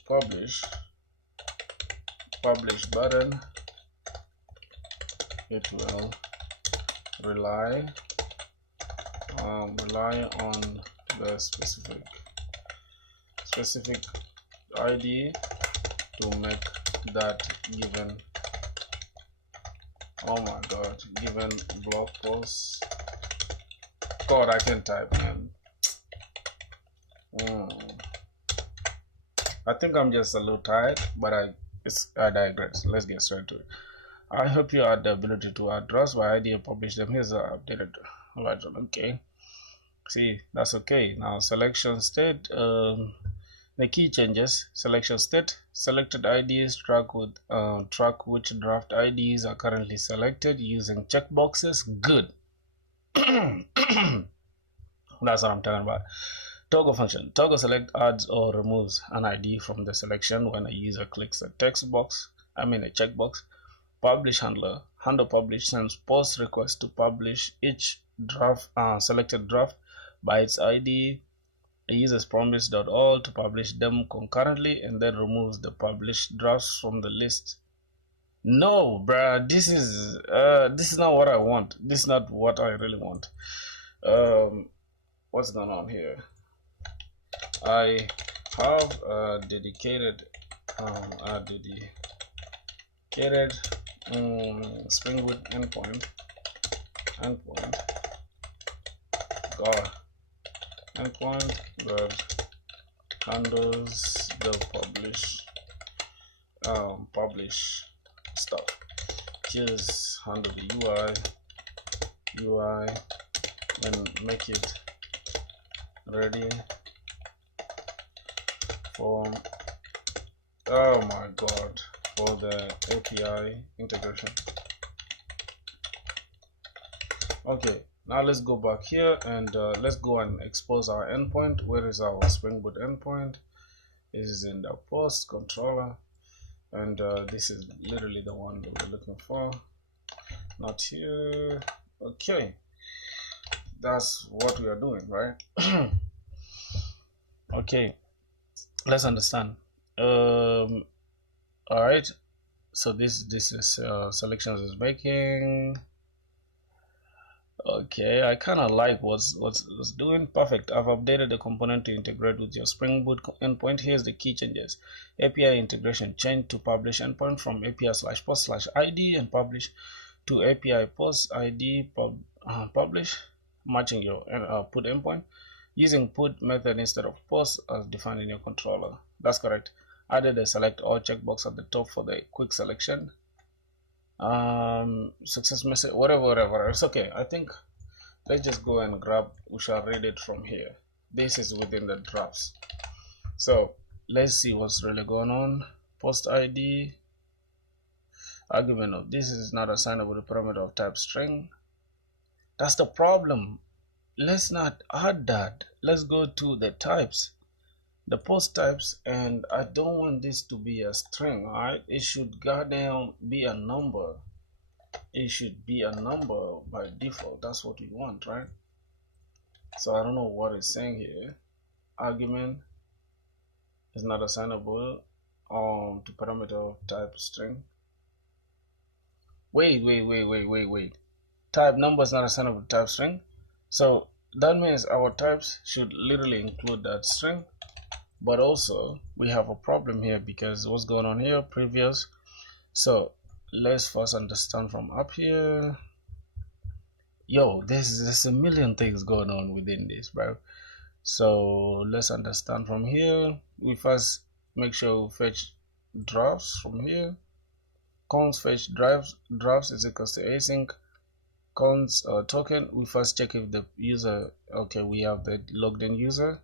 publish button, it will rely on the specific ID to make that given, oh my god, given blog post. God, I can type, man. I think I'm just a little tired, but I digress. Let's get straight to it. I hope you had the ability to add drafts by ID and publish them. Here's the updated version. Okay, see, that's okay. Now selection state, the key changes: selection state, selected IDs track which draft IDs are currently selected using checkboxes. Good. That's what I'm talking about. Toggle function. Toggle select adds or removes an ID from the selection when a user clicks a text box, a checkbox. Publish handler. Handle publish sends post request to publish each draft selected draft by its ID. A user's promise.all to publish them concurrently, and then removes the published drafts from the list. No, bruh, this is not what I want. This is not what I really want. What's going on here? I have a dedicated Spring Boot endpoint that handles the publish stuff. Just handle the UI and make it ready for oh my god, for the API integration. Okay, now let's go back here and let's go and expose our endpoint. Where is our Spring Boot endpoint? This is in the post controller, and this is literally the one that we're looking for. Not here. Okay, that's what we are doing, right? Okay, let's understand. All right, so this is selections is making. Okay, I kind of like what's doing. Perfect. I've updated the component to integrate with your Spring Boot endpoint. Here's the key changes. API integration change to publish endpoint from API/post/ID and publish to API post ID publish, matching your put endpoint using put method instead of post as defined in your controller. That's correct. Added a select all checkbox at the top for the quick selection. Success message, whatever, it's okay. I think let's just go and grab, we shall read it from here. This is within the drafts, so let's see what's really going on. Post ID argument of this is not assignable to parameter of type string. That's the problem. Let's not add that. Let's go to the types, the post types, and I don't want this to be a string. All right, it should goddamn be a number. It should be a number by default. That's what we want, right? So I don't know what it's saying here. Argument is not assignable to parameter of type string. Wait. Type number is not assignable to type string. So that means our types should literally include that string. But also we have a problem here because what's going on here, previous. So let's first understand from up here. Yo, there's a million things going on within this, bro. So let's understand from here. We first make sure we fetch drafts from here. Const fetch drafts is equals to async const token. We first check if the user, okay, we have the logged in user,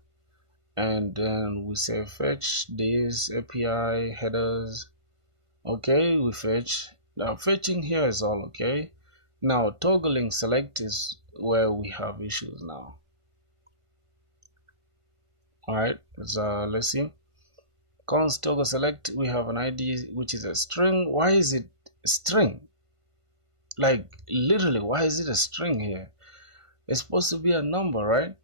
and then we say fetch this API headers. Okay, we fetch. Now fetching here is all okay. Now toggling select is where we have issues now. All right, so let's see. Const toggle select, we have an ID which is a string. Why is it a string? Like literally, why is it a string here? It's supposed to be a number, right?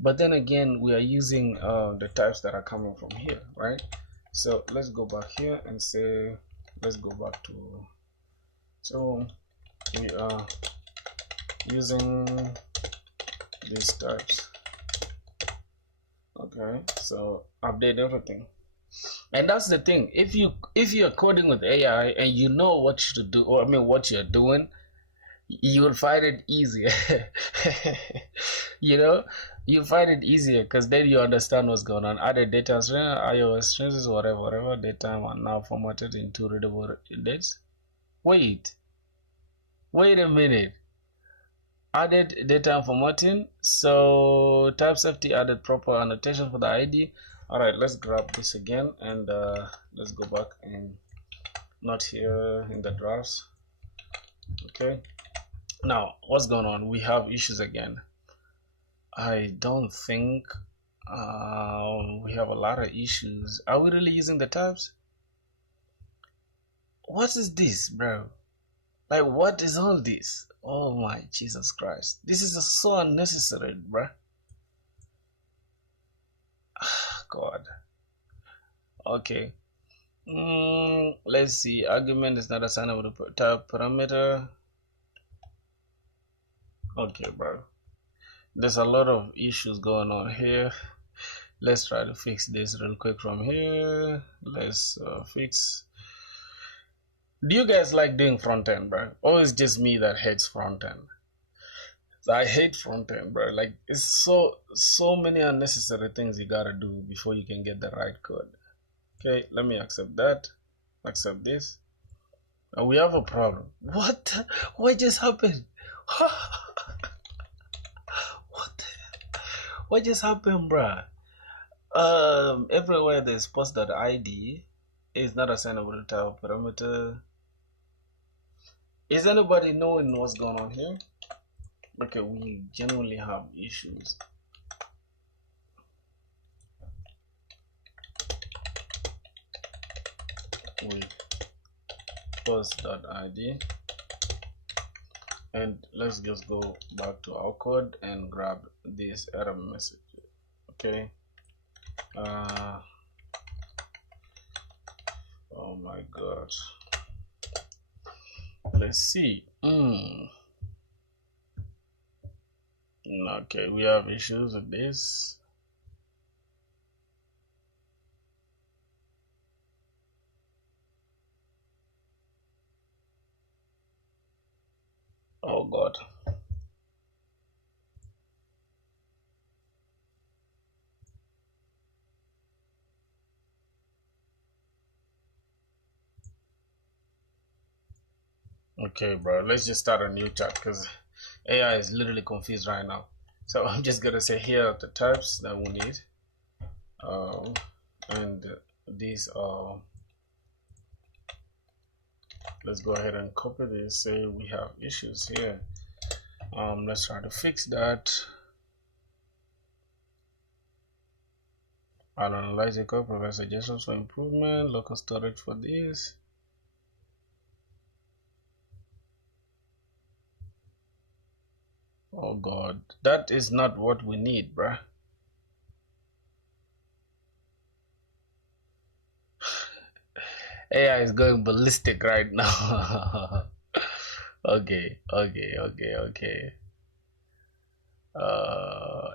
But then again, we are using the types that are coming from here, right? So let's go back here and say, let's go back to, so we are using these types. Okay, so update everything. And that's the thing, if you're coding with AI and you know what to do, or I mean what you're doing, you will find it easier. You know, you find it easier because then you understand what's going on. Added data string, iOS strings, whatever data are now formatted into readable dates. Wait a minute. Added data formatting, so type safety, added proper annotation for the ID. All right, let's grab this again and let's go back and not here in the drafts. Okay, now what's going on? We have issues again. I don't think We have a lot of issues. Are we really using the tabs? What is this, bro? Like, what is all this? Oh my Jesus Christ. This is so unnecessary, bro. God. Okay. Let's see. Argument is not assignable to tab parameter. Okay, bro. There's a lot of issues going on here. Let's try to fix this real quick from here. Let's fix. Do you guys like doing front end, bro? Or is just me that hates front end? I hate front end, bro. Like, it's so many unnecessary things you gotta do before you can get the right code. Okay, let me accept that. Accept this. And we have a problem. What? What just happened? What just happened, bruh? Everywhere there's post.id is not assignable to tab parameter. Is anybody knowing what's going on here? Okay, we genuinely have issues. With post.id, and let's just go back to our code and grab this error message. Okay. Oh my god. Let's see. Okay, we have issues with this. Oh god. Okay, bro, let's just start a new chat because AI is literally confused right now. So I'm just gonna say here are the types that we need, and these are. Let's go ahead and copy this. Say we have issues here. Let's try to fix that. I'll analyze the code, provide suggestions for improvement, local storage for this. Oh god, that is not what we need, bruh. AI is going ballistic right now. Okay.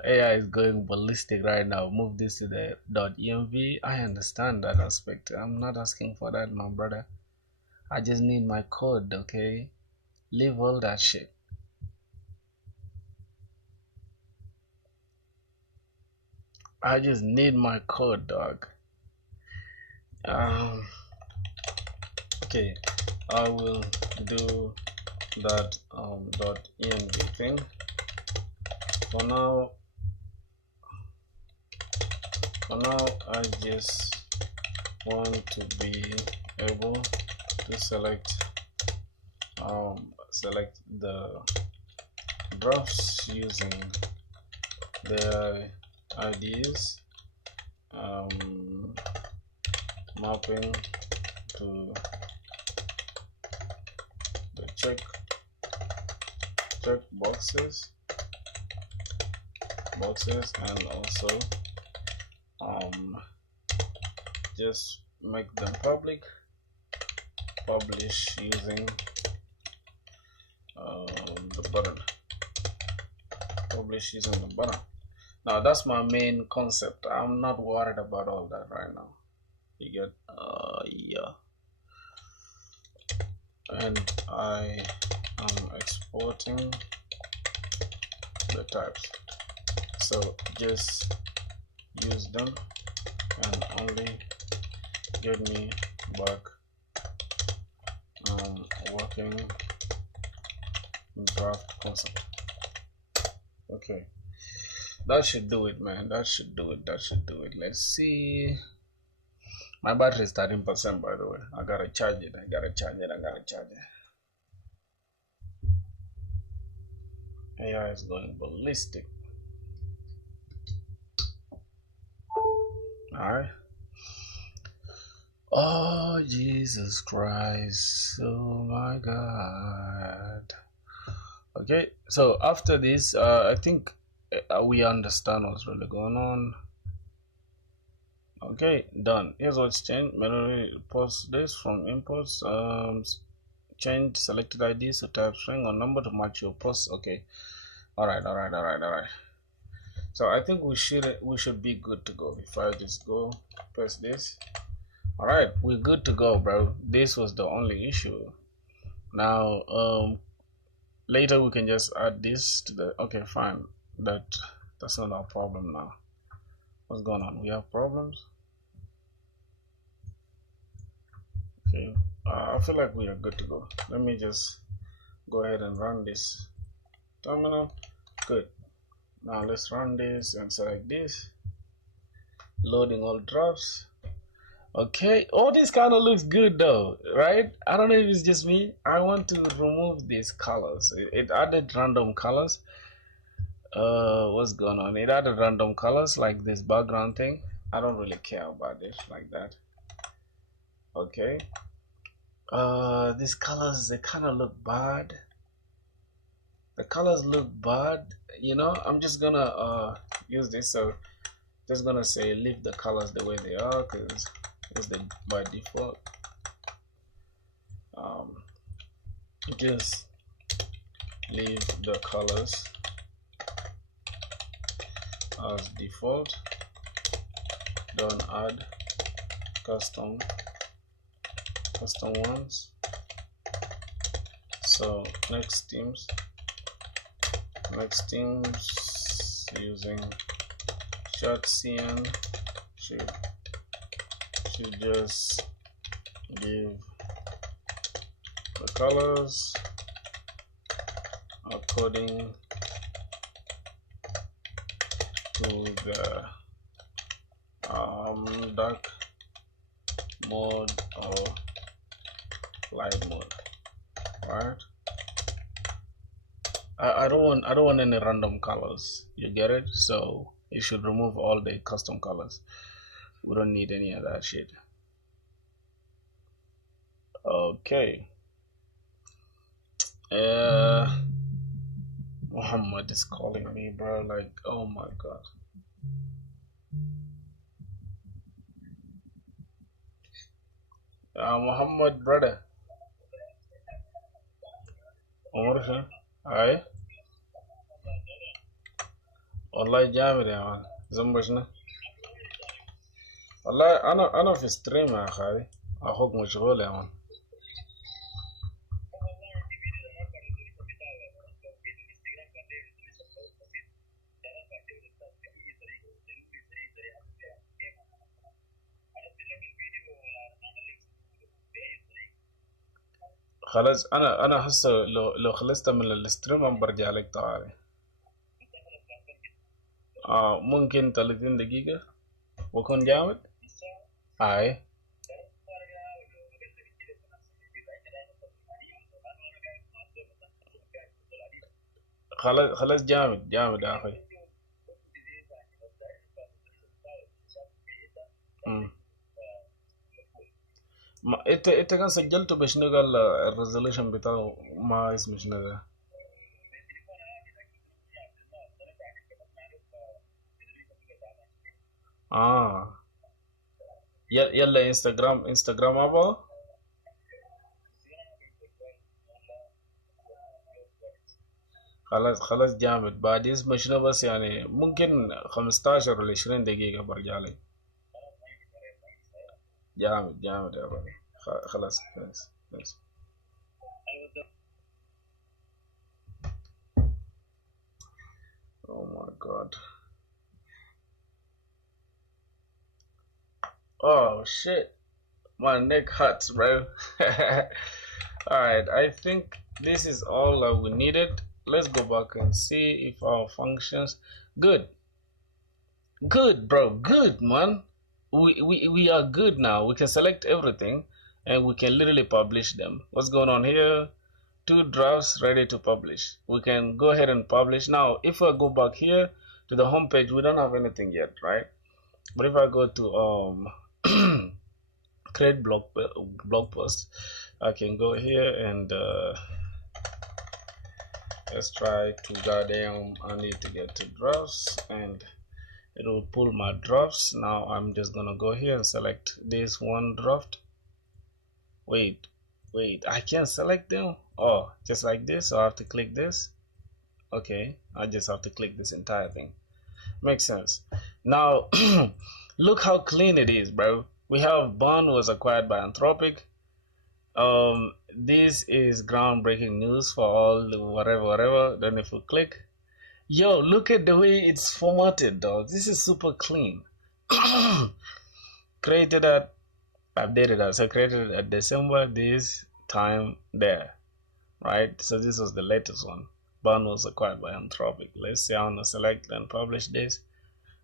AI is going ballistic right now. Move this to the .env. I understand that aspect. I'm not asking for that, my brother. I just need my code, okay? Leave all that shit. I just need my code, dog. Okay, I will do that .env thing. For now, I just want to be able to select the drafts using their IDs, mapping to the check boxes, and also just make them public, publish using the button, Now that's my main concept. I'm not worried about all that right now. You get yeah. And I am exporting the types, so just use them and only give me back working draft concept. Okay, that should do it, man. That should do it. Let's see. My battery is 13%, by the way. I gotta charge it. AI is going ballistic. Alright. Oh, Jesus Christ. Oh my God. Okay, so after this, I think we understand what's really going on. Okay, done. Here's what's changed. Manually post this from imports. Change selected ID, so type string or number to match your post. Okay. Alright. So I think we should be good to go. If I just go press this. Alright, we're good to go, bro. This was the only issue. Now later we can just add this to the okay, fine. That's not our problem now. What's going on? We have problems. Okay, I feel like we are good to go. Let me just go ahead and run this terminal. Good. Now let's run this and select this. Loading all drafts. Okay, all this kind of looks good though, right? I don't know if it's just me. I want to remove these colors. It added random colors. What's going on? It added random colors like this background thing. I don't really care about it like that. Okay. These colors, they kind of look bad. The colors look bad, you know. I'm just gonna use this. So just gonna say leave the colors the way they are because it's the by default. Just leave the colors as default. Don't add custom ones. So next themes using shotcn should just give the colors according to the dark mode or light mode. Right? I don't want any random colors. You get it? So you should remove all the custom colors. We don't need any of that shit. Okay. Muhammad is calling me, bro. Like, oh my god. Muhammad, brother. Umar, aye. والله جامد يا مان زنبشنا والله انا في ستريم يا اخي اخوك مشغول يا مان خلاص انا هسه لو خلصت من الستريم برجع لك طوالي ممكن 30 دقيقة وأكون جامد. هاي خلاص جامد يا أخي. انت كان سجلته بشنو؟ قال الريزولوشن بتاعه ما اسمه شنو ده؟ يلا انستغرام ابا. خلاص جامد. بعد اسمه شنو بس يعني ممكن 15 ولا 20 دقيقة برجع لك. جامد يا بني. خلاص. Oh my god. Oh shit. My neck hurts, bro. Alright, I think this is all that we needed. Let's go back and see if our functions good, bro. Good, man. We are good now. We can select everything and we can literally publish them. What's going on here? 2 drafts ready to publish. We can go ahead and publish now. If I go back here to the home page, we don't have anything yet, right? But if I go to create blog post, I can go here and let's try to goddamn, I need to get to drafts, and it will pull my drafts. Now I'm just gonna go here and select this one draft. Wait, I can't select them. Oh, just like this, so I have to click this. Okay, I just have to click this entire thing. Makes sense. Now look how clean it is, bro. We have Bond was acquired by Anthropic. This is groundbreaking news for all the whatever. Then if we click, yo, look at the way it's formatted, dog. This is super clean. Created at, updated at, so created at December this time there, right? So this was the latest one. Bond was acquired by Anthropic. Let's see, I want to select and publish this,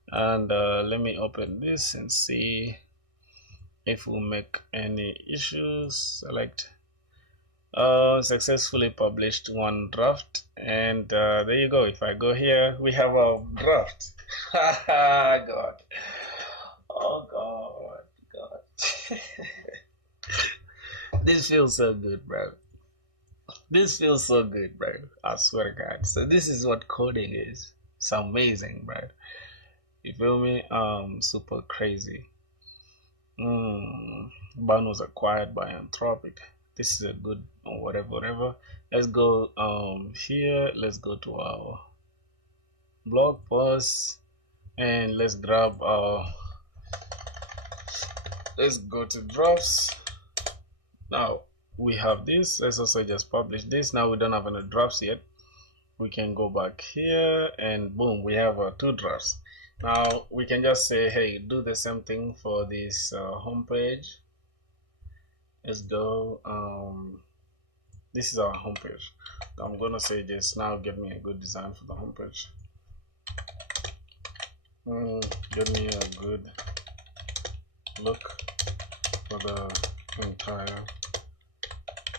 and let me open this and see if we make any issues. Select successfully published one draft, and there you go. If I go here, we have a draft. God, oh God. This feels so good, bro. This feels so good, bro. I swear to God. So this is what coding is. It's amazing, bro. You feel me? Super crazy. Ban was acquired by Anthropic. This is a good whatever. Let's go here. Let's go to our blog post and let's grab let's go to drafts. Now we have this. Let's also just publish this. Now we don't have any drafts yet. We can go back here and boom, we have 2 drafts. Now we can just say, hey, do the same thing for this homepage. Let's go. This is our homepage. I'm gonna say just now, get me a good design for the homepage. Get me a good look for the entire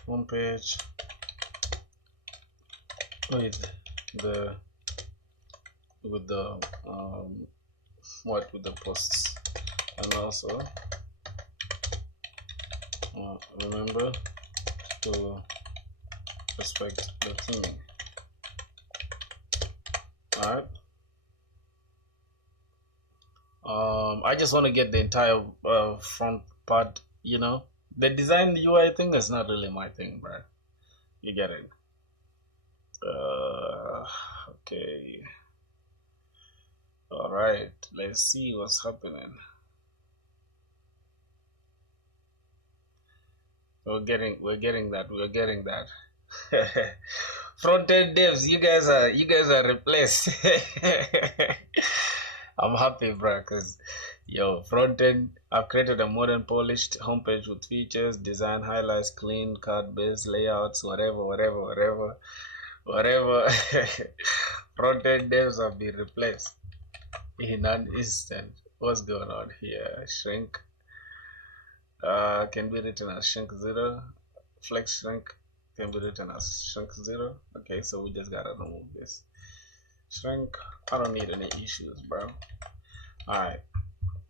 homepage with the with the posts, and also remember to respect the theming. Alright, I just want to get the entire front part. You know, the design UI thing is not really my thing, bro. You get it? Okay. All right, let's see what's happening. We're getting that. Front-end devs, you guys are replaced. I'm happy, bro, because yo, front-end, I've created a modern polished homepage with features, design highlights, clean card-based layouts, whatever. Front-end devs have been replaced in an instant. What's going on here? Shrink can be written as shrink 0. Flex shrink can be written as shrink 0. Okay, so we just gotta remove this shrink. I don't need any issues, bro. Alright,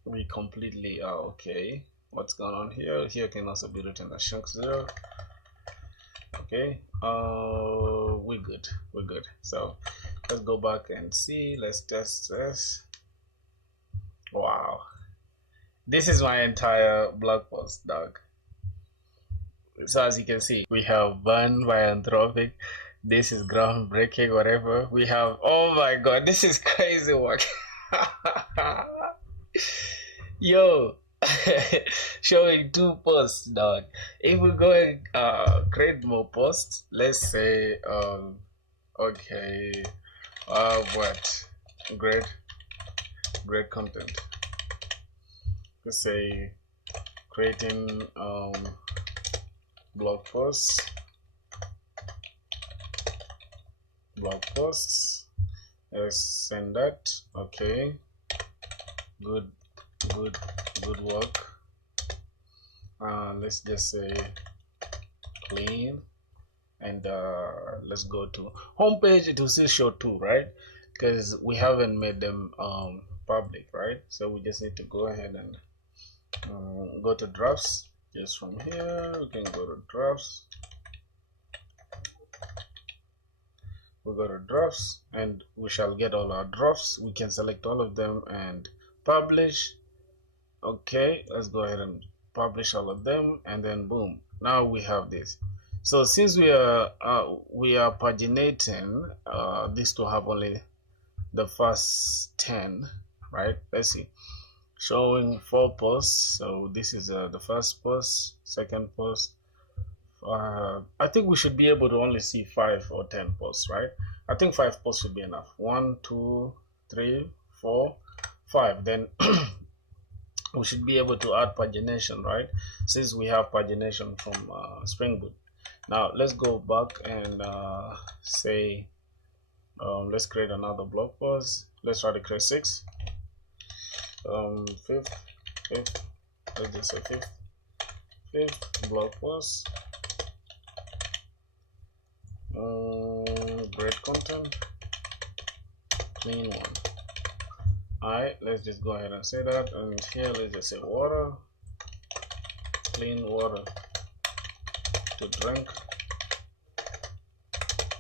we completely are okay. What's going on here? Here can also be written as shrink 0. Okay, we're good. So let's go back and see. Let's test this. Wow, this is my entire blog post, dog. So as you can see, we have banned by Anthropic. This is groundbreaking, whatever. We have, oh my god, this is crazy work. Yo, showing 2 posts, dog. If we go and create more posts, let's say okay, what great content. Let's say creating blog posts. Let's send that. Okay, good work. Let's just say clean, and let's go to homepage. It will still show 2, right? Because we haven't made them public, right? So we just need to go ahead and go to drafts. Just from here we can go to drafts. We go to drafts and we shall get all our drafts. We can select all of them and publish. Okay, let's go ahead and publish all of them, and then boom, now we have this. So since we are paginating this to have only the first 10, right? Let's see, showing 4 posts. So this is the first post, second post. I think we should be able to only see 5 or 10 posts, right? I think 5 posts should be enough. 1, 2, 3, 4, 5. Then we should be able to add pagination, right? Since we have pagination from Spring Boot. Now let's go back and say let's create another blog post. Let's try to create 6. Fifth, let's just say fifth blog post. Great content, clean one. Alright, let's just go ahead and say that, and here let's just say water, clean water to drink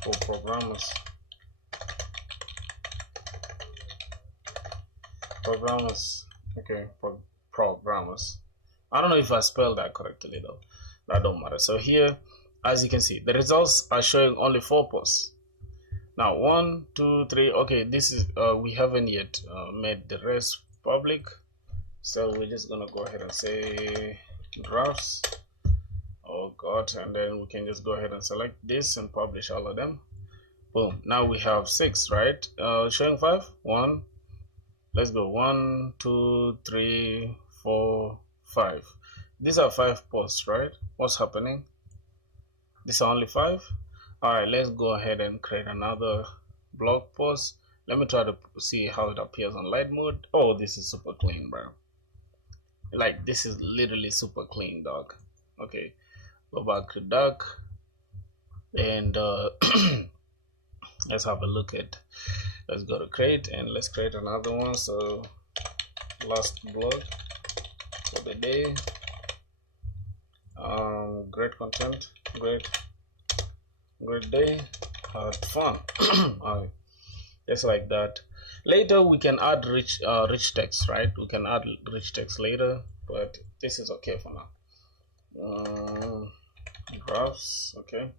for programmers. Okay, programmers. I don't know if I spelled that correctly though. That don't matter. So here, as you can see, the results are showing only 4 posts. Now 1, 2, 3. Okay, this is we haven't yet made the rest public, so we're just gonna go ahead and say drafts. Oh god, and then we can just go ahead and select this and publish all of them. Boom, now we have 6, right? Showing 5. 1, let's go, 1, 2, 3, 4, 5. These are 5 posts, right? What's happening? These are only 5. Alright, let's go ahead and create another blog post. Let me try to see how it appears on light mode. Oh, this is super clean, bro. Like, this is literally super clean, dog. Okay, go back to dark and let's have a look at, let's go to create and let's create another one. So last blog for the day, great content, great day, had fun. Alright, just like that. Later we can add rich text, right? We can add rich text later, but this is okay for now. Graphs, okay,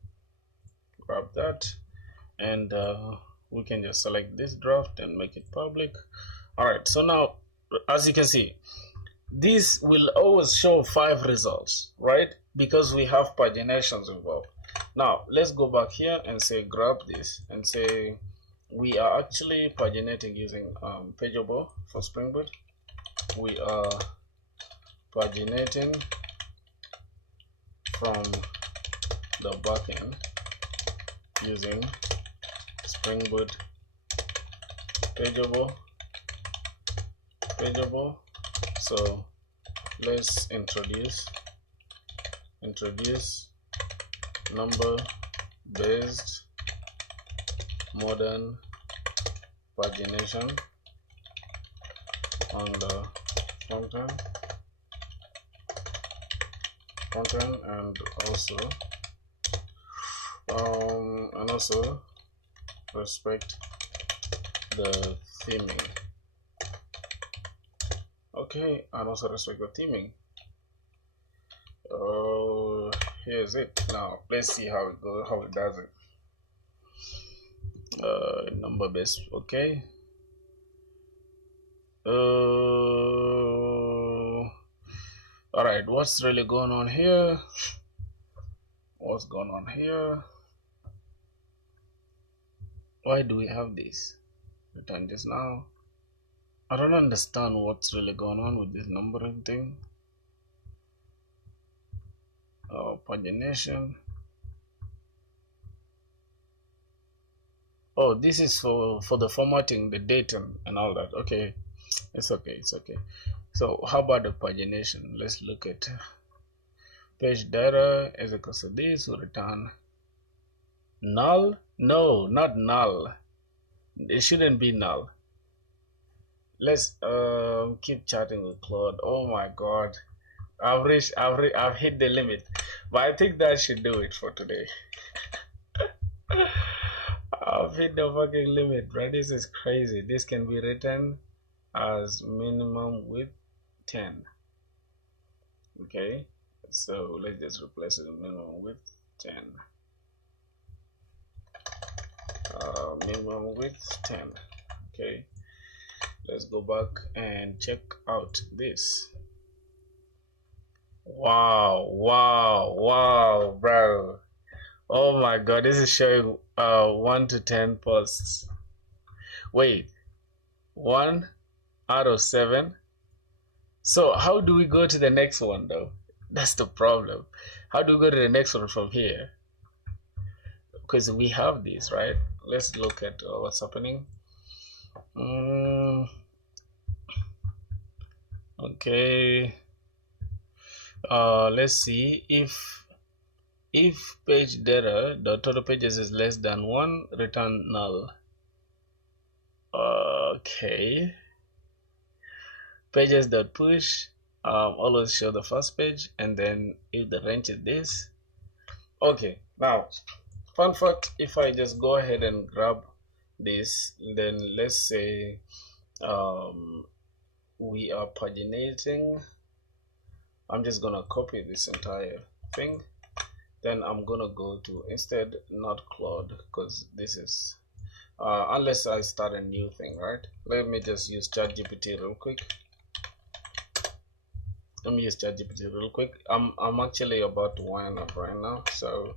grab that, and we can just select this draft and make it public. Alright, so now as you can see, this will always show 5 results, right? Because we have paginations involved. Now let's go back here and say grab this and say we are actually paginating using pageable for Spring Boot. We are paginating from the backend using Spring Boot pageable. So let's introduce number based modern pagination on the front end, and also respect the theming. Okay, and also respect the theming. Here's it. Now let's see how it goes, how it does it. Number based, okay. Alright, what's really going on here? What's going on here? Why do we have this? Return this now. I don't understand what's really going on with this numbering thing. Pagination. Oh, this is for the formatting, the date and all that. Okay, it's okay. So how about the pagination? Let's look at page data as equals to this. Will return null. No, not null. It shouldn't be null. Let's keep chatting with Claude. Oh my God, I've hit the limit, but I think that should do it for today. I've hit the fucking limit, bro. This is crazy. This can be written as minimum width 10. Okay, so let's just replace it with minimum width 10. Minimum width 10. Okay, let's go back and check out this. Wow, bro. Oh my God, this is showing 1 to 10 posts. Wait, 1 out of 7. So how do we go to the next one though? That's the problem. How do we go to the next one from here? Because we have this, right? Let's look at what's happening. Okay. Let's see if page data, the total pages is less than 1, return null. Okay. Pages.push always show the first page, and then if the range is this. Okay, now fun fact, if I just go ahead and grab this, then let's say we are paginating. I'm just gonna copy this entire thing, then I'm gonna go to instead not Claude, because this is unless I start a new thing, right? Let me just use ChatGPT real quick. I'm actually about to wind up right now, so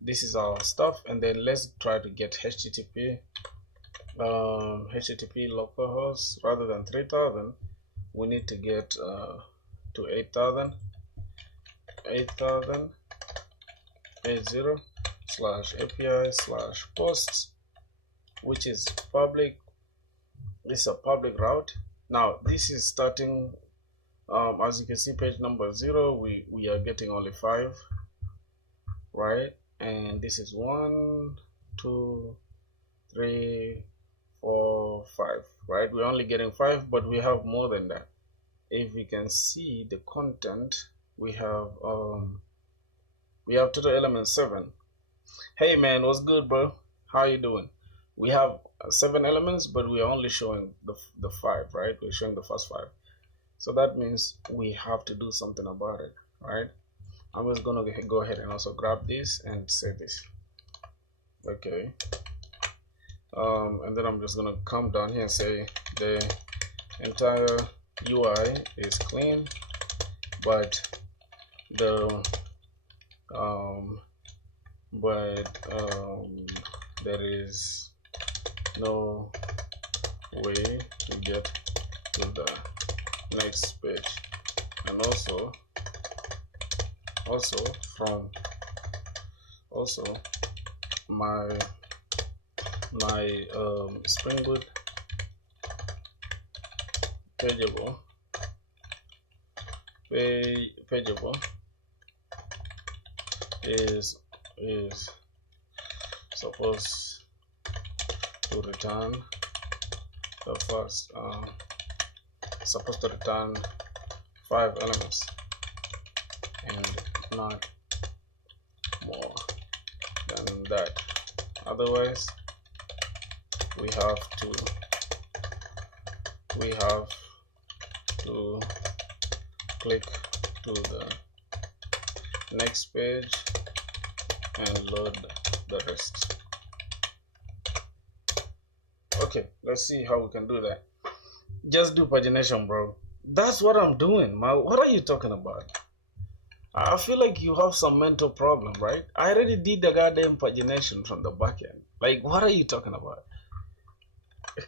this is our stuff, and then let's try to get HTTP localhost. Rather than 3000, we need to get to 8000 80/API/posts, which is public. This is a public route. Now this is starting as you can see, page number 0, we are getting only 5, right? And this is 1, 2, 3, 4, 5, right? We're only getting 5, but we have more than that. If we can see the content, we have total elements 7. Hey man, what's good, bro? How you doing? We have 7 elements, but we are only showing the 5, right? We're showing the first 5. So that means we have to do something about it, right? I'm just gonna go ahead and also grab this and say this. Okay. And then I'm just gonna come down here and say the entire UI is clean, but there is no way to get to the next page, and also my Spring Boot pageable is supposed to return the first supposed to return 5 elements and not more than that. Otherwise, we have to click to the next page and load the rest. Okay, let's see how we can do that. Just do pagination, bro. That's what I'm doing. What are you talking about? I feel like you have some mental problem, right? I already did the goddamn pagination from the backend. Like, what are you talking about?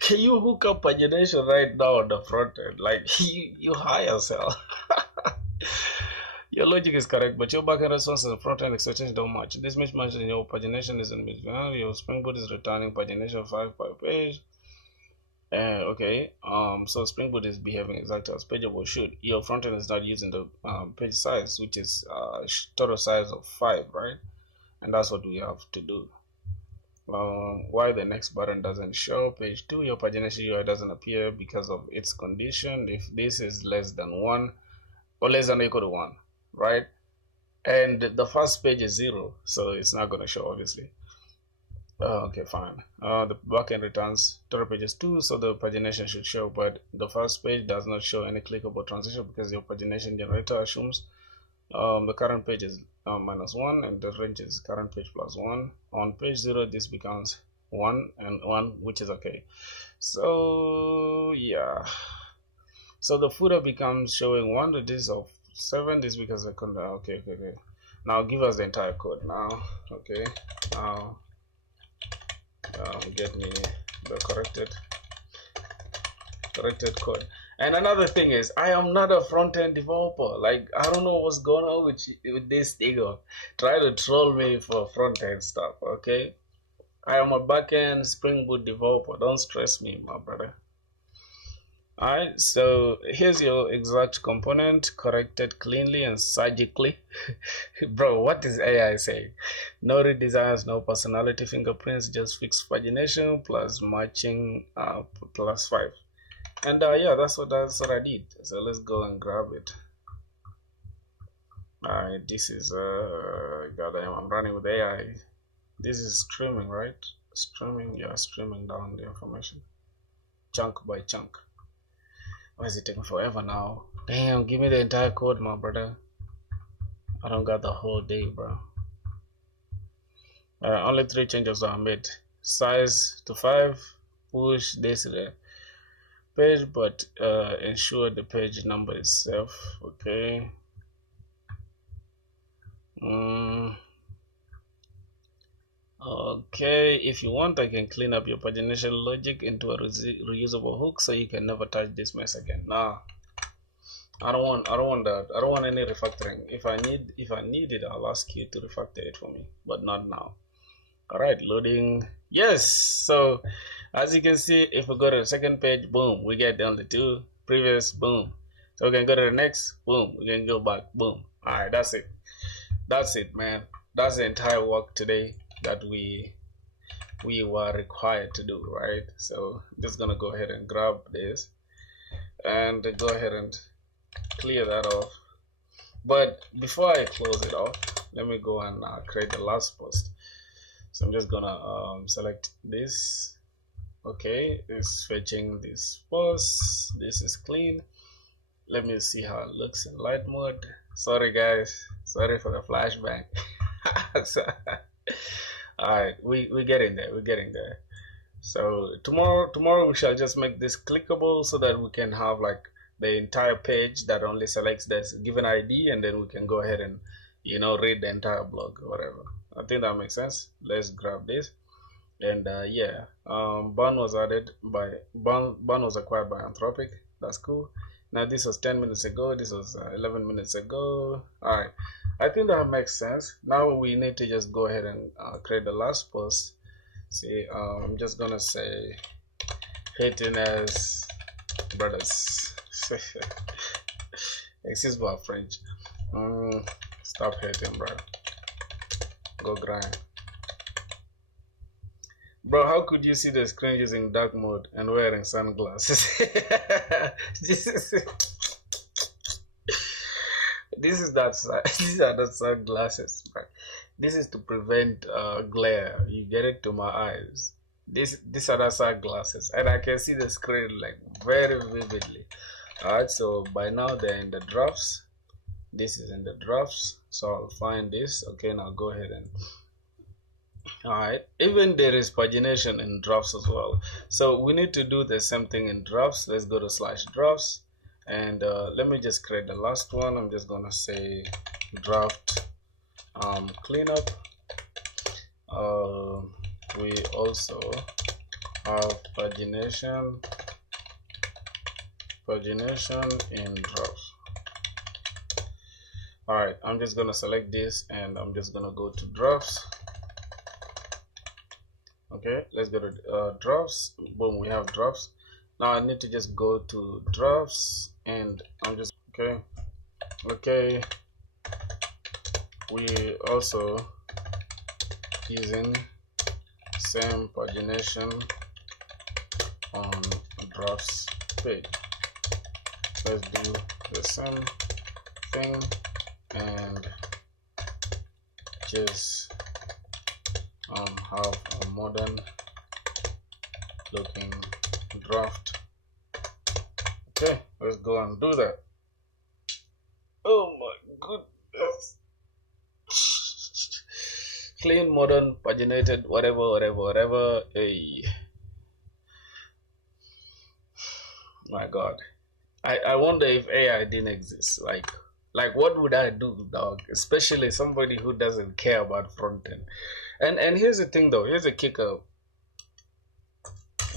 Can you hook up pagination right now on the front end? Like, you high yourself. Your logic is correct, but your backend response and front end expectations don't match. This mismatch in your pagination is in mismatch. Your Spring Boot is returning pagination 5 per page. Okay, so Spring Boot is behaving exactly as pageable should. Your front end is not using the page size, which is total size of 5, right? And that's what we have to do. why the next button doesn't show. Page 2, your pagination UI doesn't appear because of its condition. If this is less than 1 or less than or equal to 1, right? And the first page is 0, so it's not going to show, obviously. Okay, fine. The backend returns total pages 2, so the pagination should show, but the first page does not show any clickable transition because your pagination generator assumes the current page is -1 and the range is current page +1. On page 0, this becomes 1 and 1, which is okay. So yeah, so the footer becomes showing 1, this of 7, this because I couldn't. Okay. Now give us the entire code now. Okay, now get me the corrected code. And another thing is, I am not a front-end developer. Like, I don't know what's going on with this thing of try to troll me for front-end stuff. Okay, I am a back-end Spring Boot developer. Don't stress me, my brother. Alright, so here's your exact component corrected cleanly and surgically. Bro, what is AI saying? No redesigns, no personality fingerprints, just fixed pagination plus matching +5. And yeah, that's what I did. So let's go and grab it. Alright, this is goddamn, I'm running with AI. This is streaming, right? Streaming, yeah, streaming down the information chunk by chunk. Why is it taking forever now? Damn, give me the entire code, my brother. I don't got the whole day, bro. Only 3 changes are made. Size to 5, push this to the page, but ensure the page number is safe. Okay. Okay, if you want, I can clean up your pagination logic into a reusable hook so you can never touch this mess again. Nah, I don't want that. I don't want any refactoring. If I need it, I'll ask you to refactor it for me, but not now. All right, loading. Yes. So as you can see, if we go to the second page, boom, we get down the 2 previous, boom. So we can go to the next, boom, we can go back, boom. All right, that's it, man. That's the entire work today that we were required to do, right? So I'm just gonna go ahead and grab this and go ahead and clear that off. But before I close it off, let me go and create the last post. So I'm just gonna select this. Okay, it's fetching this post. This is clean. Let me see how it looks in light mode. Sorry guys, sorry for the flashback. Alright, we're getting there. So tomorrow we shall just make this clickable so that we can have like the entire page that only selects this given ID, and then we can go ahead and, you know, read the entire blog or whatever. I think that makes sense. Let's grab this. And yeah, Bun was acquired by Anthropic. That's cool. Now this was 10 minutes ago, this was 11 minutes ago. Alright, I think that makes sense. Now we need to just go ahead and create the last post. See, I'm just gonna say hatiness brothers. Excuse my French. Stop hating, bro. Go grind. Bro, how could you see the screen using dark mode and wearing sunglasses? These are not sunglasses, bro. This is to prevent glare. You get it, to my eyes. These are the sunglasses, and I can see the screen like very vividly. Alright, so by now they're in the drafts. This is in the drafts, so I'll find this. Okay, now go ahead and alright, even there is pagination in drafts as well, so we need to do the same thing in drafts. Let's go to /drafts, and let me just create the last one. I'm just gonna say draft cleanup. We also have pagination in drafts. Alright, I'm just gonna select this and I'm just gonna go to drafts. Okay, let's go to drafts. Boom, we have drafts. Now I need to just go to drafts, and I'm just okay, we also using same pagination on drafts page. Let's do the same thing and just have a modern looking draft. Okay, let's go and do that. Oh my goodness. Clean, modern, paginated, whatever. Hey, my God. I wonder if AI didn't exist. Like what would I do, dog? Especially somebody who doesn't care about front end. And here's the thing though, here's a kicker.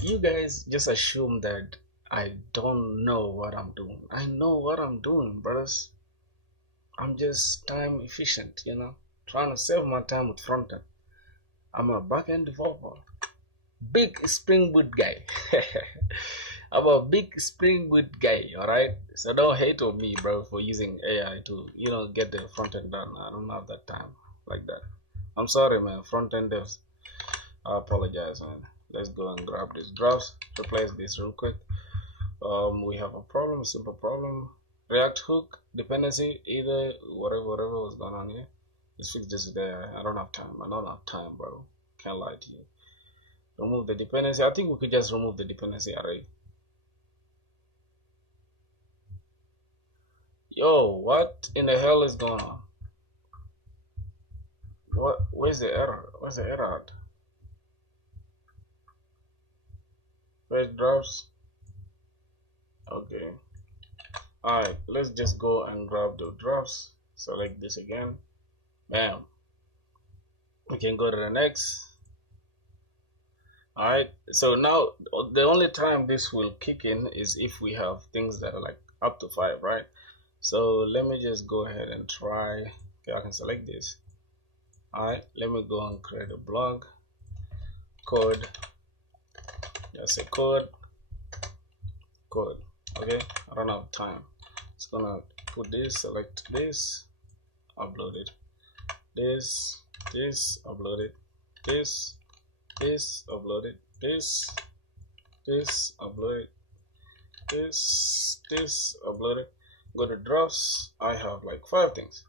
You guys just assume that I don't know what I'm doing. I know what I'm doing, brothers. I'm just time efficient, you know, trying to save my time with front end. I'm a backend developer. Big Spring Boot guy. I'm a big Spring Boot guy, alright? So don't hate on me, bro, for using AI to, you know, get the front end done. I don't have that time like that. I'm sorry, man, front end devs. I apologize, man. Let's go and grab these drafts, replace this real quick. We have a problem, simple problem. React hook dependency, either whatever was going on here. Let's fix this there. I don't have time. I don't have time, bro. Can't lie to you. Remove the dependency. I think we could just remove the dependency array. Yo, what in the hell is going on? Where's the error? Where's the error at? Where's drafts? Okay. Alright, let's just go and grab the drafts. Select this again. Bam. We can go to the next. Alright, so now the only time this will kick in is if we have things that are like up to 5, right? So let me just go ahead and try. Okay, I can select this. Alright, let me go and create a blog. Code. Just say code. Okay, I don't have time. It's gonna put this, select this, upload it. This, upload it. This, upload it. This, upload it. This, upload it. Go to drafts. I have like 5 things.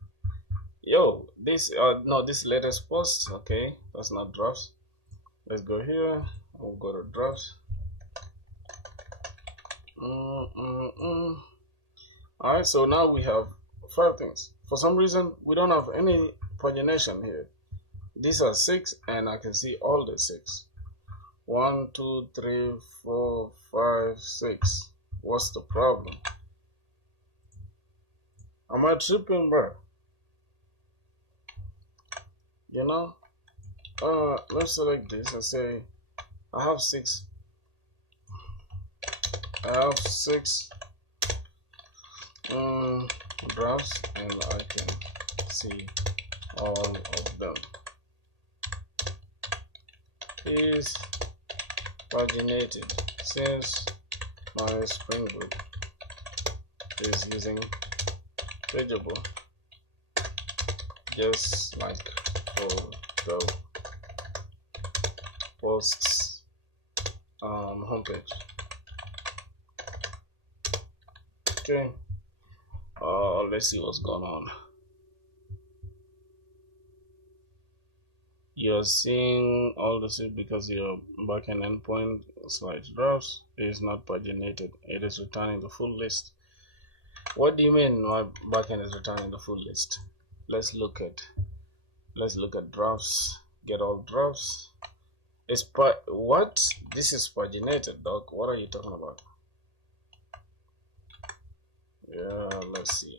Yo, this no, this latest post. Okay, that's not drafts. Let's go here. We'll go to drafts. Alright, so now we have 5 things. For some reason, we don't have any pagination here. These are 6, and I can see all the 6. 1, 2, 3, 4, 5, 6. What's the problem? Am I tripping, bro? You know? Let's select this and say I have 6 drafts, and I can see all of them. Is paginated since my Spring Boot is using Pageable, just like for the posts homepage. Okay, let's see what's going on. You're seeing all this because your backend endpoint slide drafts is not paginated. It is returning the full list. What do you mean my backend is returning the full list? Let's look at drafts. Get all drafts. What? This is paginated, dog. What are you talking about? Yeah, let's see.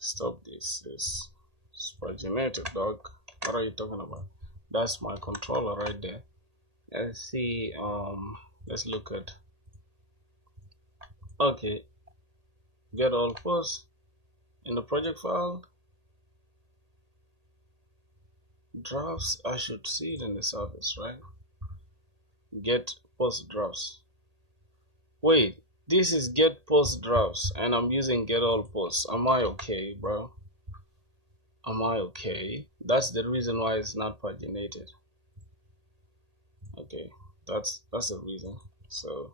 Stop this. This is paginated, dog. What are you talking about? That's my controller right there. Let's see. Let's look at. Okay. Get all posts in the project file. Drafts. I should see it in the service, right? Get post drafts. Wait, this is get post drafts, and I'm using get all posts. Am I okay, bro? Am I okay? That's the reason why it's not paginated. Okay, that's the reason. So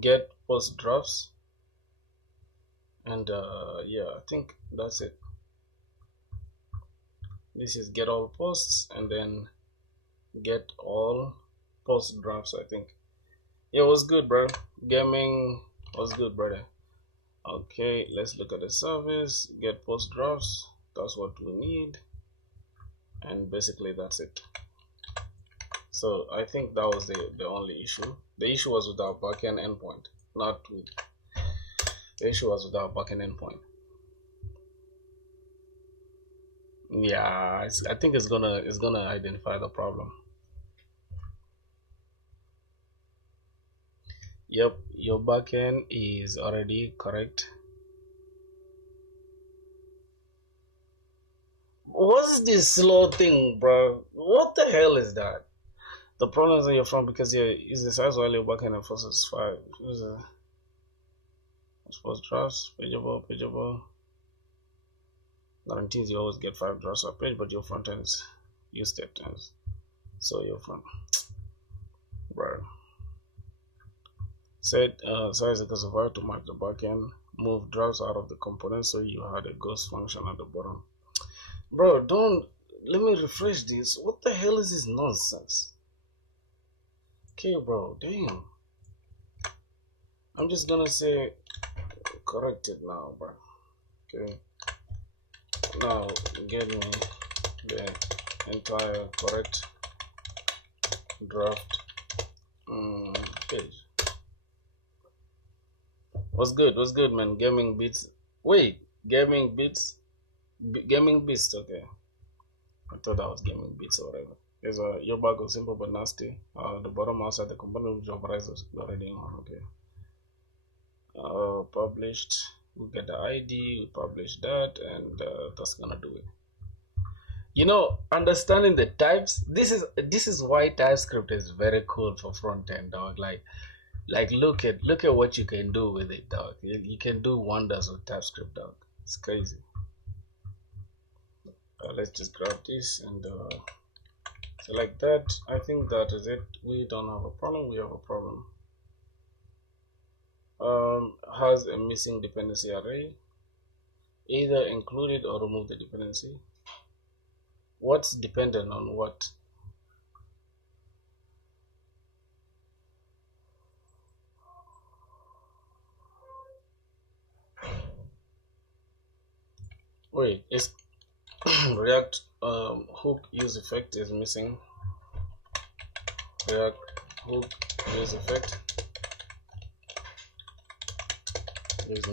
get post drafts, and yeah, I think that's it. This is get all posts, and then get all post drafts. I think. Yeah, it was good, bro. Gaming was good, brother. Okay, let's look at the service. Get post drafts. That's what we need, and basically that's it. So I think that was the only issue. The issue was with our backend endpoint, not with the issue was with our backend endpoint. Yeah, I think it's gonna identify the problem. Yep, your backend is already correct. What's this slow thing, bro? What the hell is that? The problem is on your front because is the size value backend and forces 5. Suppose drafts, pageable. Guarantees you always get 5 drafts per page, but your front end is used 10 times. So your front, bro. Set size equals 5 to mark the backend. Move drafts out of the component so you had a ghost function at the bottom. Bro, don't let me refresh this. What the hell is this nonsense? Okay, bro, damn. I'm just gonna say corrected now, bro. Okay. Now get me the entire correct draft page. What's good, man? Gaming beats. Wait, gaming beats. Gaming beats. Okay, I thought that was gaming beats or whatever. There's your bag of simple but nasty. The bottom outside the component which overrides already on. Okay. Published. We get the ID. We publish that, and that's gonna do it. You know, understanding the types. This is why TypeScript is very cool for front end, dog. Like look at what you can do with it, dog. You can do wonders with TypeScript, dog. It's crazy. Let's just grab this and select that. I think that is it. We don't have a problem. We have a problem. Has a missing dependency array. Either include it or remove the dependency. What's dependent on what? Wait, it's React hook use effect is missing. React hook use effect is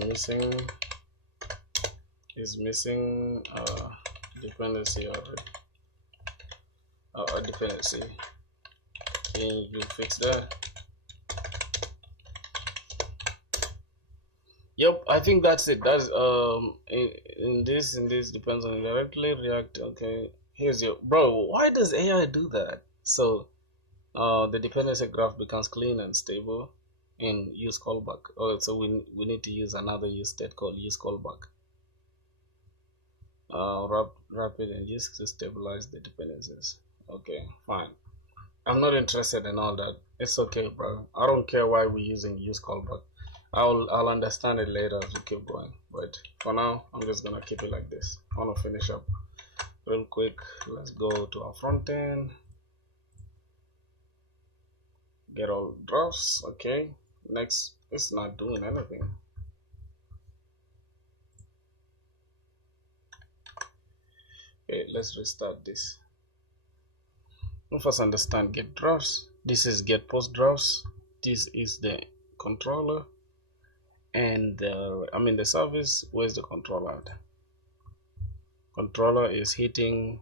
missing dependency already. Dependency. Can you fix that? Yep, I think that's it. That's in this depends on directly React. Okay, here's your bro. Why does AI do that? So the dependency graph becomes clean and stable in use callback. Oh, so we need to use another use state called use callback. Wrap it and use to stabilize the dependencies. Okay, fine. I'm not interested in all that. It's okay, bro. I don't care why we're using use callback. I'll understand it later as we keep going. But for now, I'm just gonna keep it like this. I wanna finish up real quick. Let's go to our front end. Get all drafts. Okay. Next, it's not doing anything. Okay, let's restart this. We'll first understand get drafts. This is get post drafts. This is the controller, and the service. Where's the controller? Controller is hitting.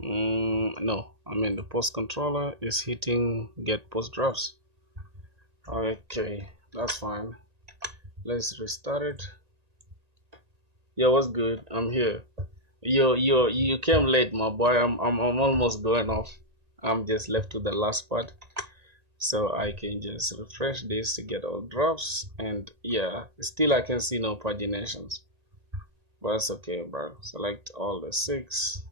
No, the post controller is hitting get post drafts. Okay, that's fine. Let's restart it. Yeah, what's good? I'm here. You came late, my boy. I'm almost going off. I'm just left to the last part. So I can just refresh this to get all drops, and yeah, still I can see no paginations, but that's okay, bro. Select all the 6.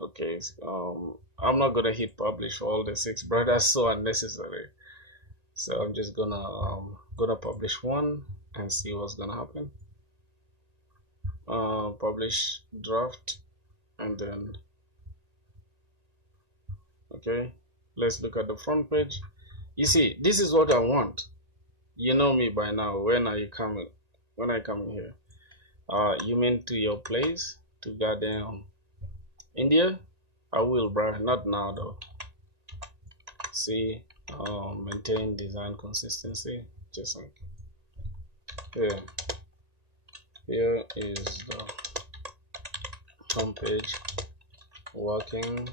Okay, I'm not gonna hit publish for all the 6, bro. That's so unnecessary. So I'm just gonna publish one and see what's gonna happen. Publish draft, and then okay, let's look at the front page. You see, this is what I want. You know me by now. When are you coming? When I come here? You mean to your place to goddamn India? I will, bro. Not now though. See, maintain design consistency. Just like here. Here is the home page working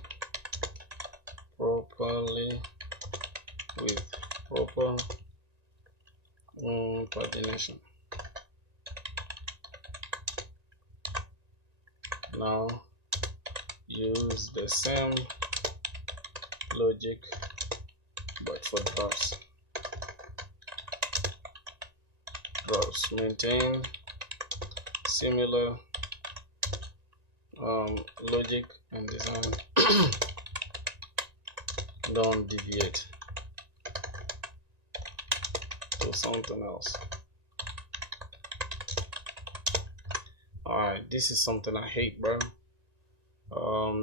properly with proper pagination. Now use the same logic but for drafts. Maintain similar logic and design. Don't deviate to something else. Alright, this is something I hate, bro.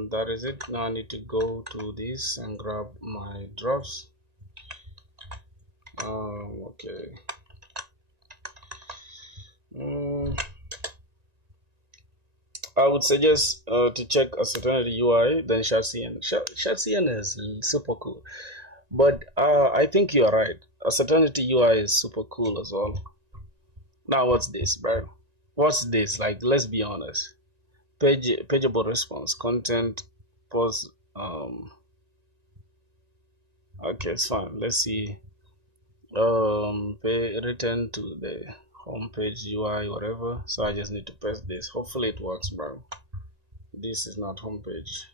That is it. Now I need to go to this and grab my drops. Okay. I would suggest to check Uncertainty UI, then ShadCN. ShadCN is super cool, but I think you're right. Uncertainty UI is super cool as well. Now what's this, bro? What's this? Like, let's be honest. Pageable response, content, pause. Okay, it's fine. Let's see. Return to the homepage UI, whatever. So I just need to press this. Hopefully it works, bro. This is not homepage.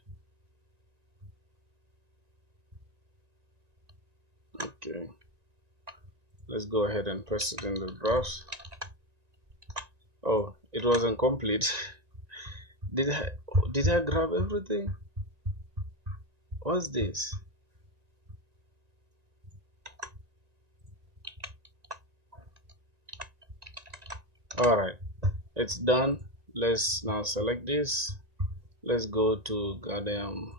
Okay, let's go ahead and press it in the drafts. Oh, it wasn't complete. Did I grab everything? What's this? Alright, it's done. Let's now select this. Let's go to goddamn.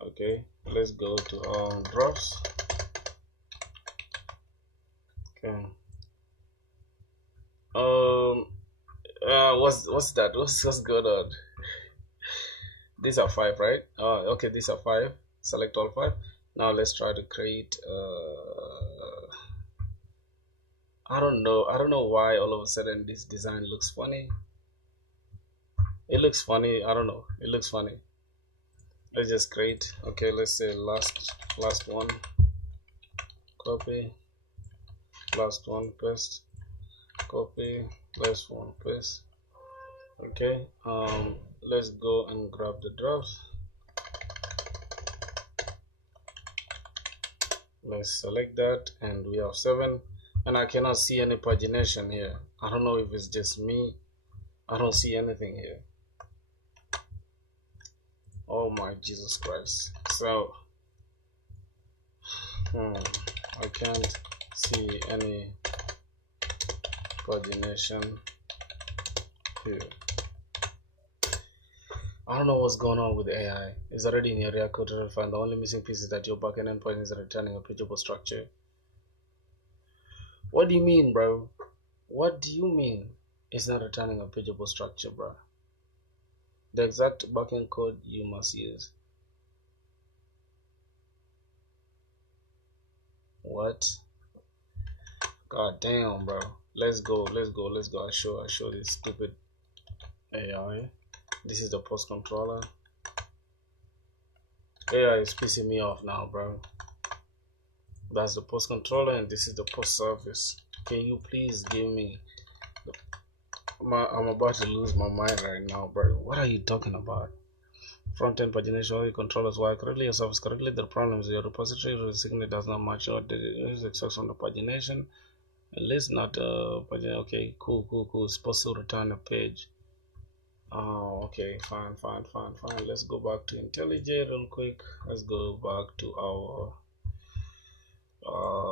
Okay, let's go to drafts. Okay. What's that? What's going on? These are 5, right? Okay, these are 5. Select all 5. Now let's try to create I don't know why all of a sudden this design looks funny. It looks funny. I don't know. It looks funny. Let's just create. Okay, let's say last one. Copy. Last one, paste. Copy. Last one, paste. Okay. Let's go and grab the drafts. Let's select that, and we have 7. And I cannot see any pagination here. I don't know if it's just me. I don't see anything here. Oh my Jesus Christ. So I can't see any pagination here. I don't know what's going on with AI. It's already in your area code to find the only missing piece is that your backend endpoint is returning a pageable structure. What do you mean, bro? What do you mean it's not returning a pageable structure, bro? The exact backend code you must use. What? God damn, bro. Let's go. I show this stupid AI. This is the post controller. AI is pissing me off now, bro. That's the post controller, and this is the post service. Can you please give me I'm about to lose my mind right now, bro. What are you talking about? Front-end pagination, all your controllers work correctly, your service correctly. The problem is your repository signature does not match what is expected from the pagination. At least not pagination. Okay, cool. It's supposed to return a page. Oh, okay, fine. Let's go back to IntelliJ real quick. Let's go back to our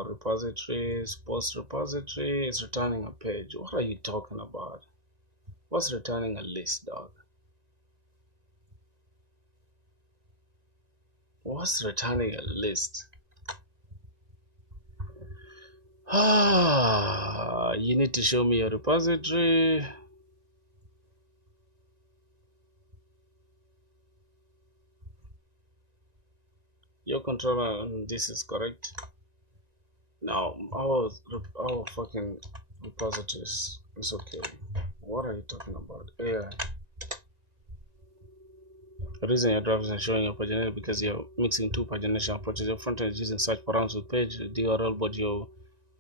repositories. Post repository is returning a page. What are you talking about? What's returning a list, dog? What's returning a list? You need to show me your repository. Your controller, this is correct. Now our fucking repositories is okay. What are you talking about? AI. The reason your draft isn't showing your pagination because you're mixing two pagination approaches. Your front end is using search params with page URL, but your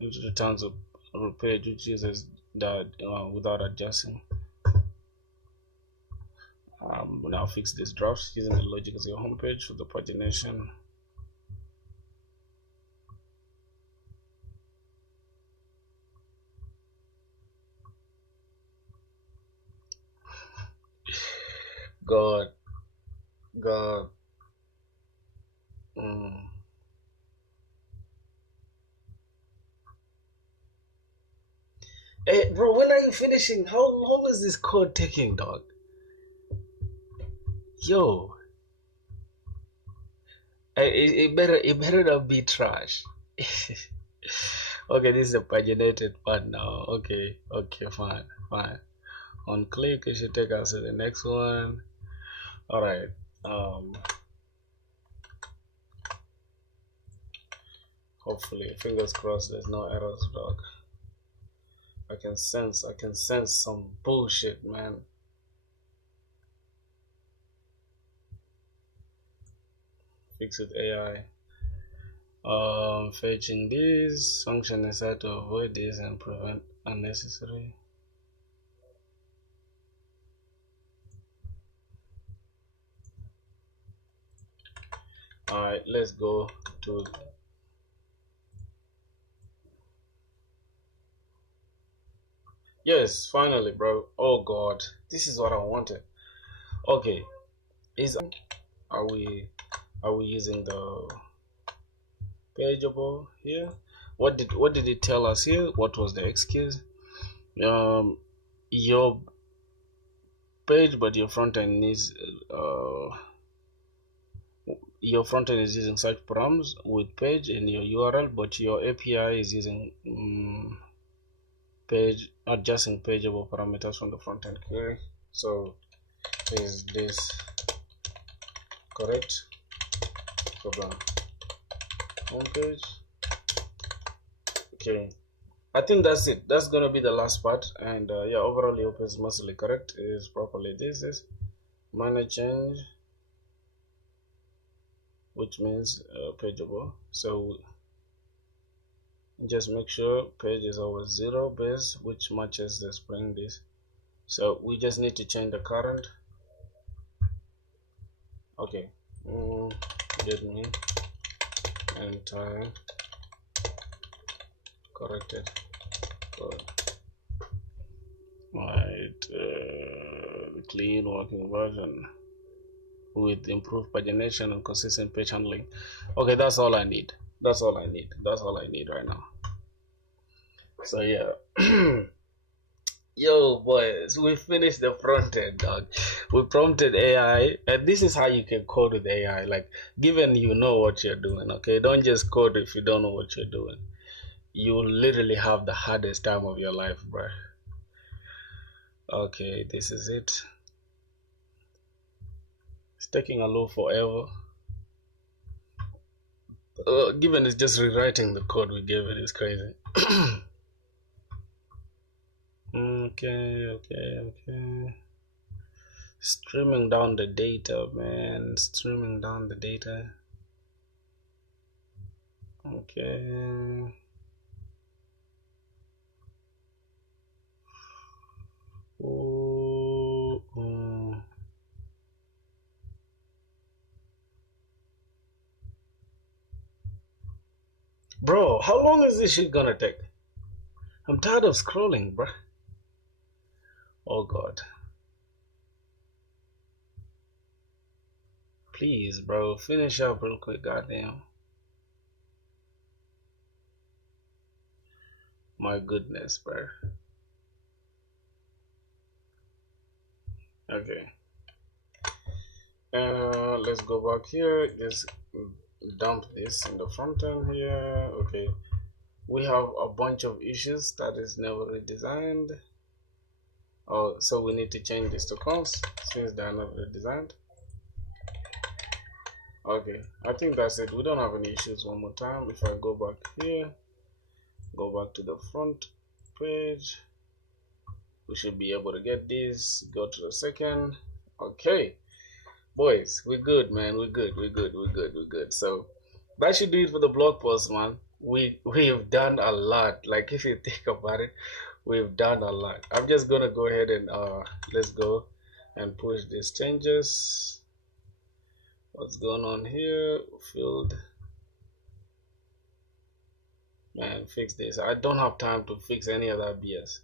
returns a page which uses that without adjusting. We now fix this draft using the logic as your home page for the pagination. God. Hey, bro, when are you finishing? How long is this code taking, dog? Yo, it better not be trash. Okay, this is the paginated part now. Okay, fine. On click, it should take us to the next one. All right. Hopefully, fingers crossed, there's no errors, dog. I can sense some bullshit, man. Fix with AI. Fetching this function is how to avoid this and prevent unnecessary. Alright, let's go to yes, finally, bro. Oh god, this is what I wanted. Okay, are we using the pageable here? What did it tell us here? What was the excuse? Your page, but your front end needs your front end is using search params with page and your URL, but your API is using page, adjusting pageable parameters from the front end query. So is this correct for the home page? Okay, I think that's it. That's gonna be the last part, and yeah, overall your page is mostly correct. It is properly. This is minor change, which means pageable. So just make sure page is always 0 base, which matches the spring this. So we just need to change the current. Okay, get me entire corrected code. Right, clean working version with improved pagination and consistent page handling. Okay, that's all I need. That's all I need right now. So yeah. Yo boys, we finished the front end, dog. We prompted AI, and this is how you can code with AI. Like, given you know what you're doing, okay? Don't just code if you don't know what you're doing. You will literally have the hardest time of your life, bro. Okay, this is it. It's taking a little forever. Given it's just rewriting the code we gave it is crazy. Okay. Streaming down the data, man. Streaming down the data. Okay. Bro, how long is this shit gonna take? I'm tired of scrolling, bro. Oh god. Please, bro, finish up real quick, goddamn. My goodness, bro. Okay. Let's go back here. Just dump this in the front end here. Okay. We have a bunch of issues that is never redesigned. Oh, so we need to change this to const since they are not redesigned. Okay, I think that's it. We don't have any issues. One more time. If I go back here, go back to the front page, we should be able to get this. Go to the second. Okay, boys, we're good, man. We're good. So that should do it for the blog post, man. We've done a lot. Like, if you think about it, we've done a lot. I'm just gonna go ahead and let's go and push these changes. What's going on here? Field, man, fix this. I don't have time to fix any of that BS.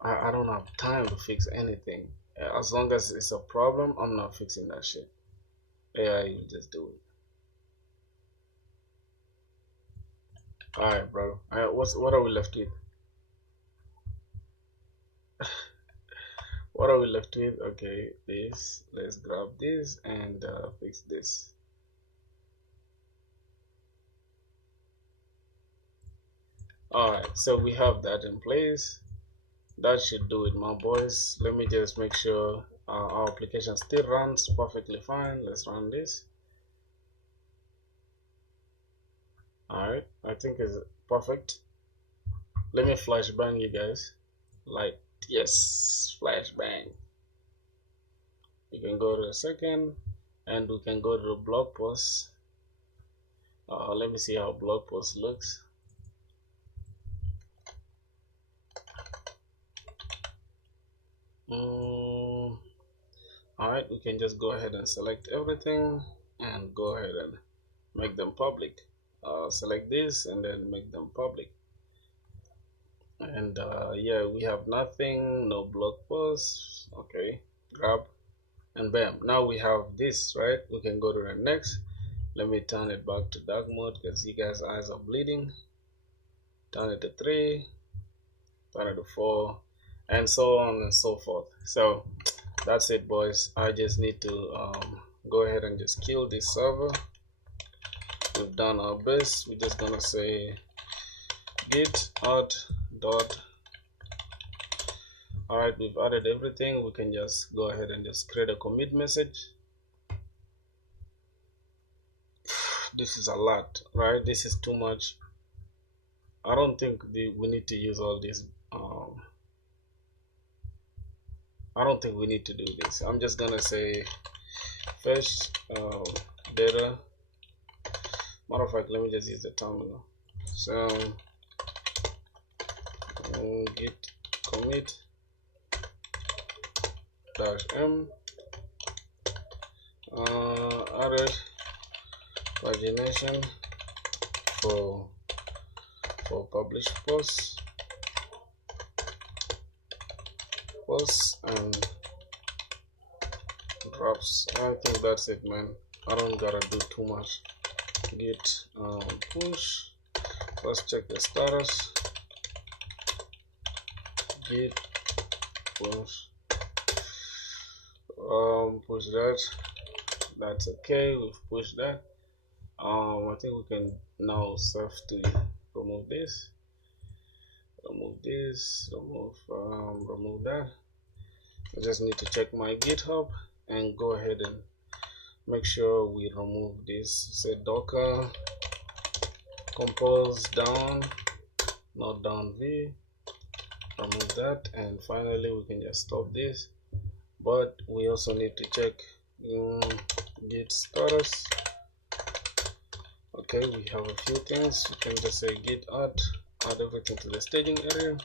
I don't have time to fix anything. As long as it's a problem, I'm not fixing that shit. AI, you just do it. Alright, bro. Alright, what are we left with? What are we left with? Okay, this. Let's grab this and fix this. Alright, so we have that in place. That should do it, my boys. Let me just make sure our application still runs perfectly fine. Let's run this. Alright, I think it's perfect. Let me flashbang you guys. Like, yes, flashbang. You can go to the second and we can go to the blog post. Let me see how blog post looks. Alright, we can just go ahead and select everything and go ahead and make them public. Select this and then make them public. And yeah, we have nothing, no blog posts. Okay, grab and bam, now we have this, right? We can go to the next. Let me turn it back to dark mode because you guys' eyes are bleeding. Turn it to 3, turn it to 4, and so on and so forth. So that's it, boys. I just need to go ahead and just kill this server. We've done our best. We're just gonna say git add dot. Alright, we've added everything. We can just go ahead and just create a commit message. This is a lot, right? This is too much. I don't think we need to use all this. I don't think we need to do this. I'm just gonna say fetch data. Matter of fact, let me just use the terminal. So git commit -m added pagination for published posts and drops. I think that's it, man. I don't gotta do too much. Git push. Let's check the status. Git push. Push that. That's okay. We've pushed that. I think we can now serve to remove this. Remove this. Remove that. I just need to check my GitHub and go ahead and make sure we remove this. Say docker compose down, not down v. Remove that, and finally we can just stop this. But we also need to check git status. Okay, we have a few things. You can just say git add everything to the staging area.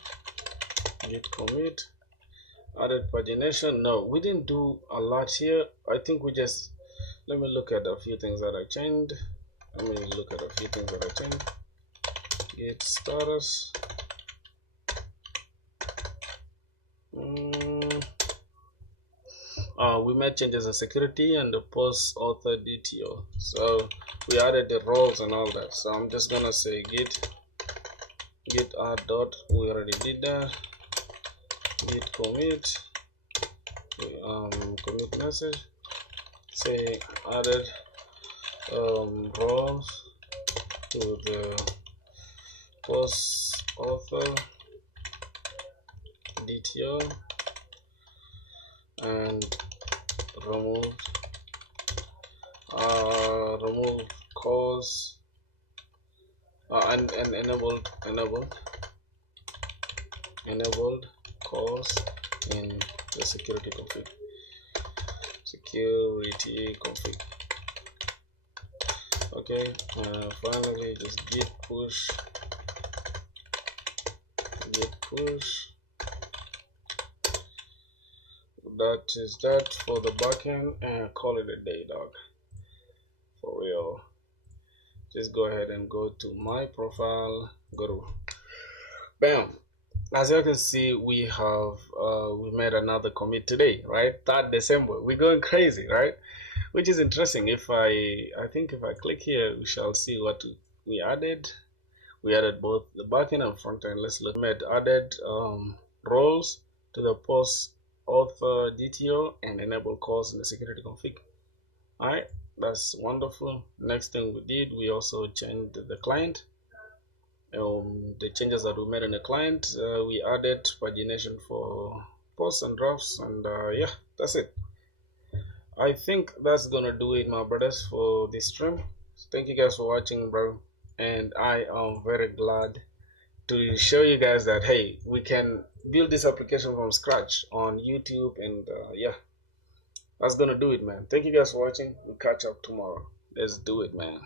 Git commit, added pagination. No, we didn't do a lot here. I think we just let me look at a few things that I changed. Git status. We made changes in security and the post author DTO. So we added the roles and all that. So I'm just gonna say git add dot. We already did that. Git commit. Commit message. Say added roles to the post author DTO and remove cause and enabled cause in the security config. Okay, finally just git push that is that for the backend, and call it a day, dog. For real. Just go ahead and go to my profile, go to bam. As you can see, we have we made another commit today, right? 3rd December. We're going crazy, right? Which is interesting. If I think if I click here, we shall see what we added. We added both the backend and front end. Let's look. We added roles to the post author DTO and enable calls in the security config. All right, that's wonderful. Next thing we did, we also changed the client. The changes that we made in the client, we added pagination for posts and drafts, and yeah, that's it. I think that's gonna do it, my brothers, for this stream. Thank you guys for watching, bro, and I am very glad to show you guys that hey, we can build this application from scratch on YouTube, and yeah, that's gonna do it, man. Thank you guys for watching. We'll catch up tomorrow. Let's do it, man.